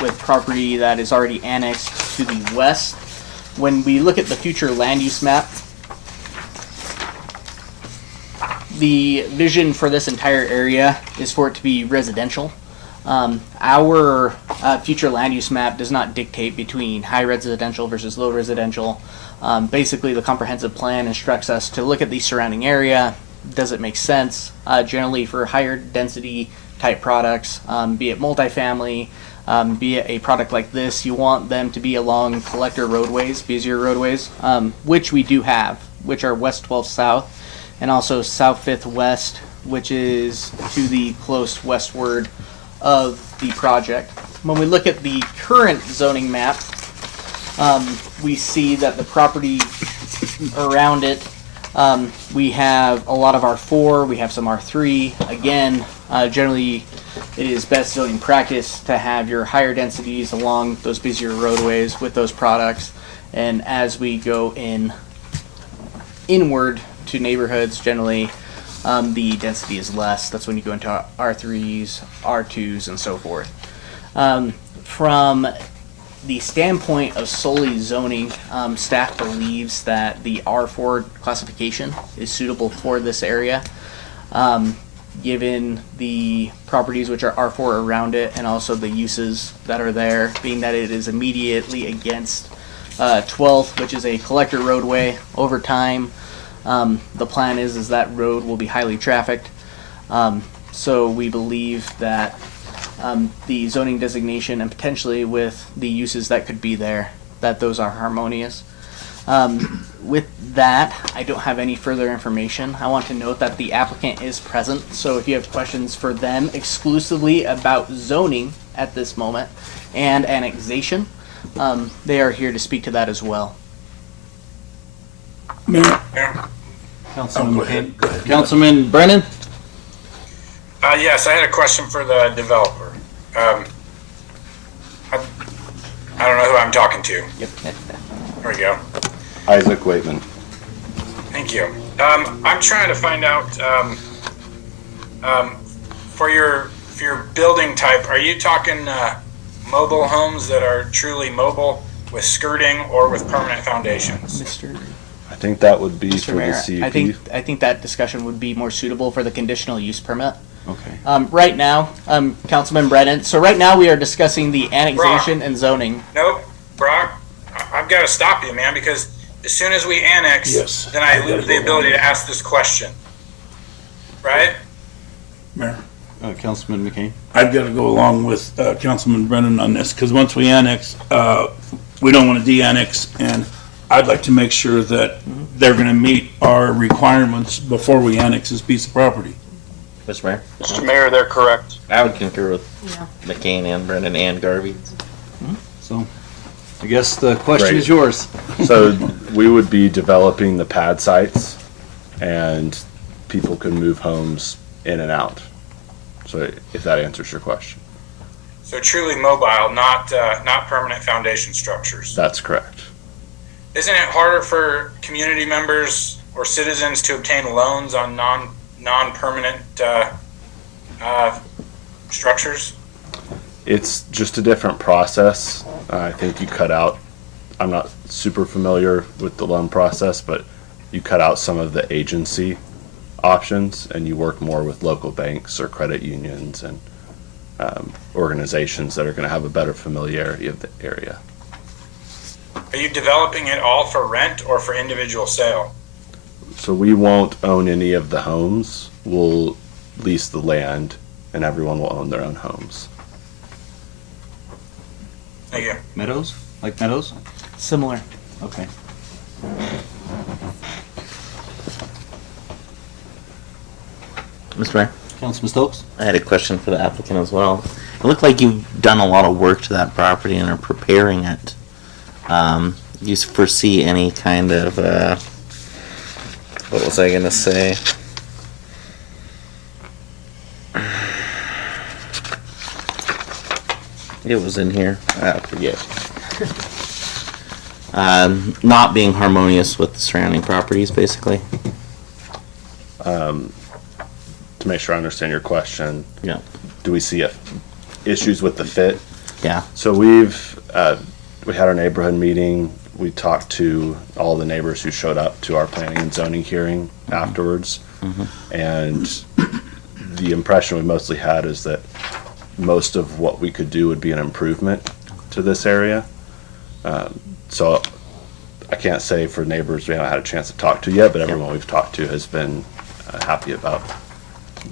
with property that is already annexed to the west. When we look at the future land use map, the vision for this entire area is for it to be residential. Our future land use map does not dictate between high residential versus low residential. Basically, the comprehensive plan instructs us to look at the surrounding area. Does it make sense? Generally, for higher density type products, be it multifamily, be it a product like this, you want them to be along collector roadways, busier roadways, which we do have, which are West 12th South and also South 5th West, which is to the close westward of the project. When we look at the current zoning map, we see that the property around it. We have a lot of R4, we have some R3. Again, generally it is best zoning practice to have your higher densities along those busier roadways with those products. And as we go inward to neighborhoods, generally the density is less. That's when you go into R3s, R2s, and so forth. From the standpoint of solely zoning, staff believes that the R4 classification is suitable for this area, given the properties which are R4 around it and also the uses that are there, being that it is immediately against 12th, which is a collector roadway. Over time, the plan is that road will be highly trafficked. So we believe that the zoning designation and potentially with the uses that could be there, that those are harmonious. With that, I don't have any further information. I want to note that the applicant is present, so if you have questions for them exclusively about zoning at this moment and annexation, they are here to speak to that as well. Mayor. Councilman Brennan? Yes, I had a question for the developer. I don't know who I'm talking to. Yep. There we go. Isaac Waitman. Thank you. I'm trying to find out for your building type. Are you talking mobile homes that are truly mobile with skirting or with permanent foundations? I think that would be Mr. for Mayor, the CUP. I think that discussion would be more suitable for the conditional use permit. Okay. Right now, Councilman Brennan, so right now we are discussing the annexation and zoning. Nope, Brock, I've got to stop you, man, because as soon as we annex, then I lose the ability to ask this question. Right? Mayor. Councilman McCain? I've got to go along with Councilman Brennan on this, because once we annex, we don't want to de-annex, and I'd like to make sure that they're going to meet our requirements before we annex this piece of property. Mr. Mayor? Mr. Mayor, they're correct. I would concur with McCain and Brennan and Garvey. So, I guess the question Great. is yours. So we would be developing the pad sites and people could move homes in and out. So if that answers your question. So truly mobile, not permanent foundation structures. That's correct. Isn't it harder for community members or citizens to obtain loans on non-permanent structures? It's just a different process. I think you cut out, I'm not super familiar with the loan process, but you cut out some of the agency options and you work more with local banks or credit unions and organizations that are going to have a better familiarity of the area. Are you developing it all for rent or for individual sale? So we won't own any of the homes. We'll lease the land and everyone will own their own homes. Thank you. Meadows? Like Meadows? Similar. Okay. Mr. Mayor? Councilman Stokes? I had a question for the applicant as well. It looked like you've done a lot of work to that property and are preparing it. Do you foresee any kind of, what was I gonna say? It was in here. I forget. Not being harmonious with the surrounding properties, basically. To make sure I understand your question, yeah. Do we see issues with the fit? Yeah. So we had our neighborhood meeting. We talked to all the neighbors who showed up to our planning and zoning hearing afterwards. And the impression we mostly had is that most of what we could do would be an improvement to this area. So I can't say for neighbors we haven't had a chance to talk to yet, but everyone we've talked to has been happy about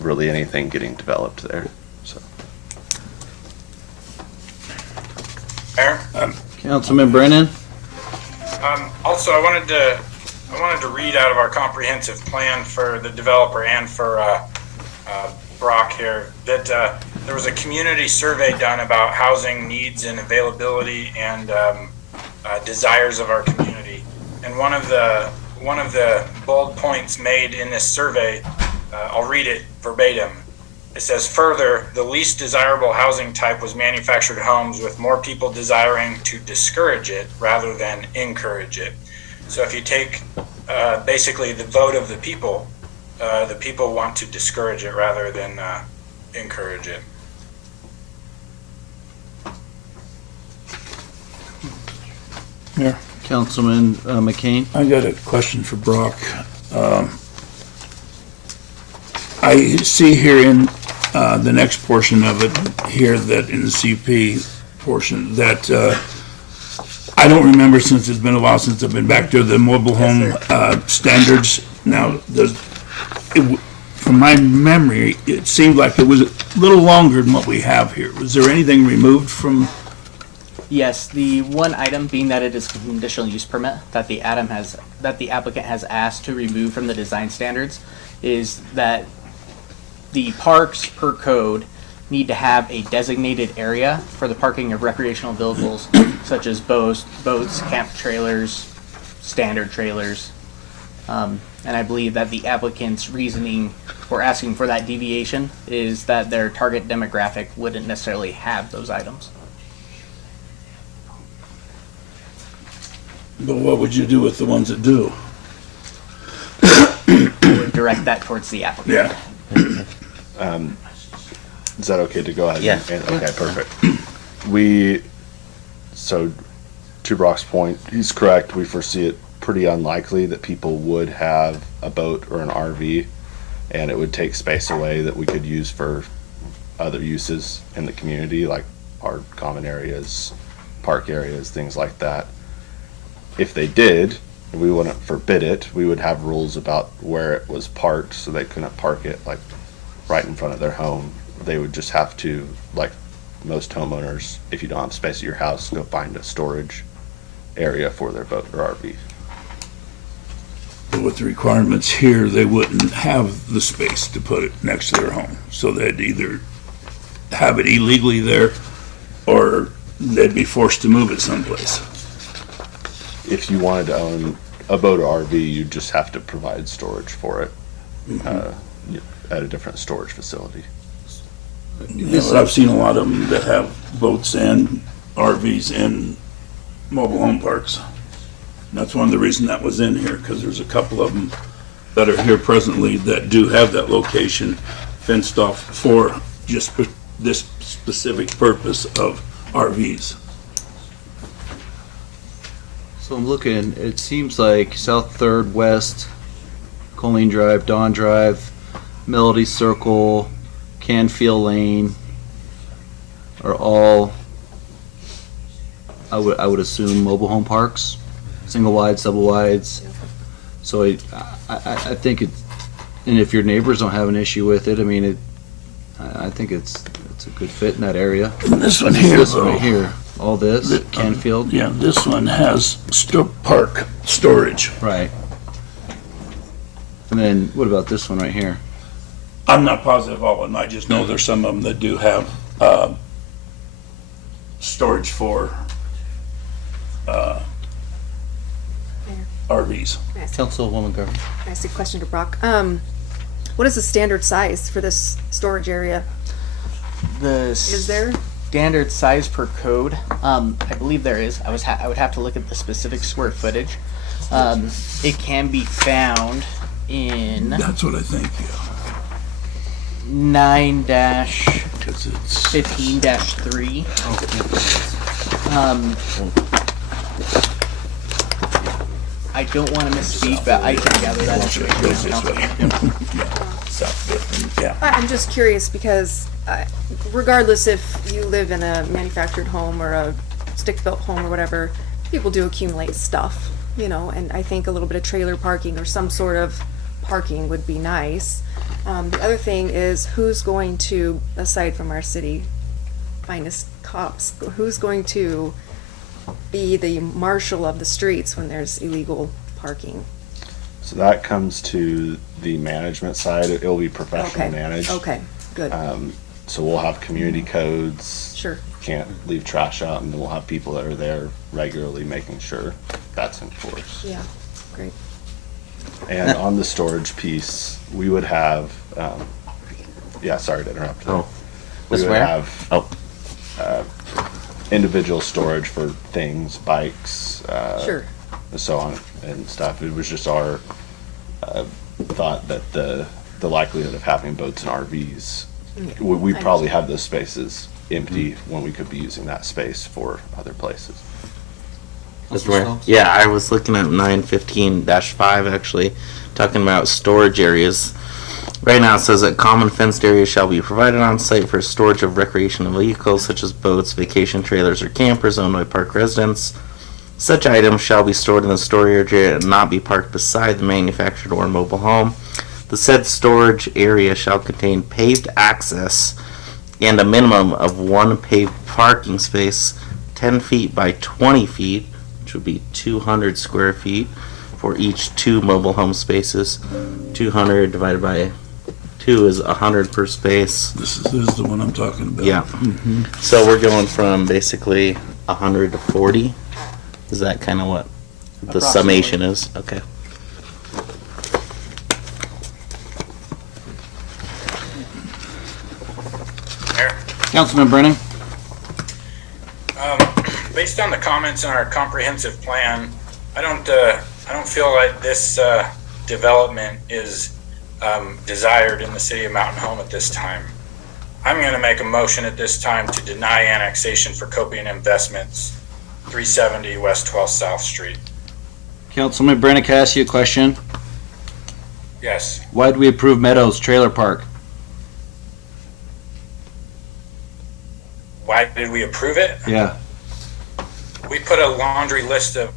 really anything getting developed there. So. Mayor? Councilman Brennan? Also, I wanted to read out of our comprehensive plan for the developer and for Brock here that there was a community survey done about housing needs and availability and desires of our community. And one of one of the bold points made in this survey, I'll read it verbatim. It says, further, the least desirable housing type was manufactured homes, with more people desiring to discourage it rather than encourage it. So if you take basically the vote of the people want to discourage it rather than encourage it. Yeah. Councilman McCain? I got a question for Brock. I see here in the next portion of it here, that in the CP portion, that I don't remember, since it's been a while since I've been back there, the mobile home standards. Now, from my memory, it seemed like it was a little longer than what we have here. Was there anything removed from? Yes, the one item being that it is a conditional use permit that the applicant has asked to remove from the design standards is that the parks per code need to have a designated area for the parking of recreational vehicles such as boats, camp trailers, standard trailers. And I believe that the applicant's reasoning for asking for that deviation is that their target demographic wouldn't necessarily have those items. But what would you do with the ones that do? Would direct that towards the applicant. Yeah. Is that okay to go ahead? Yeah. Okay, perfect. So to Brock's point, he's correct. We foresee it pretty unlikely that people would have a boat or an RV, and it would take space away that we could use for other uses in the community, like our common areas, park areas, things like that. If they did, we wouldn't forbid it. We would have rules about where it was parked, so they couldn't park it like right in front of their home. They would just have to, like most homeowners, if you don't have space at your house, go find a storage area for their boat or RV. But with the requirements here, they wouldn't have the space to put it next to their home. So they'd either have it illegally there, or they'd be forced to move it someplace. If you wanted to own a boat or RV, you'd just have to provide storage for it at a different storage facility. Yeah, but I've seen a lot of them that have boats and RVs in mobile home parks. And that's one of the reasons that was in here, because there's a couple of them that are here presently that do have that location fenced off for just this specific purpose of RVs. So I'm looking, it seems like South 3rd West, Colleen Drive, Dawn Drive, Melody Circle, Canfield Lane are all, I would assume, mobile home parks, single wides, double wides. So I think it, and if your neighbors don't have an issue with it, I mean, I think it's a good fit in that area. And this one here, this one right here, all this, Canfield. Yeah, this one has park storage. Right. And then what about this one right here? I'm not positive all of them. I just know there's some of them that do have storage for RVs. Councilwoman Garvin. Can I ask a question to Brock? What is the standard size for this storage area? Is there? Standard size per code? I believe there is. I would have to look at the specific square footage. It can be found in. That's what I think. Yeah. 9-15-3. I don't want to misspeak, but I can gather that information. Yeah. I'm just curious because regardless if you live in a manufactured home or a stick-built home or whatever, people do accumulate stuff, you know, and I think a little bit of trailer parking or some sort of parking would be nice. The other thing is who's going to, aside from our city finest cops, who's going to be the marshal of the streets when there's illegal parking? So that comes to the management side. It will be professional managed. Okay, good. So we'll have community codes. Sure. Can't leave trash out, and then we'll have people that are there regularly making sure that's enforced. Yeah, great. And on the storage piece, we would have, yeah, sorry to interrupt. Oh. We would Where? have individual storage for things, bikes, Sure. so on and stuff. It was just our thought that the likelihood of having boats and RVs, we'd probably have those spaces empty when we could be using that space for other places. Yeah, I was looking at 915-5 actually, talking about storage areas. Right now it says that common fenced areas shall be provided on site for storage of recreational vehicles such as boats, vacation trailers, or campers owned by park residents. Such items shall be stored in the storage area and not be parked beside the manufactured or mobile home. The said storage area shall contain paved access and a minimum of one paved parking space 10 feet by 20 feet, which would be 200 square feet for each 2 mobile home spaces. 200 divided by 2 is 100 per space. This is the one I'm talking about. Yeah. So we're going from basically 100 to 40. Is that kind of what the summation is? Okay. Councilman Brennan? Based on the comments in our comprehensive plan, I don't feel like this development is desired in the city of Mountain Home at this time. I'm going to make a motion at this time to deny annexation for Copian Investments, 370 West 12th South Street. Councilman Brennan, can I ask you a question? Yes. Why did we approve Meadows Trailer Park? Why did we approve it? Yeah. We put a laundry list of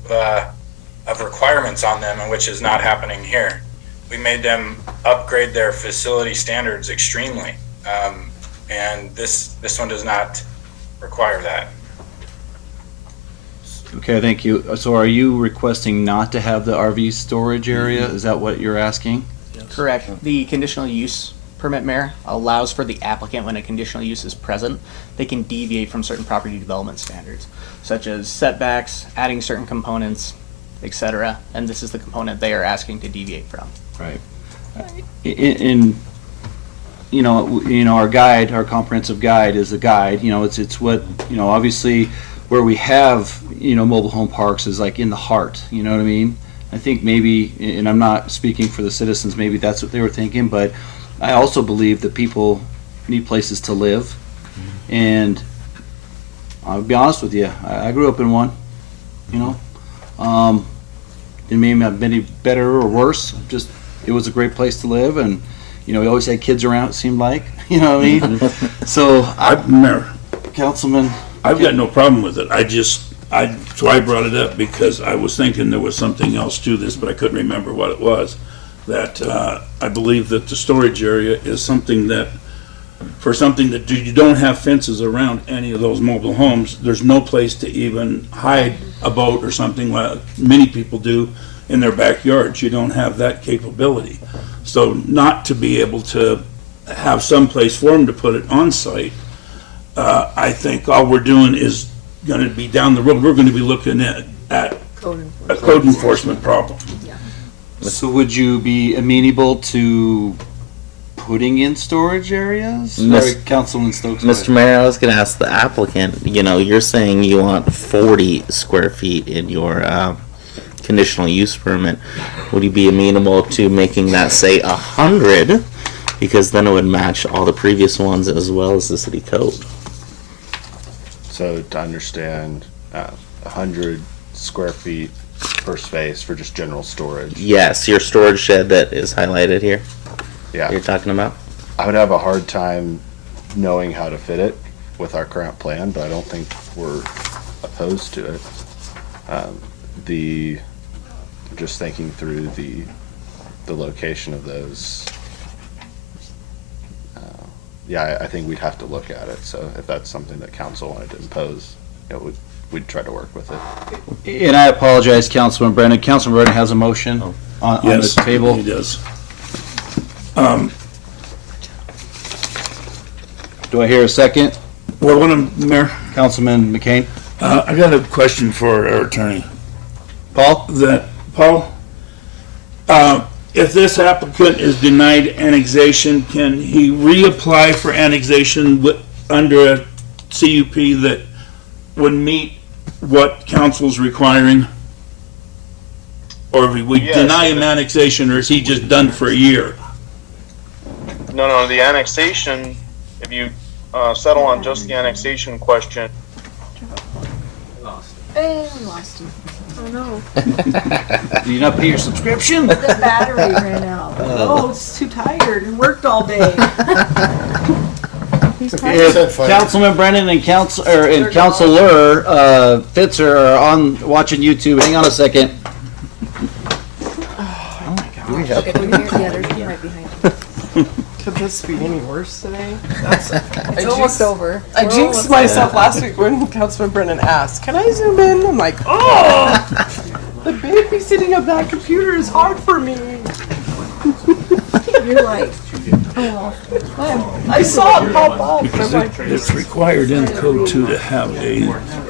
requirements on them, and which is not happening here. We made them upgrade their facility standards extremely, and this one does not require that. Okay, thank you. So are you requesting not to have the RV storage area? Is that what you're asking? Correct. The conditional use permit, Mayor, allows for the applicant, when a conditional use is present, they can deviate from certain property development standards, such as setbacks, adding certain components, etc. And this is the component they are asking to deviate from. Right. In our guide, our comprehensive guide is a guide. It's what obviously where we have mobile home parks is like in the heart. You know what I mean? I think maybe, and I'm not speaking for the citizens, maybe that's what they were thinking, but I also believe that people need places to live, and I'll be honest with you, I grew up in one. It may not have been any better or worse. Just it was a great place to live, and we always had kids around. It seemed like, what I mean. So Councilman, I've got no problem with it. So I brought it up because I was thinking there was something else to this, but I couldn't remember what it was. That I believe that the storage area is something that, for something that you don't have fences around any of those mobile homes, there's no place to even hide a boat or something like many people do in their backyards. You don't have that capability. So not to be able to have some place for them to put it on site, I think all we're doing is going to be down the road, we're going to be looking at a code enforcement problem. So would you be amenable to putting in storage areas? Sorry, Councilman Stokes. Mr. Mayor, I was going to ask the applicant, you're saying you want 40 square feet in your conditional use permit. Would you be amenable to making that say 100? Because then it would match all the previous ones as well as the city code. So to understand, 100 square feet per space for just general storage. Yes, your storage shed that is highlighted here. Yeah. You're talking about? I would have a hard time knowing how to fit it with our current plan, but I don't think we're opposed to it. Just thinking through the location of those. I think we'd have to look at it. So if that's something that council wanted to impose, we'd try to work with it. And I apologize, Councilman Brennan. Councilman Brennan has a motion on Yes, the table. he does. Do I hear a second? Well, Mayor? Councilman McCain? I got a question for our attorney. Paul? Paul, If this applicant is denied annexation, can he reapply for annexation under a CUP that would meet what council's requiring? Or if we Yes. deny him annexation, or is he just done for a year? No, the annexation, if you settle on just the annexation question, Hey, we lost him. Oh no. Do you not pay your subscription? The battery ran out. Oh, it's too tired. Worked all day. He's tired. If Councilman Brennan and Councilor Fitzer are on watching YouTube, hang on a second. Oh my god. Okay, yeah, there's one right behind you. Could this be any worse today? It's almost over. I We're jinxed almost myself there. last week when Councilman Brennan asked, "Can I zoom in?" I'm like, "Oh, the babysitting of that computer is hard for me." You're like, oh, I saw it pop up. and I'm Because like, it's required in code too to have a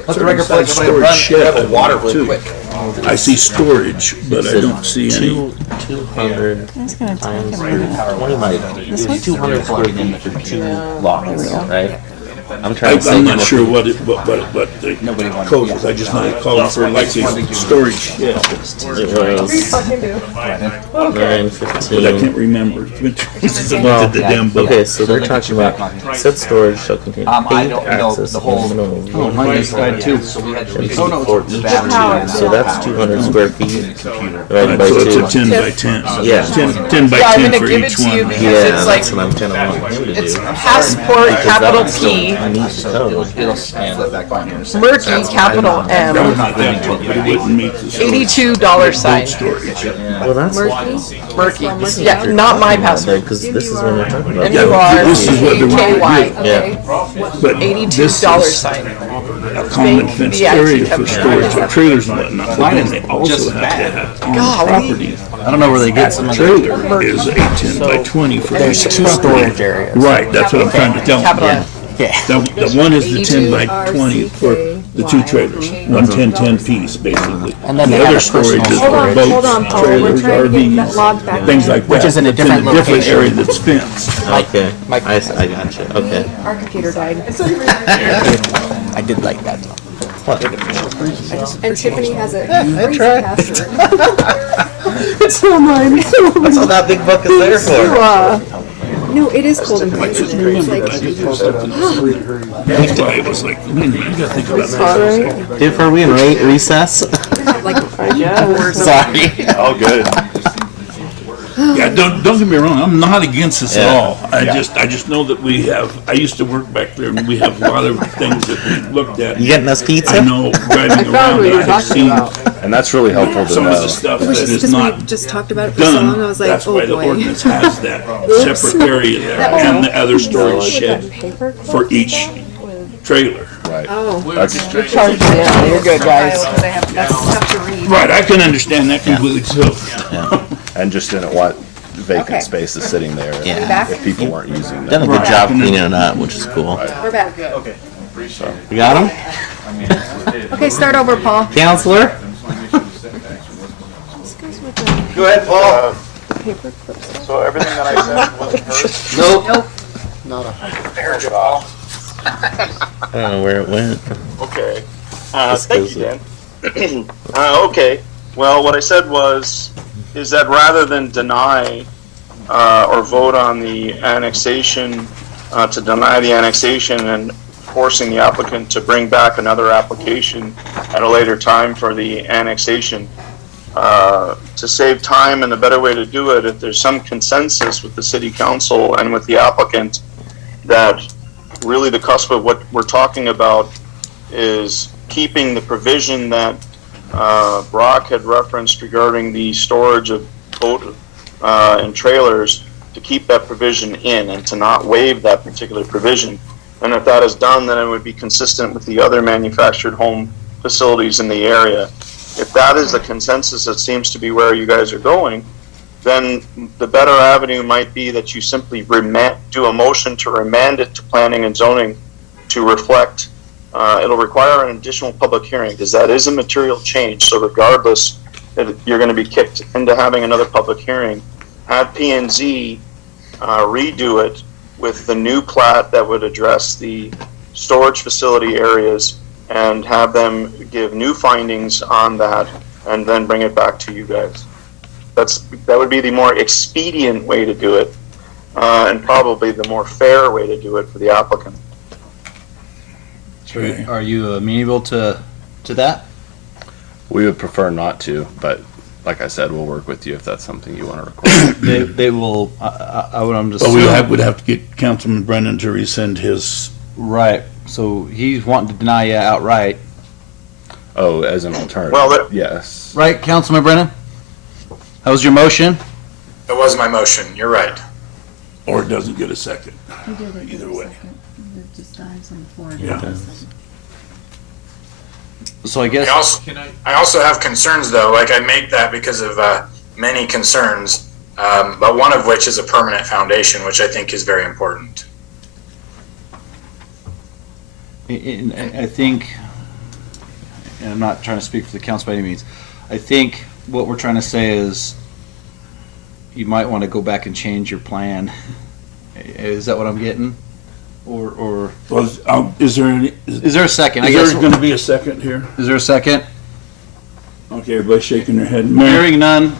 Let the record play. storage Grab shed a water too. quick. I see storage, but I don't see any. 200 It's gonna take times a minute. 20 might be. This one's 200 square feet for 2 lots, right? I'm trying to I'm think not of sure what the code is. I just know it calls for like a storage shed. It was fucking do. 915. But I can't remember. It's been since I looked at the damn book. Okay, so they're talking about said storage shall contain I paved don't know access the whole. minimum of Oh, mine is died too. So we had to and redo support the each battery. unit. So that's 200 square feet divided by So it's a 2. 10 by 10. Yeah. 10 by Yeah, I'm 10 gonna for give it each to you one. because Yeah, it's like that's what I'm kind of wanting him to do. it's passport capital P, Meet the code. Murky capital M, But it wouldn't meet the $82 sign. storage. Well, that's Murky. Yeah, not my password. because this is what we're talking about. This is what they're MURKY. Yeah. But this $82 is sign. a common fenced area for storage of trailers and whatnot. But Mine then is they also just have bad. to have on Golly. property. I don't know where they get some of the. Trailer is a 10 by 20 for There's each two property. storage areas. Right, that's what I'm trying to tell Capital them. M. Yeah. The one is the 10 by 20 for the two trailers, one 10 piece, basically. And then they The have other a personal storage is Hold for on, boats, hold on, Paul. We're trailers, trying to get that RVs, log back. things like that. Which is in a It's different different location. area that's fenced. Okay. Mike. I gotcha. Okay. Our computer died. I did like that. And Tiffany has a crazy password. It's not mine. That's what that big book is there for. No, it is cold and crazy. It's like, That's why it was like, man, you gotta think about that. Dude, are we in recess? like Sorry. Oh, good. Yeah, don't get me wrong, I'm not against this at Yeah. all. I just know that we have, I used to work back there and we have a lot of things that we looked at. You getting us pizza? I know, driving around, I have seen And that's really helpful to some of the know. stuff it that was just is because not we just talked about it for so long. I done. was like, That's oh why the boy. ordinance has that separate area there and the other storage shed for each trailer. Right. Oh. That's, Yeah, you're good, guys. Because I have that's tough to read. Right, I can understand that completely too. and just didn't want vacant Okay. spaces sitting there Yeah. Back? if people weren't using Done a them. good job cleaning it up, which is cool. We're back. You got him? Okay, start over, Paul. Counselor? Go ahead, Paul. so everything that I said wasn't heard. Nope. I don't know where it went. Okay. This Thank goes you, Dan. Okay. Well, what I said is that rather than deny or vote on the annexation, to deny the annexation and forcing the applicant to bring back another application at a later time for the annexation, to save time, and the better way to do it, if there's some consensus with the city council and with the applicant that really the cusp of what we're talking about is keeping the provision that Brock had referenced regarding the storage of boat and trailers, to keep that provision in and to not waive that particular provision. And if that is done, then it would be consistent with the other manufactured home facilities in the area. If that is the consensus, that seems to be where you guys are going, then the better avenue might be that you simply do a motion to remand it to planning and zoning to reflect. It'll require an additional public hearing because that is a material change. So regardless, that you're going to be kicked into having another public hearing, have P&Z redo it with the new plat that would address the storage facility areas, and have them give new findings on that, and then bring it back to you guys. That would be the more expedient way to do it, and probably the more fair way to do it for the applicant. Are you amenable to that? We would prefer not to, but like I said, we'll work with you if that's something you want to require. They will. I would. I'm just. But we would have to get Councilman Brennan to rescind his. Right. So he's wanting to deny you outright. Oh, as an alternative. Well, yes. Right, Councilman Brennan? That was your motion? That was my motion, you're right. Or it doesn't get a second. He didn't Either get a way. second. It just dies on the floor. Yeah. So I guess. I also have concerns though, like I make that because of many concerns, but one of which is a permanent foundation, which I think is very important. I think, and I'm not trying to speak for the council by any means, I think what we're trying to say is you might want to go back and change your plan. Is that what I'm getting? Or Well, is there any? is there a second? Is there going to be a second here? Is there a second? Okay, everybody's shaking their head. Mayor, Hearing none,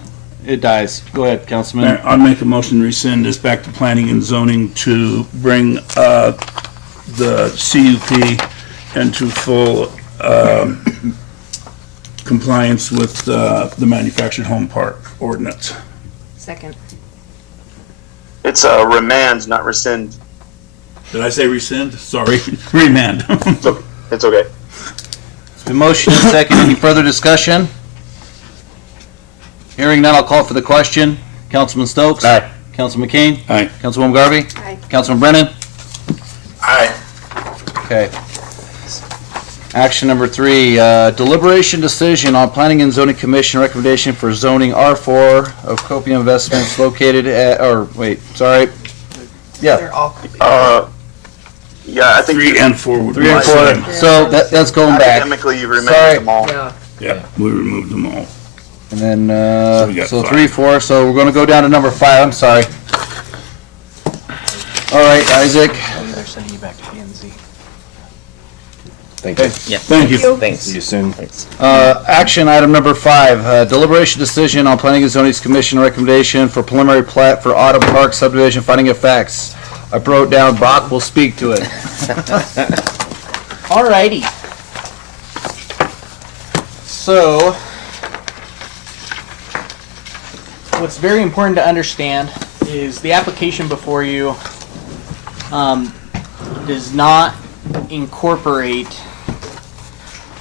it dies. Go ahead, Councilman. Mayor, I'll make a motion to rescind this back to planning and zoning to bring the CUP into full compliance with the manufactured home park ordinance. Second. It's a remand, not rescind. Did I say rescind? Sorry, remand. It's okay. It's been motion and second. Any further discussion? Hearing none, I'll call for the question. Councilman Stokes? Aye. Councilman McCain? Aye. Councilwoman Garvey? Aye. Councilman Brennan? Aye. Okay. Action number 3, deliberation decision on Planning and Zoning Commission recommendation for zoning R4 of Copium Investments located at, yeah. They're all. Yeah, I think 3 and 4 would be 3 and 4. the same. So that's going back. academically you removed Sorry. them all. Yeah. Yeah, we removed them all. And then, we got so 5. 3, 4, so we're gonna go down to number 5, I'm sorry. All right, Isaac. They're sending you back to P&Z. Thank you. Yeah. Thank you. Thanks. See you soon. Action item number 5, deliberation decision on Planning and Zoning Commission recommendation for preliminary plat for Autumn Park subdivision finding of facts. I wrote down Brock will speak to it. Alrighty. So, what's very important to understand is the application before you does not incorporate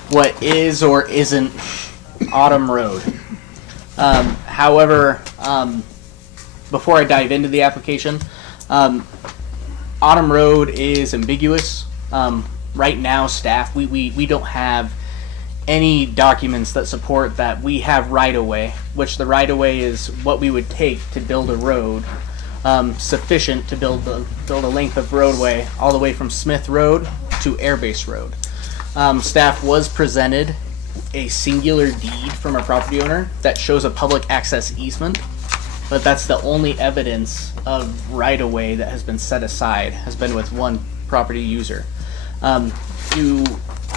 what is or isn't Autumn Road. However, before I dive into the application, Autumn Road is ambiguous. Right now, staff, we don't have any documents that support that we have right-of-way, which the right-of-way is what we would take to build a road sufficient to build a length of roadway all the way from Smith Road to Airbase Road. Staff was presented a singular deed from a property owner that shows a public access easement, but that's the only evidence of right-of-way that has been set aside, has been with one property user.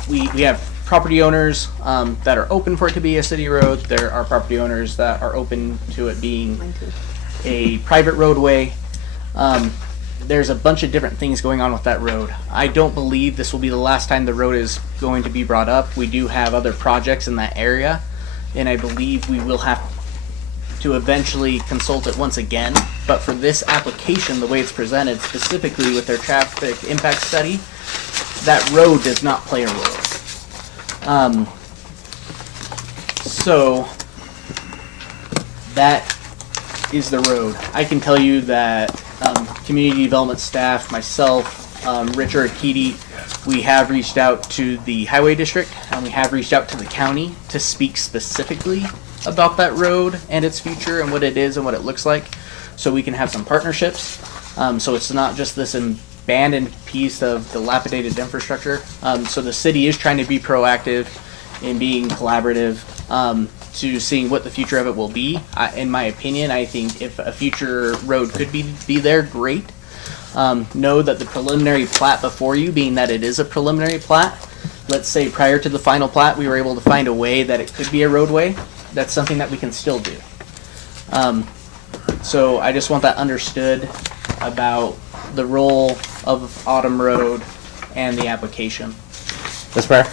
We have property owners that are open for it to be a city road. There are property owners that are open to it being a private roadway. There's a bunch of different things going on with that road. I don't believe this will be the last time the road is going to be brought up. We do have other projects in that area, and I believe we will have to eventually consult it once again. But for this application, the way it's presented, specifically with their traffic impact study, that road does not play a role. So that is the road. I can tell you that community development staff, myself, Richard Keedy, we have reached out to the highway district and we have reached out to the county to speak specifically about that road and its future and what it is and what it looks like, so we can have some partnerships. So it's not just this abandoned piece of dilapidated infrastructure. So the city is trying to be proactive in being collaborative to seeing what the future of it will be. In my opinion, I think if a future road could be there, great. Know that the preliminary plat before you, being that it is a preliminary plat, let's say prior to the final plat, we were able to find a way that it could be a roadway. That's something that we can still do. So I just want that understood about the role of Autumn Road and the application. Mr. Mayor?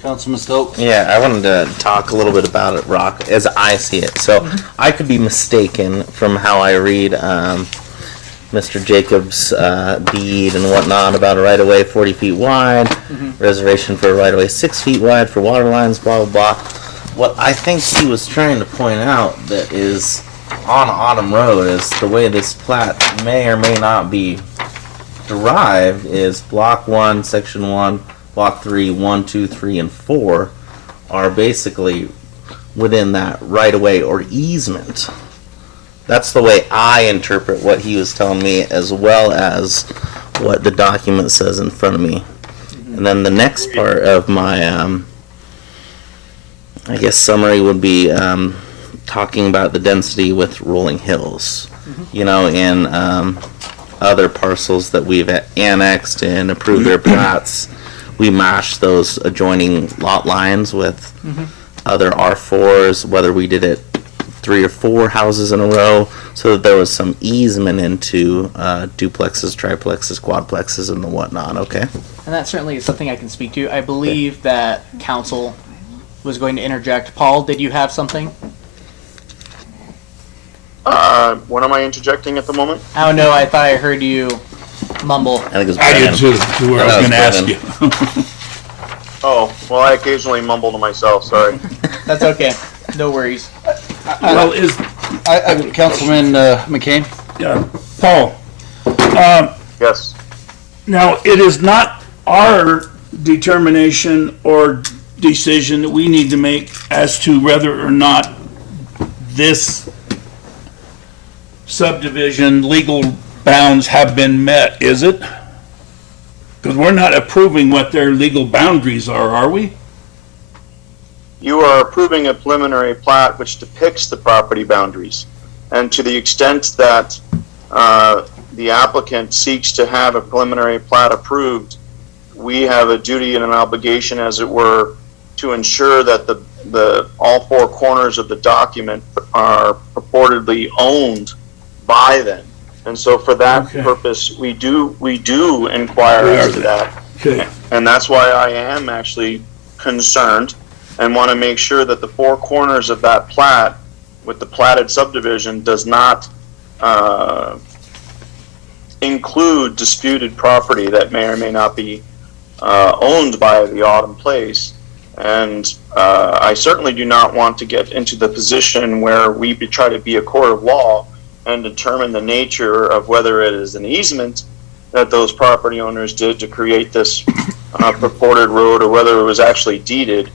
Councilman Stokes? Yeah, I wanted to talk a little bit about it, Rock, as I see it. So I could be mistaken from how I read Mr. Jacobs' deed and whatnot about a right-of-way 40 feet wide, reservation for a right-of-way 6 feet wide for water lines, blah, blah, blah. What I think he was trying to point out that is on Autumn Road is the way this plat may or may not be derived is Block 1, Section 1, Block 3, 1, 2, 3, and 4 are basically within that right-of-way or easement. That's the way I interpret what he was telling me, as well as what the document says in front of me. And then the next part of my, I guess, summary would be talking about the density with rolling hills. You know, in other parcels that we've annexed and approved their plats, we mash those adjoining lot lines with other R4s, whether we did it 3 or 4 houses in a row, so that there was some easement into duplexes, triplexes, quadplexes, and the whatnot. Okay. And that certainly is something I can speak to. I believe that council was going to interject. Paul, did you have something? What am I interjecting at the moment? Oh no, I thought I heard you mumble. I think it's I did too, to where I was gonna ask you. Oh, well, I occasionally mumble to myself, sorry. That's okay. No worries. Well, Councilman McCain? Yeah, Paul. Yes. Now, it is not our determination or decision that we need to make as to whether or not this subdivision legal bounds have been met, is it? Because we're not approving what their legal boundaries are we? You are approving a preliminary plat which depicts the property boundaries. And to the extent that the applicant seeks to have a preliminary plat approved, we have a duty and an obligation, as it were, to ensure that the all 4 corners of the document are purportedly owned by them. And so for that purpose, we do inquire as to that. Okay. And that's why I am actually concerned and want to make sure that the 4 corners of that plat with the platted subdivision does not include disputed property that may or may not be owned by the Autumn Place. And I certainly do not want to get into the position where we try to be a court of law and determine the nature of whether it is an easement that those property owners did to create this purported road, or whether it was actually deeded.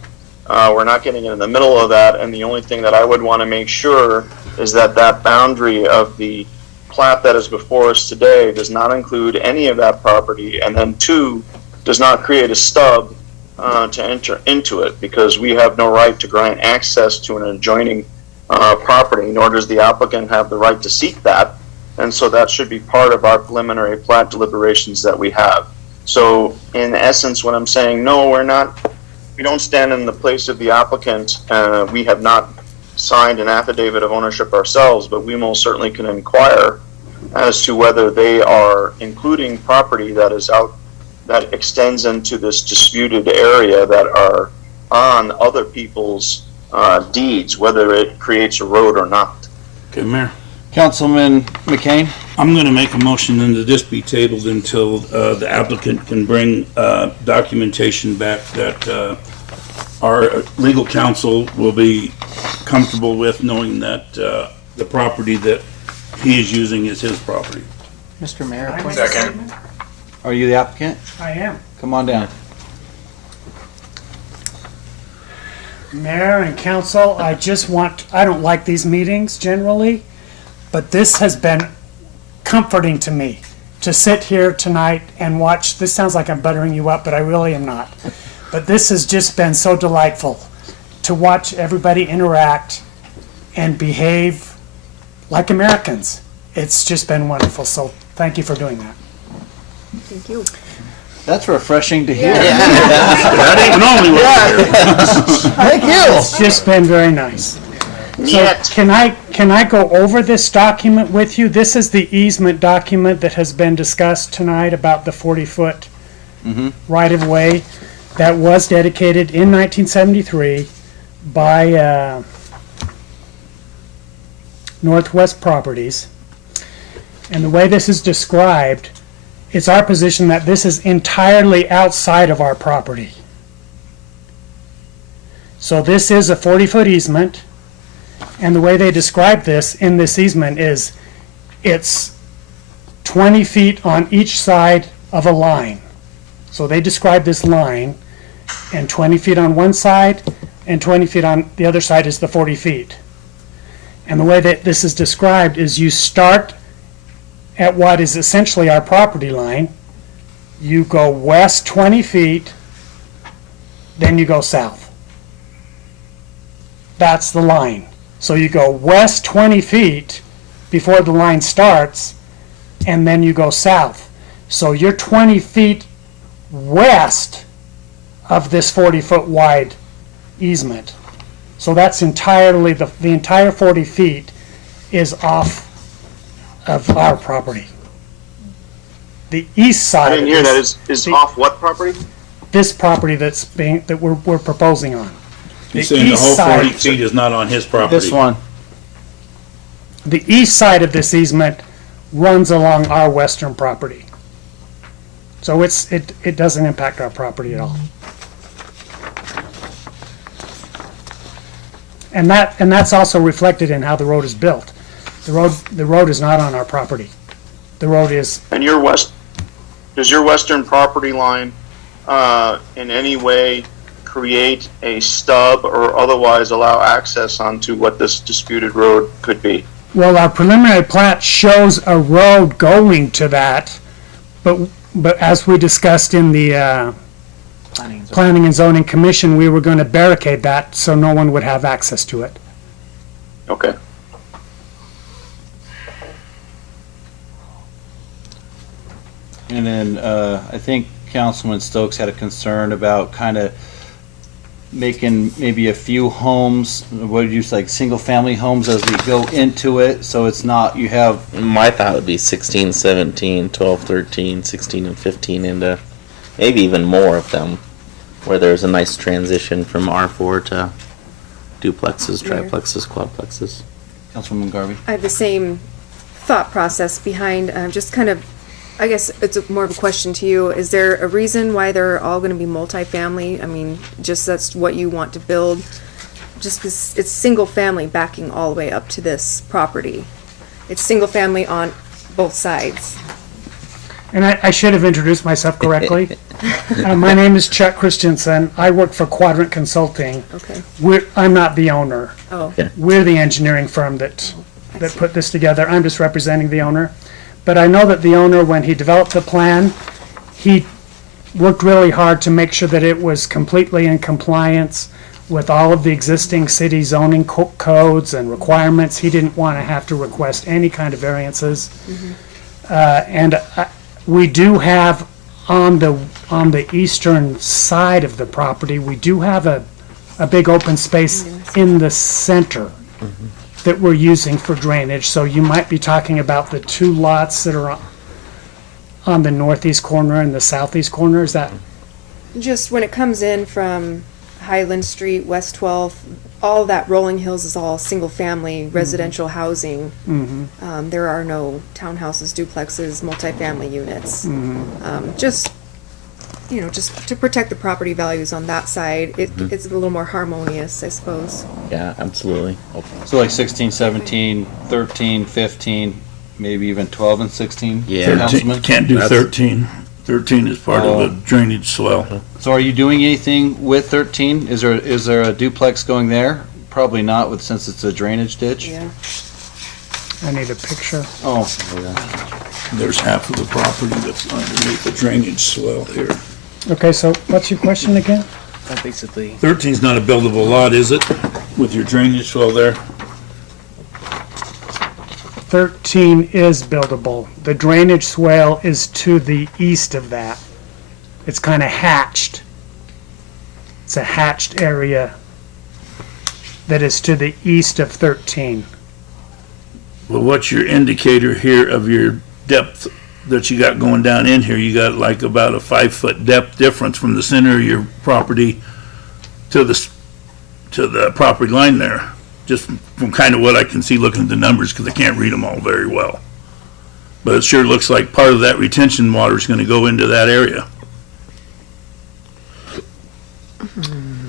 We're not getting in the middle of that, and the only thing that I would want to make sure is that that boundary of the plat that is before us today does not include any of that property, and then 2, does not create a stub to enter into it, because we have no right to grant access to an adjoining property, nor does the applicant have the right to seek that. And so that should be part of our preliminary plat deliberations that we have. So in essence, what I'm saying, no, we don't stand in the place of the applicant. We have not signed an affidavit of ownership ourselves, but we most certainly can inquire as to whether they are including property that is out, that extends into this disputed area, that are on other people's deeds, whether it creates a road or not. Okay, Mayor. Councilman McCain? I'm going to make a motion and that this be tabled until the applicant can bring documentation back that our legal counsel will be comfortable with, knowing that the property that he is using is his property. Mr. Mayor, Second. Are you the applicant? I am. Come on down. Mayor and council, I don't like these meetings generally, but this has been comforting to me to sit here tonight and watch. This sounds like I'm buttering you up, but I really am not. But this has just been so delightful to watch everybody interact and behave like Americans. It's just been wonderful. So thank you for doing that. Thank you. That's refreshing to hear. That ain't normally what we hear. Thank you. It's just been very nice. So can I go over this document with you? This is the easement document that has been discussed tonight about the 40-foot right-of-way that was dedicated in 1973 by Northwest Properties. And the way this is described, it's our position that this is entirely outside of our property. So this is a 40-foot easement, and the way they describe this in this easement is it's 20 feet on each side of a line. So they describe this line, and 20 feet on one side and 20 feet on the other side is the 40 feet. And the way that this is described is you start at what is essentially our property line, you go west 20 feet, then you go south. That's the line. So you go west 20 feet before the line starts, and then you go south. So you're 20 feet west of this 40-foot wide easement. So that's entirely, the entire 40 feet is off of our property. The east side. I didn't hear that. Is off what property? This property that we're proposing on. He's saying the whole 40 feet is not on his property. This one. The east side of this easement runs along our western property. So it doesn't impact our property at all. And that's also reflected in how the road is built. The road is not on our property. The road is. And does your western property line in any way create a stub or otherwise allow access onto what this disputed road could be? Well, our preliminary plat shows a road going to that, but as we discussed in the Planning and Zoning Commission, we were going to barricade that so no one would have access to it. Okay. And then I think Councilman Stokes had a concern about kind of making maybe a few homes, what do you say, like single-family homes as we go into it, so it's not, you have... My thought would be 16, 17, 12, 13, 16, and 15 into maybe even more of them, where there's a nice transition from R4 to duplexes, triplexes, quadplexes. Councilwoman Garvey? I have the same thought process behind, just kind of, I guess it's more of a question to you. Is there a reason why they're all going to be multifamily? I mean, just that's what you want to build? Just because it's single family backing all the way up to this property. It's single family on both sides. And I should have introduced myself correctly. My name is Chuck Christensen. I work for Quadrant Consulting. Okay. I'm not the owner. Oh. Okay. We're the engineering firm that put this together. I'm just representing the owner. But I know that the owner, when he developed the plan, he worked really hard to make sure that it was completely in compliance with all of the existing city zoning codes and requirements. He didn't want to have to request any kind of variances. We do have on the eastern side of the property, we do have a big open space in the center that we're using for drainage. So you might be talking about the two lots that are on the northeast corner and the southeast corner. Is that? Just when it comes in from Highland Street, West 12th, all that Rolling Hills is all single-family residential housing. There are no townhouses, duplexes, multifamily units. Just to protect the property values on that side, it's a little more harmonious, I suppose. Yeah, absolutely. So like 16, 17, 13, 15, maybe even 12 and 16? Yeah. Councilman? Can't do 13. 13 is part of the drainage swell. So are you doing anything with 13? Is there a duplex going there? Probably not, since it's a drainage ditch. Yeah. I need a picture. Oh. There's half of the property that's underneath the drainage swell here. Okay, so what's your question again? Basically. 13's not a buildable lot, is it? With your drainage swell there? 13 is buildable. The drainage swale is to the east of that. It's kind of hatched. It's a hatched area that is to the east of 13. Well, what's your indicator here of your depth that you got going down in here? You got like about a 5-foot depth difference from the center of your property to the property line there. Just from kind of what I can see looking at the numbers, because I can't read them all very well. But it sure looks like part of that retention water is going to go into that area.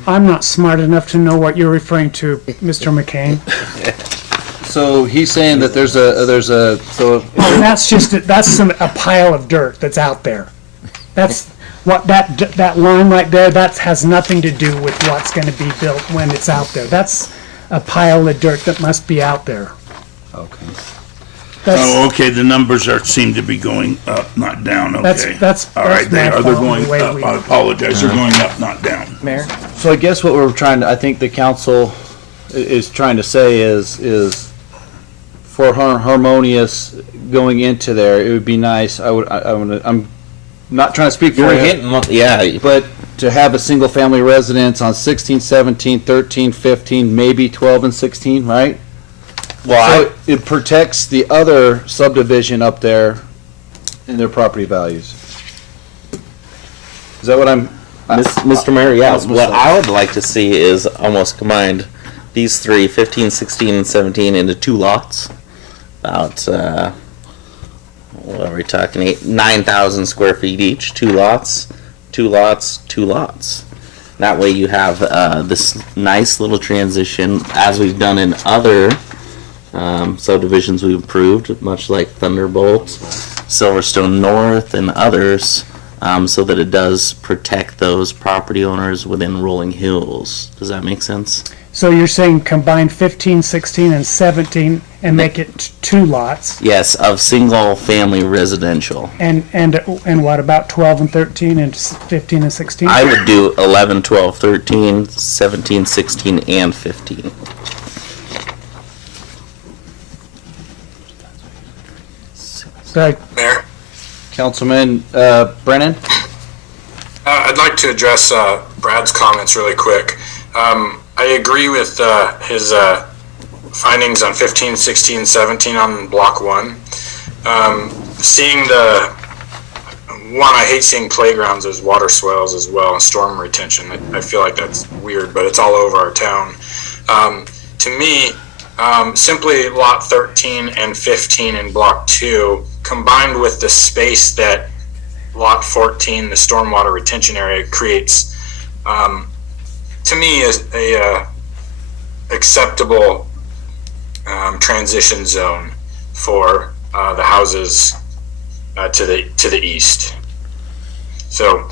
I'm not smart enough to know what you're referring to, Mr. McCain. So he's saying that there's a so That's a pile of dirt that's out there. That's what that line right there. That has nothing to do with what's going to be built when it's out there. That's a pile of dirt that must be out there. Okay. Okay. The numbers seem to be going up, not down. Okay. That's all right. They're going up. We, I apologize. They're going up, not down. Mayor? So I guess what we're trying to, I think the council is trying to say is for harmonious going into there, it would be nice. I'm not trying to speak for you. Yeah. But to have a single family residence on 16, 17, 13, 15, maybe 12 and 16, right? Well, so it protects the other subdivision up there in their property values. Is that what I'm... Mr. Mayor, yeah, what I would like to see is almost combined these three, 15, 16, and 17 into 2 lots. About, what are we talking, 9,000 square feet each, 2 lots, 2 lots, 2 lots. That way you have this nice little transition, as we've done in other subdivisions we've approved, much like Thunderbolt, Silverstone North, and others, so that it does protect those property owners within Rolling Hills. Does that make sense? So you're saying combine 15, 16, and 17 and make it 2 lots? Yes, of single-family residential. And what about 12 and 13 and 15 and 16? I would do 11, 12, 13, 17, 16, and 15. Mayor? Councilman Brennan? I'd like to address Brad's comments really quick. I agree with his findings on 15, 16, 17 on block 1. Seeing I hate seeing playgrounds as water swells as well and storm retention. I feel like that's weird, but it's all over our town. To me, simply lot 13 and 15 in block 2 combined with the space that lot 14, the stormwater retention area, creates, to me is a acceptable transition zone for the houses to the east. So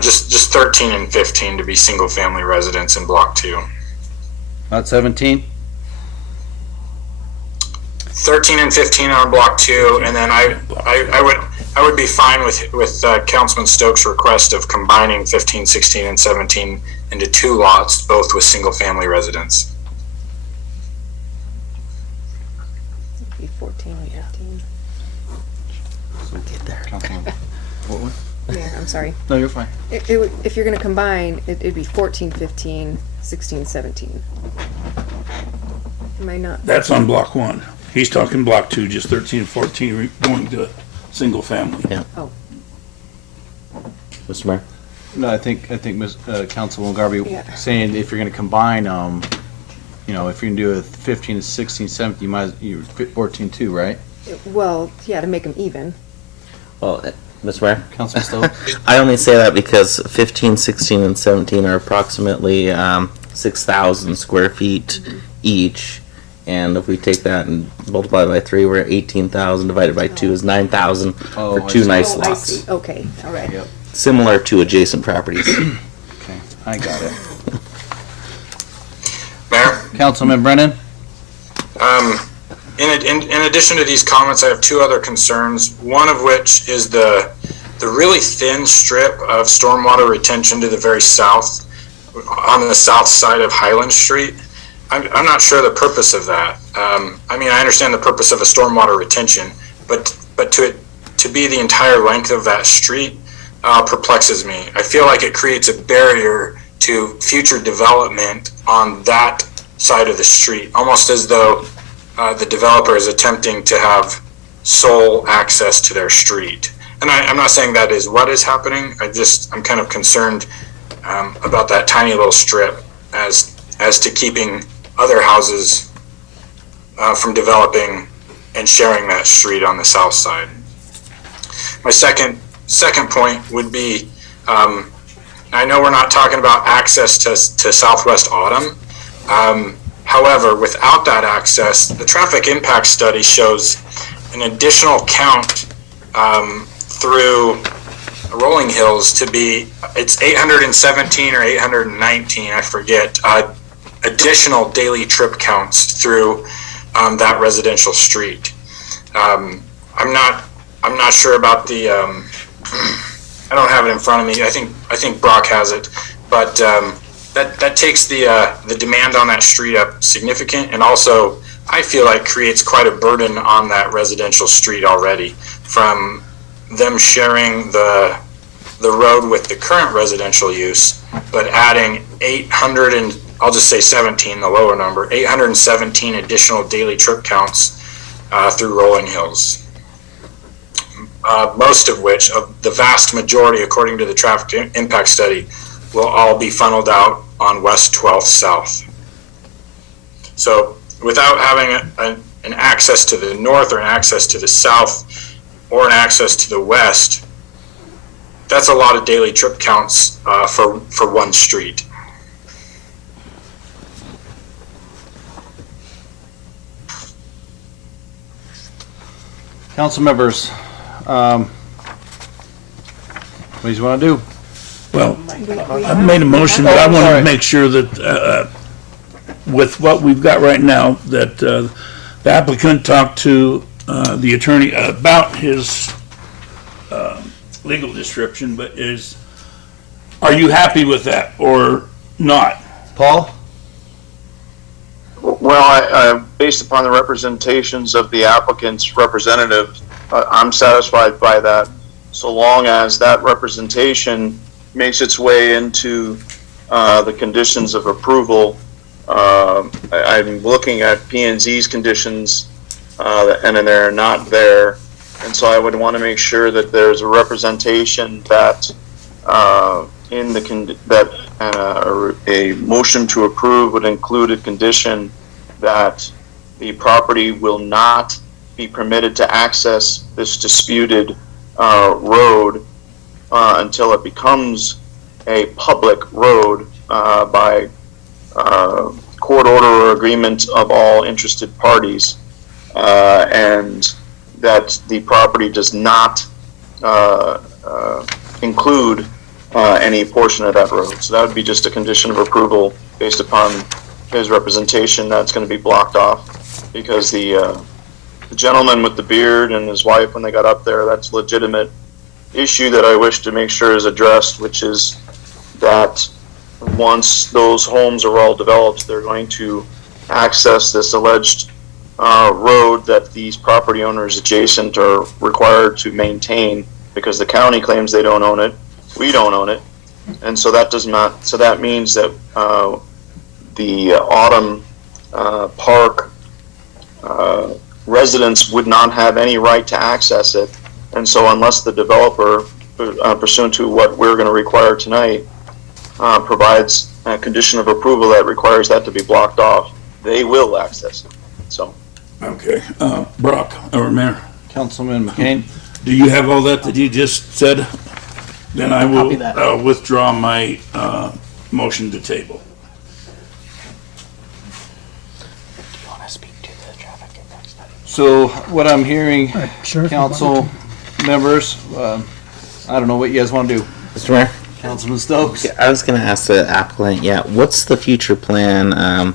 just 13 and 15 to be single family residents in block 2. Not 17? 13 and 15 on block 2, and then I would be fine with Councilman Stokes' request of combining 15, 16, and 17 into 2 lots, both with single family residents. 14 and 15. Get there. What one? Mayor, I'm sorry. No, you're fine. If you're going to combine, it'd be 14, 15, 16, 17. Am I not? That's on block 1. He's talking block 2, just 13 and 14 going to single family. Yeah. Oh. Mr. Mayor? No, I think Councilwoman Garvey saying if you're going to combine, if you're going to do a 15 to 16, 17, you fit 14 too, right? Well, yeah, to make them even. Well, Mr. Mayor? Councilman Stowe? I only say that because 15, 16, and 17 are approximately 6,000 square feet each. And if we take that and multiply by 3, we're at 18,000. Divided by 2 is 9,000 for 2 nice lots. I see. Okay, all right. Yep. Similar to adjacent properties. Okay, I got it. Mayor? Councilman Brennan? In addition to these comments, I have 2 other concerns. One of which is the really thin strip of stormwater retention to the very south. on the south side of Highland Street. I'm not sure the purpose of that. I mean, I understand the purpose of a stormwater retention, but to be the entire length of that street perplexes me. I feel like it creates a barrier to future development on that side of the street, almost as though the developer is attempting to have sole access to their street. And I'm not saying that is what is happening. I'm kind of concerned about that tiny little strip as to keeping other houses from developing and sharing that street on the south side. My second point would be, I know we're not talking about access to Southwest Autumn. However, without that access, the traffic impact study shows an additional count through Rolling Hills to be, it's 817 or 819, I forget, additional daily trip counts through that residential street. I'm not sure about the, I don't have it in front of me. I think Brock has it, but that takes the demand on that street up significant, and also I feel like creates quite a burden on that residential street already from them sharing the road with the current residential use, but adding 800 and I'll just say 17, the lower number, 817 additional daily trip counts through Rolling Hills. Most of which, of the vast majority, according to the traffic impact study, will all be funneled out on West 12th South. So without having an access to the north or an access to the south or an access to the west, that's a lot of daily trip counts for one street. Council members, what do you want to do? Well, I've made a motion, but I want to make sure that with what we've got right now, that the applicant talked to the attorney about his legal description, but are you happy with that or not? Paul? Well, based upon the representations of the applicant's representative, I'm satisfied by that, so long as that representation makes its way into the conditions of approval. I'm looking at P&Z's conditions, and they're not there, and so I would want to make sure that there's a representation that a motion to approve would include a condition that the property will not be permitted to access this disputed road until it becomes a public road by court order or agreement of all interested parties, and that the property does not include any portion of that road. So that would be just a condition of approval based upon his representation. That's going to be blocked off because the gentleman with the beard and his wife, when they got up there, that's a legitimate issue that I wish to make sure is addressed, which is that once those homes are all developed, they're going to access this alleged road that these property owners adjacent are required to maintain because the county claims they don't own it, we don't own it, and so that means that the Autumn Park residents would not have any right to access it, and so unless the developer, pursuant to what we're going to require tonight, provides a condition of approval that requires that to be blocked off, they will access it. So. Okay, Brock, or Mayor. Councilman McCain. Do you have all that you just said? Then I will withdraw my motion to table. So what I'm hearing, council members, I don't know what you guys want to do. Mr. Mayor? Councilman Stokes? Yeah, I was going to ask the applicant, what's the future plan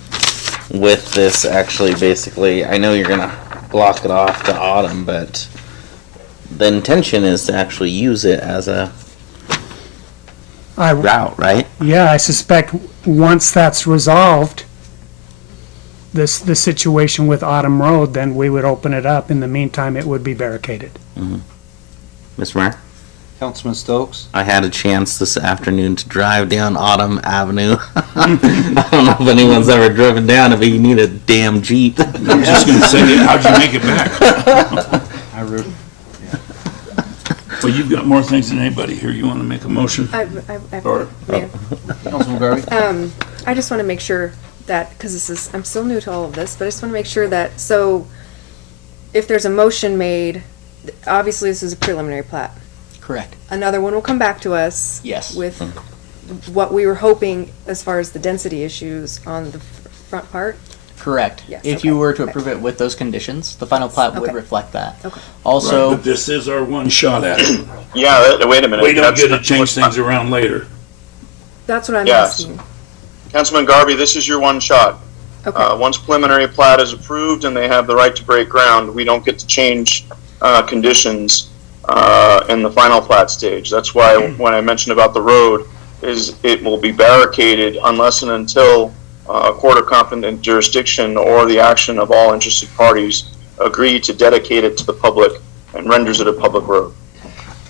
with this actually? Basically, I know you're going to block it off to Autumn, but the intention is to actually use it as a route, right? Yeah, I suspect once that's resolved, the situation with Autumn Road, then we would open it up. In the meantime, it would be barricaded. Mr. Mayor? Councilman Stokes? I had a chance this afternoon to drive down Autumn Avenue. I don't know if anyone's ever driven down it, but you need a damn Jeep. I was just gonna say, how'd you make it back? I rode. Well, you've got more things than anybody here. You want to make a motion? Or, Councilman Garvey? I just want to make sure that, because I'm still new to all of this, but I just want to make sure that, so if there's a motion made, obviously this is a preliminary plat. Correct. Another one will come back to us. Yes. With what we were hoping as far as the density issues on the front part. Correct. Yes, If okay, you were to okay. approve it with those conditions, the final plat would Okay. reflect that. Okay. Also, Right, but this is our one shot at it. Yeah, wait a minute. We don't That's get to not- change things around later. That's what I'm Yes. asking. Councilman Garvey, this is your one shot. Okay. Once preliminary plat is approved and they have the right to break ground, we don't get to change conditions in the final plat stage. That's why when I mentioned about the road, is it will be barricaded unless and until a court of competent jurisdiction or the action of all interested parties agree to dedicate it to the public and renders it a public road.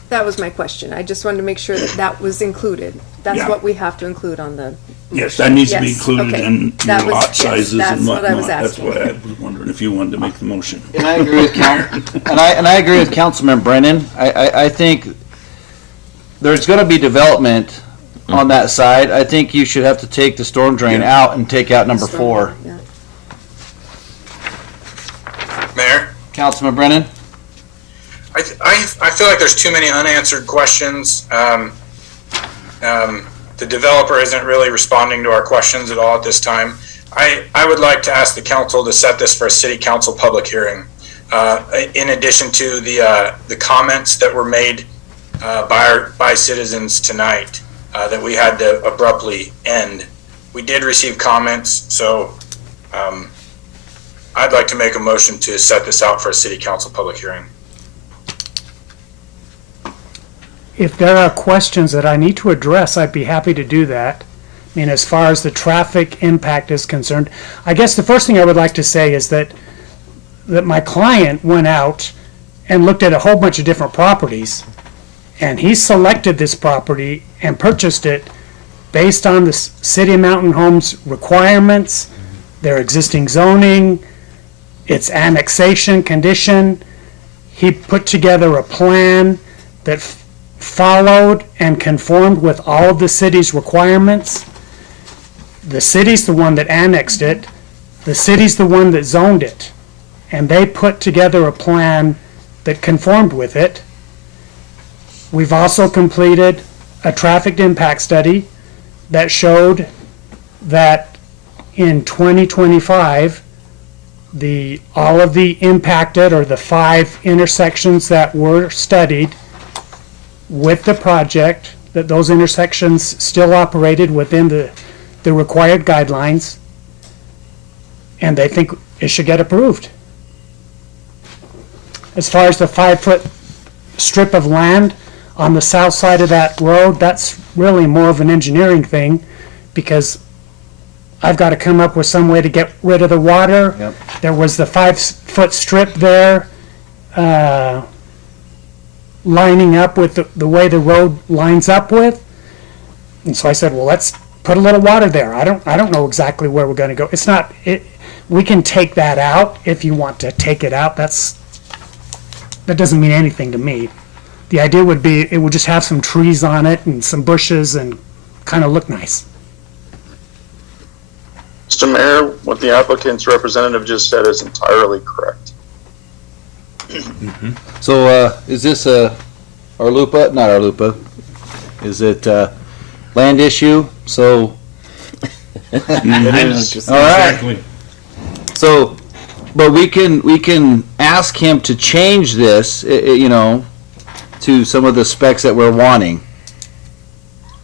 That was my question. I just wanted to make sure that that was included. That's Yeah. what we have to include on the. Yes, that needs to be Yes, included okay. in That your was- lot yes, sizes that's and what I was whatnot. That's asking. why I was wondering if you wanted to make the motion. And I agree with I agree with Councilman Brennan. I think there's going to be development on that side. I think you should have to take the storm drain out and take out number 4. Yeah. Mayor, Councilman Brennan? I feel like there's too many unanswered questions. The developer isn't really responding to our questions at all at this time. I would like to ask the council to set this for a city council public hearing. In addition to the comments that were made by citizens tonight that we had to abruptly end. We did receive comments, so I'd like to make a motion to set this out for a city council public hearing. If there are questions that I need to address, I'd be happy to do that. I mean, as far as the traffic impact is concerned, I guess the first thing I would like to say is that my client went out and looked at a whole bunch of different properties, and he selected this property and purchased it based on the City of Mountain Homes requirements, their existing zoning, its annexation condition. He put together a plan that followed and conformed with all of the city's requirements. The city's the one that annexed it. The city's the one that zoned it. And they put together a plan that conformed with it. We've also completed a traffic impact study that showed that in 2025, all of the impacted, or the 5 intersections that were studied with the project, that those intersections still operated within the required guidelines, and they think it should get approved. As far as the 5-foot strip of land on the south side of that road, that's really more of an engineering thing, because I've got to come up with some way to get rid of the water. Yep. There was the 5-foot strip there, lining up with the way the road lines up with. And so I said, well, let's put a little water there. I don't know exactly where we're going to go. It's not, we can take that out if you want to take it out. That doesn't mean anything to me. The idea would be it would just have some trees on it and some bushes and kind of look nice. Mr. Mayor, what the applicant's representative just said is entirely correct. So, is this Arlupa? Not Arlupa. Is it land issue? So, It is. all right. Exactly. So, but we can ask him to change this, to some of the specs that we're wanting.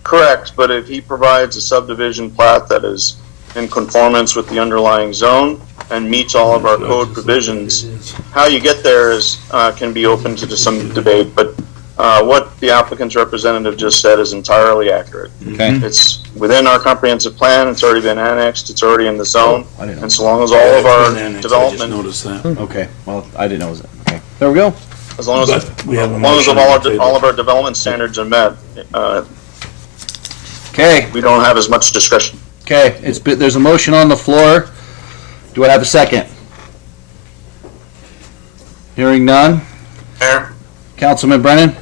Correct, but if he provides a subdivision plat that is in conformance with the underlying zone and meets all of our code provisions, how you get there is can be open to some debate, but what what the applicant's representative just said is entirely accurate. Okay. It's within our comprehensive plan, it's already been annexed, it's already in the zone, I didn't know. and so long as all of our development, Notice that. Okay, well, I didn't know it was, okay. There we go. as long as, But we have a as long as motion all on the table. all of our development standards are met, Okay, we don't have as much discretion. okay, there's a motion on the floor. Do I have a second? Hearing none. Mayor, Councilman Brennan?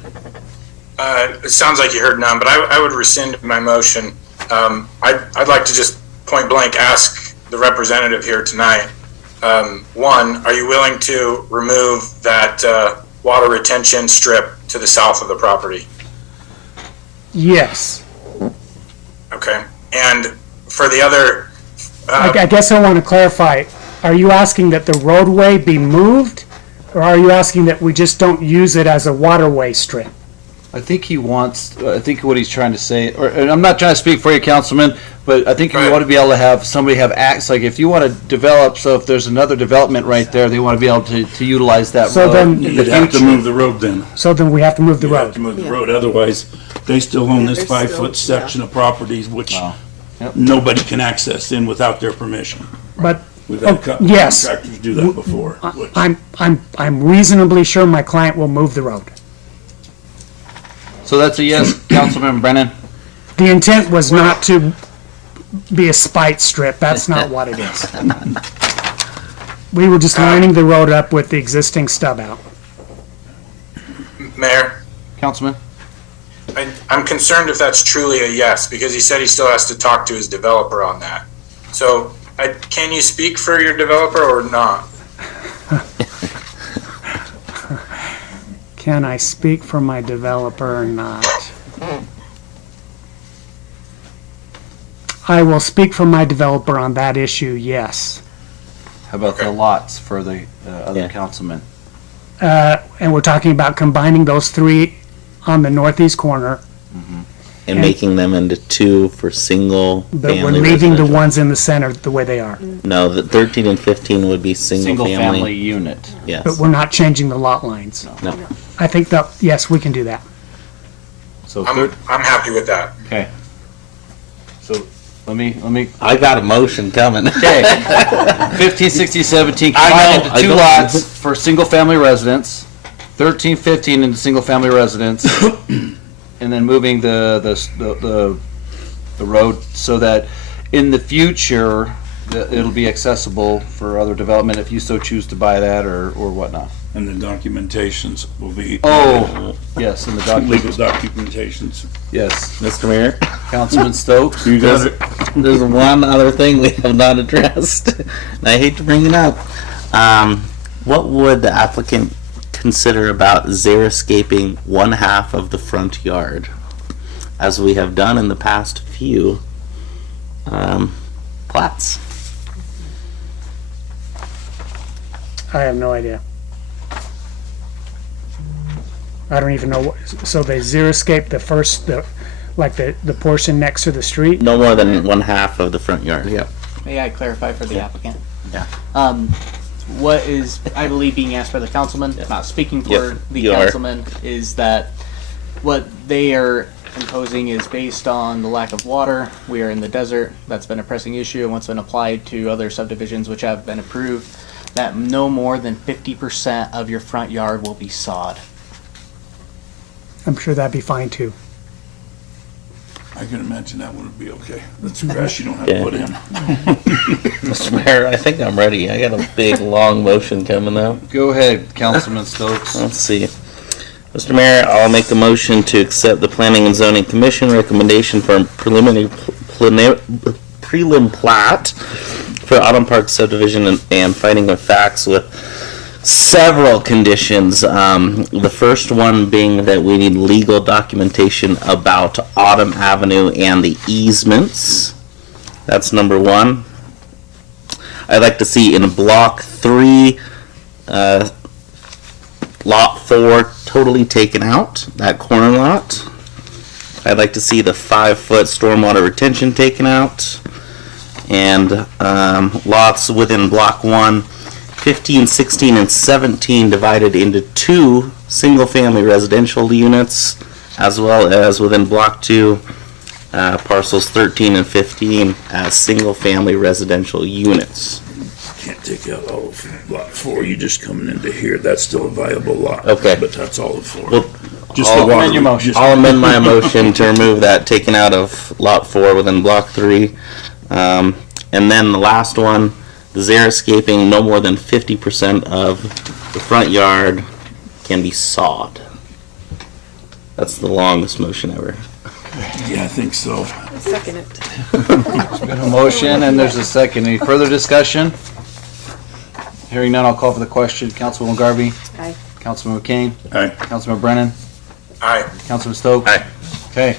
it sounds like you heard none, but I would rescind my motion. I'd like to just point blank ask the representative here tonight. One, are you willing to remove that water retention strip to the south of the property? Yes. Okay. And for the other, I guess I want to clarify. Are you asking that the roadway be moved? Or are you asking that we just don't use it as a waterway strip? I think he wants, I think what he's trying to say, and I'm not trying to speak for you, Councilman, but I think you want to be able to have somebody have acts, like if you want to develop, so if there's another development right there, they want to be able to utilize that So road. then- You'd have to move the road then. So then we have to move the You have road. to move the road, otherwise, they still own this they're 5-foot still- section of properties, which Wow. Yep. nobody can access in without their permission. But, We've had yes. contractors do that before. which- I'm reasonably sure my client will move the road. So that's a yes, Councilman Brennan? The intent was not to be a spite strip. That's not what it is. We were just lining the road up with the existing stub out. Mayor, Councilman? I'm concerned if that's truly a yes, because he said he still has to talk to his developer on that. So, can you speak for your developer or not? Can I speak for my developer or not? I will speak for my developer on that issue, yes. How about the lots for the other Yeah. councilman? And we're talking about combining those three on the northeast corner, And making them into two for single but we're family leaving the residential. ones in the center the way they are. No, the 13 and 15 would be single Single-family family. unit. Yes. But we're not changing the lot lines. No. I think that, yes, we can do that. So, I'm happy with that. okay. So, let me, I got a motion coming. okay. 15, 16, 17, I combined know, into I two don't- lots for single-family residence. 13, 15 into single-family residence. And then moving the road so that in the future, it'll be accessible for other development if you so choose to buy that or whatnot. And the documentations will be. Oh, yes, in the Legal document, documentations. yes. Mr. Mayor, Councilman Stokes? You got it. there's one other thing we have not addressed, and I hate to bring it up. What would the applicant consider about xeriscaping one half of the front yard, as we have done in the past few plats? I have no idea. I don't even know what, so they xeriscape the first, the portion next to the street? No more than one half of the front yard. Yep. May I clarify for the applicant? Yeah. What is, I believe, being asked by the councilman, not speaking for Yep, the you are. councilman, is that what they are imposing is based on the lack of water. We are in the desert. That's been a pressing issue, and what's been applied to other subdivisions which have been approved, that no more than 50% of your front yard will be sod. I'm sure that'd be fine too. I can imagine that would be okay. That's grass you don't have Yeah. to put in. Mr. Mayor, I think I'm ready. I got a big, long motion coming up. Go ahead, Councilman Stokes. Let's see. Mr. Mayor, I'll make a motion to accept the Planning and Zoning Commission recommendation for a prelim plat for Autumn Park subdivision and finding of facts with several conditions. The first one being that we need legal documentation about Autumn Avenue and the easements. That's number one. I'd like to see in block 3, lot 4 totally taken out, that corner lot. I'd like to see the 5-foot stormwater retention taken out. And lots within block 1, 15, 16, and 17 divided into 2 single-family residential units as well as within Block 2, parcels 13 and 15 as single-family residential units. Can't take out all of lot 4, you just coming into here, that's still a viable lot. Okay. But that's all of 4. Well, Just I'll the water. amend your motion. Just- I'll amend my motion to remove that taken out of Lot 4 within Block 3. And then the last one, the xeriscaping, no more than 50% of the front yard can be sawed. That's the longest motion ever. Yeah, I think so. I second it. There's been a motion and there's a second. Any further discussion? Hearing none, I'll call for the question. Councilwoman Garvey. Aye. Councilman McCain. Aye. Councilman Brennan. Aye. Councilman Stokes. Aye. Okay.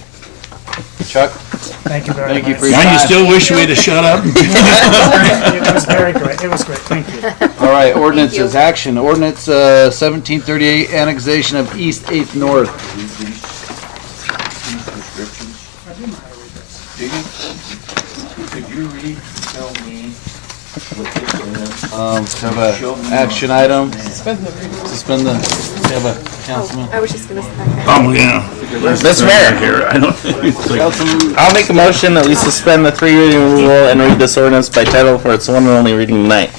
Chuck. Thank you very much. Thank you for your Now you time. still wish we'd have shut up? It was very great. It was great. Thank you. All right, ordinances, action. Ordinance 1738, annexation of East 8th North. Could you read, tell me Have a action item. Suspend the, have a councilman. I was just gonna say. Oh, yeah. Mr. Mayor, Here, I don't. I'll make a motion that we suspend the 3 reading rule and read this ordinance by title for its one and only reading tonight.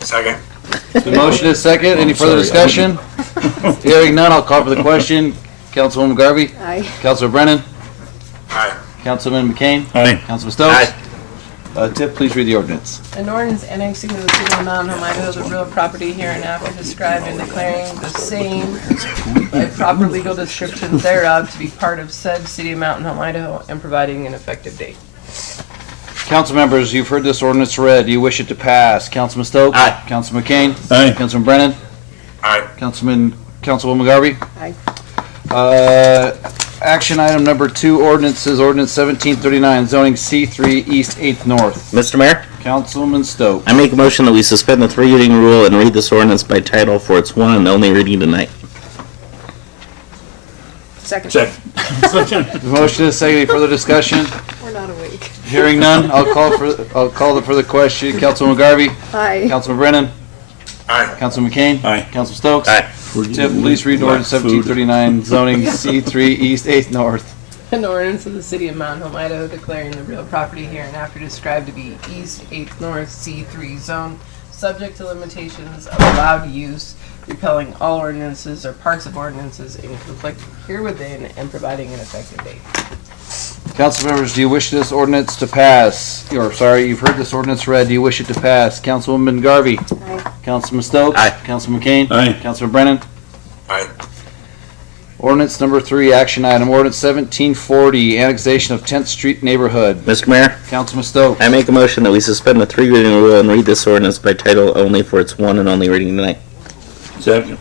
Second. The motion is second. Any further discussion? Hearing none, I'll call for the question. Councilwoman Garvey. Aye. Councilor Brennan. Aye. Councilman McCain. Aye. Councilman Stokes. Aye. Tip, please read the ordinance. An ordinance annexing to the city of Mountain Home, Idaho, the real property hereinafter described and declaring the same by proper legal description thereof to be part of said city of Mountain Home, Idaho, and providing an effective date. Council members, you've heard this ordinance read. Do you wish it to pass? Councilman Stokes? Aye. Councilman McCain? Aye. Councilman Brennan? Aye. Councilwoman Garvey? Aye. Action item number 2, ordinances, ordinance 1739, zoning C3 East 8th North. Mr. Mayor, Councilman Stokes. I make a motion that we suspend the 3 reading rule and read this ordinance by title for its one and only reading tonight. Second. The motion is second. Any further discussion? We're not awake. Hearing none, I'll call for the question. Councilman Garvey? Aye. Councilman Brennan? Aye. Councilman McCain? Aye. Councilman Stokes? Aye. Tip, please read ordinance 1739, zoning C3 East 8th North. An ordinance of the city of Mountain Home, Idaho, declaring the real property hereinafter described to be East 8th North C3 zone, subject to limitations of allowed use, repelling all ordinances or parts of ordinances in conflict herewithin, and providing an effective date. Council members, do you wish this ordinance to pass? You've heard this ordinance read. Do you wish it to pass? Councilwoman Garvey? Aye. Councilman Stokes? Aye. Councilman McCain? Aye. Councilman Brennan? Aye. Ordinance number 3, action item. Ordinance 1740, annexation of 10th Street neighborhood. Mr. Mayor, Councilman Stokes. I make a motion that we suspend the 3 reading rule and read this ordinance by title only for its one and only reading tonight. Second.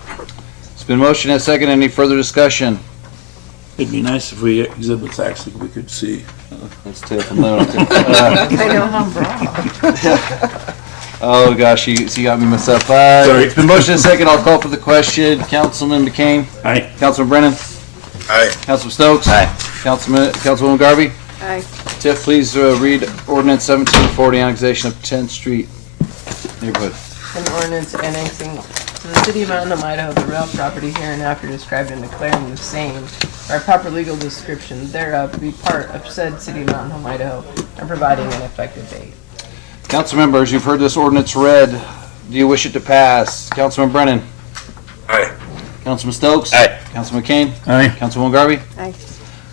It's been motioned and second. Any further discussion? It'd be nice if we exhibits actually we could see. Let's take from there. I know. Oh gosh, you got me messed up. Sorry. It's been motioned and second. I'll call for the question. Councilman McCain. Aye. Councilman Brennan. Aye. Councilman Stokes. Aye. Councilwoman Garvey. Aye. Tiff, please read ordinance 1740, annexation of 10th Street neighborhood. An ordinance annexing to the city of Mountain Home, Idaho, the real property hereinafter described and declaring the same by proper legal description thereof to be part of said city of Mountain Home, Idaho, and providing an effective date. Council members, you've heard this ordinance read. Do you wish it to pass? Councilman Brennan. Aye. Councilman Stokes. Aye. Councilman McCain. Aye. Councilwoman Garvey. Aye.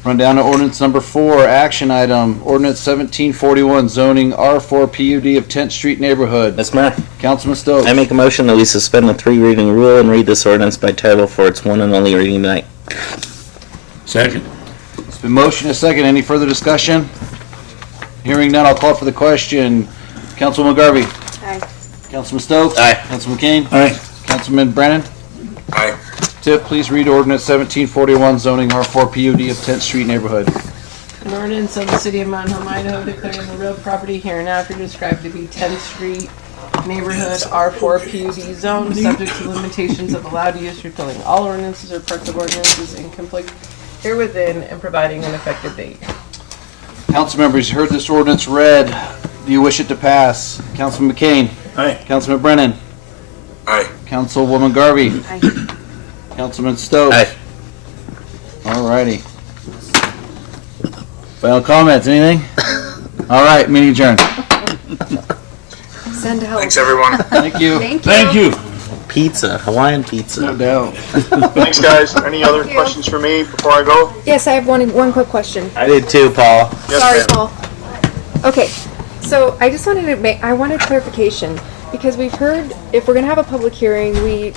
Run down to ordinance number 4, action item. Ordinance 1741, zoning R4 PUD of 10th Street neighborhood. Mr. Mayor, Councilman Stokes. I make a motion that we suspend the 3 reading rule and read this ordinance by title for its one and only reading tonight. Second. It's been motioned and second. Any further discussion? Hearing none, I'll call for the question. Councilwoman Garvey. Aye. Councilman Stokes. Aye. Councilman McCain. Aye. Councilman Brennan. Aye. Tip, please read ordinance 1741, zoning R4 PUD of 10th Street neighborhood. An ordinance of the city of Mountain Home, Idaho, declaring the real property hereinafter described to be 10th Street neighborhood R4 PUD zone, subject to limitations of allowed use, repealing all ordinances or parts of ordinances in conflict herewithin, and providing an effective date. Council members, you heard this ordinance read. Do you wish it to pass? Councilman McCain. Aye. Councilman Brennan. Aye. Councilwoman Garvey. Aye. Councilman Stokes. Aye. Alrighty. Final comments, anything? All right, meeting adjourned. Send help. Thanks, everyone. Thank you. Thank you. Pizza, Hawaiian pizza. No doubt. Thanks, guys. Any other Thank you. questions for me before I go? Yes, I have one quick question. I did too, Paul. Yes, Sorry, ma'am. Paul. Okay, so I just wanted to make, I wanted clarification, because we've heard if we're gonna have a public hearing, we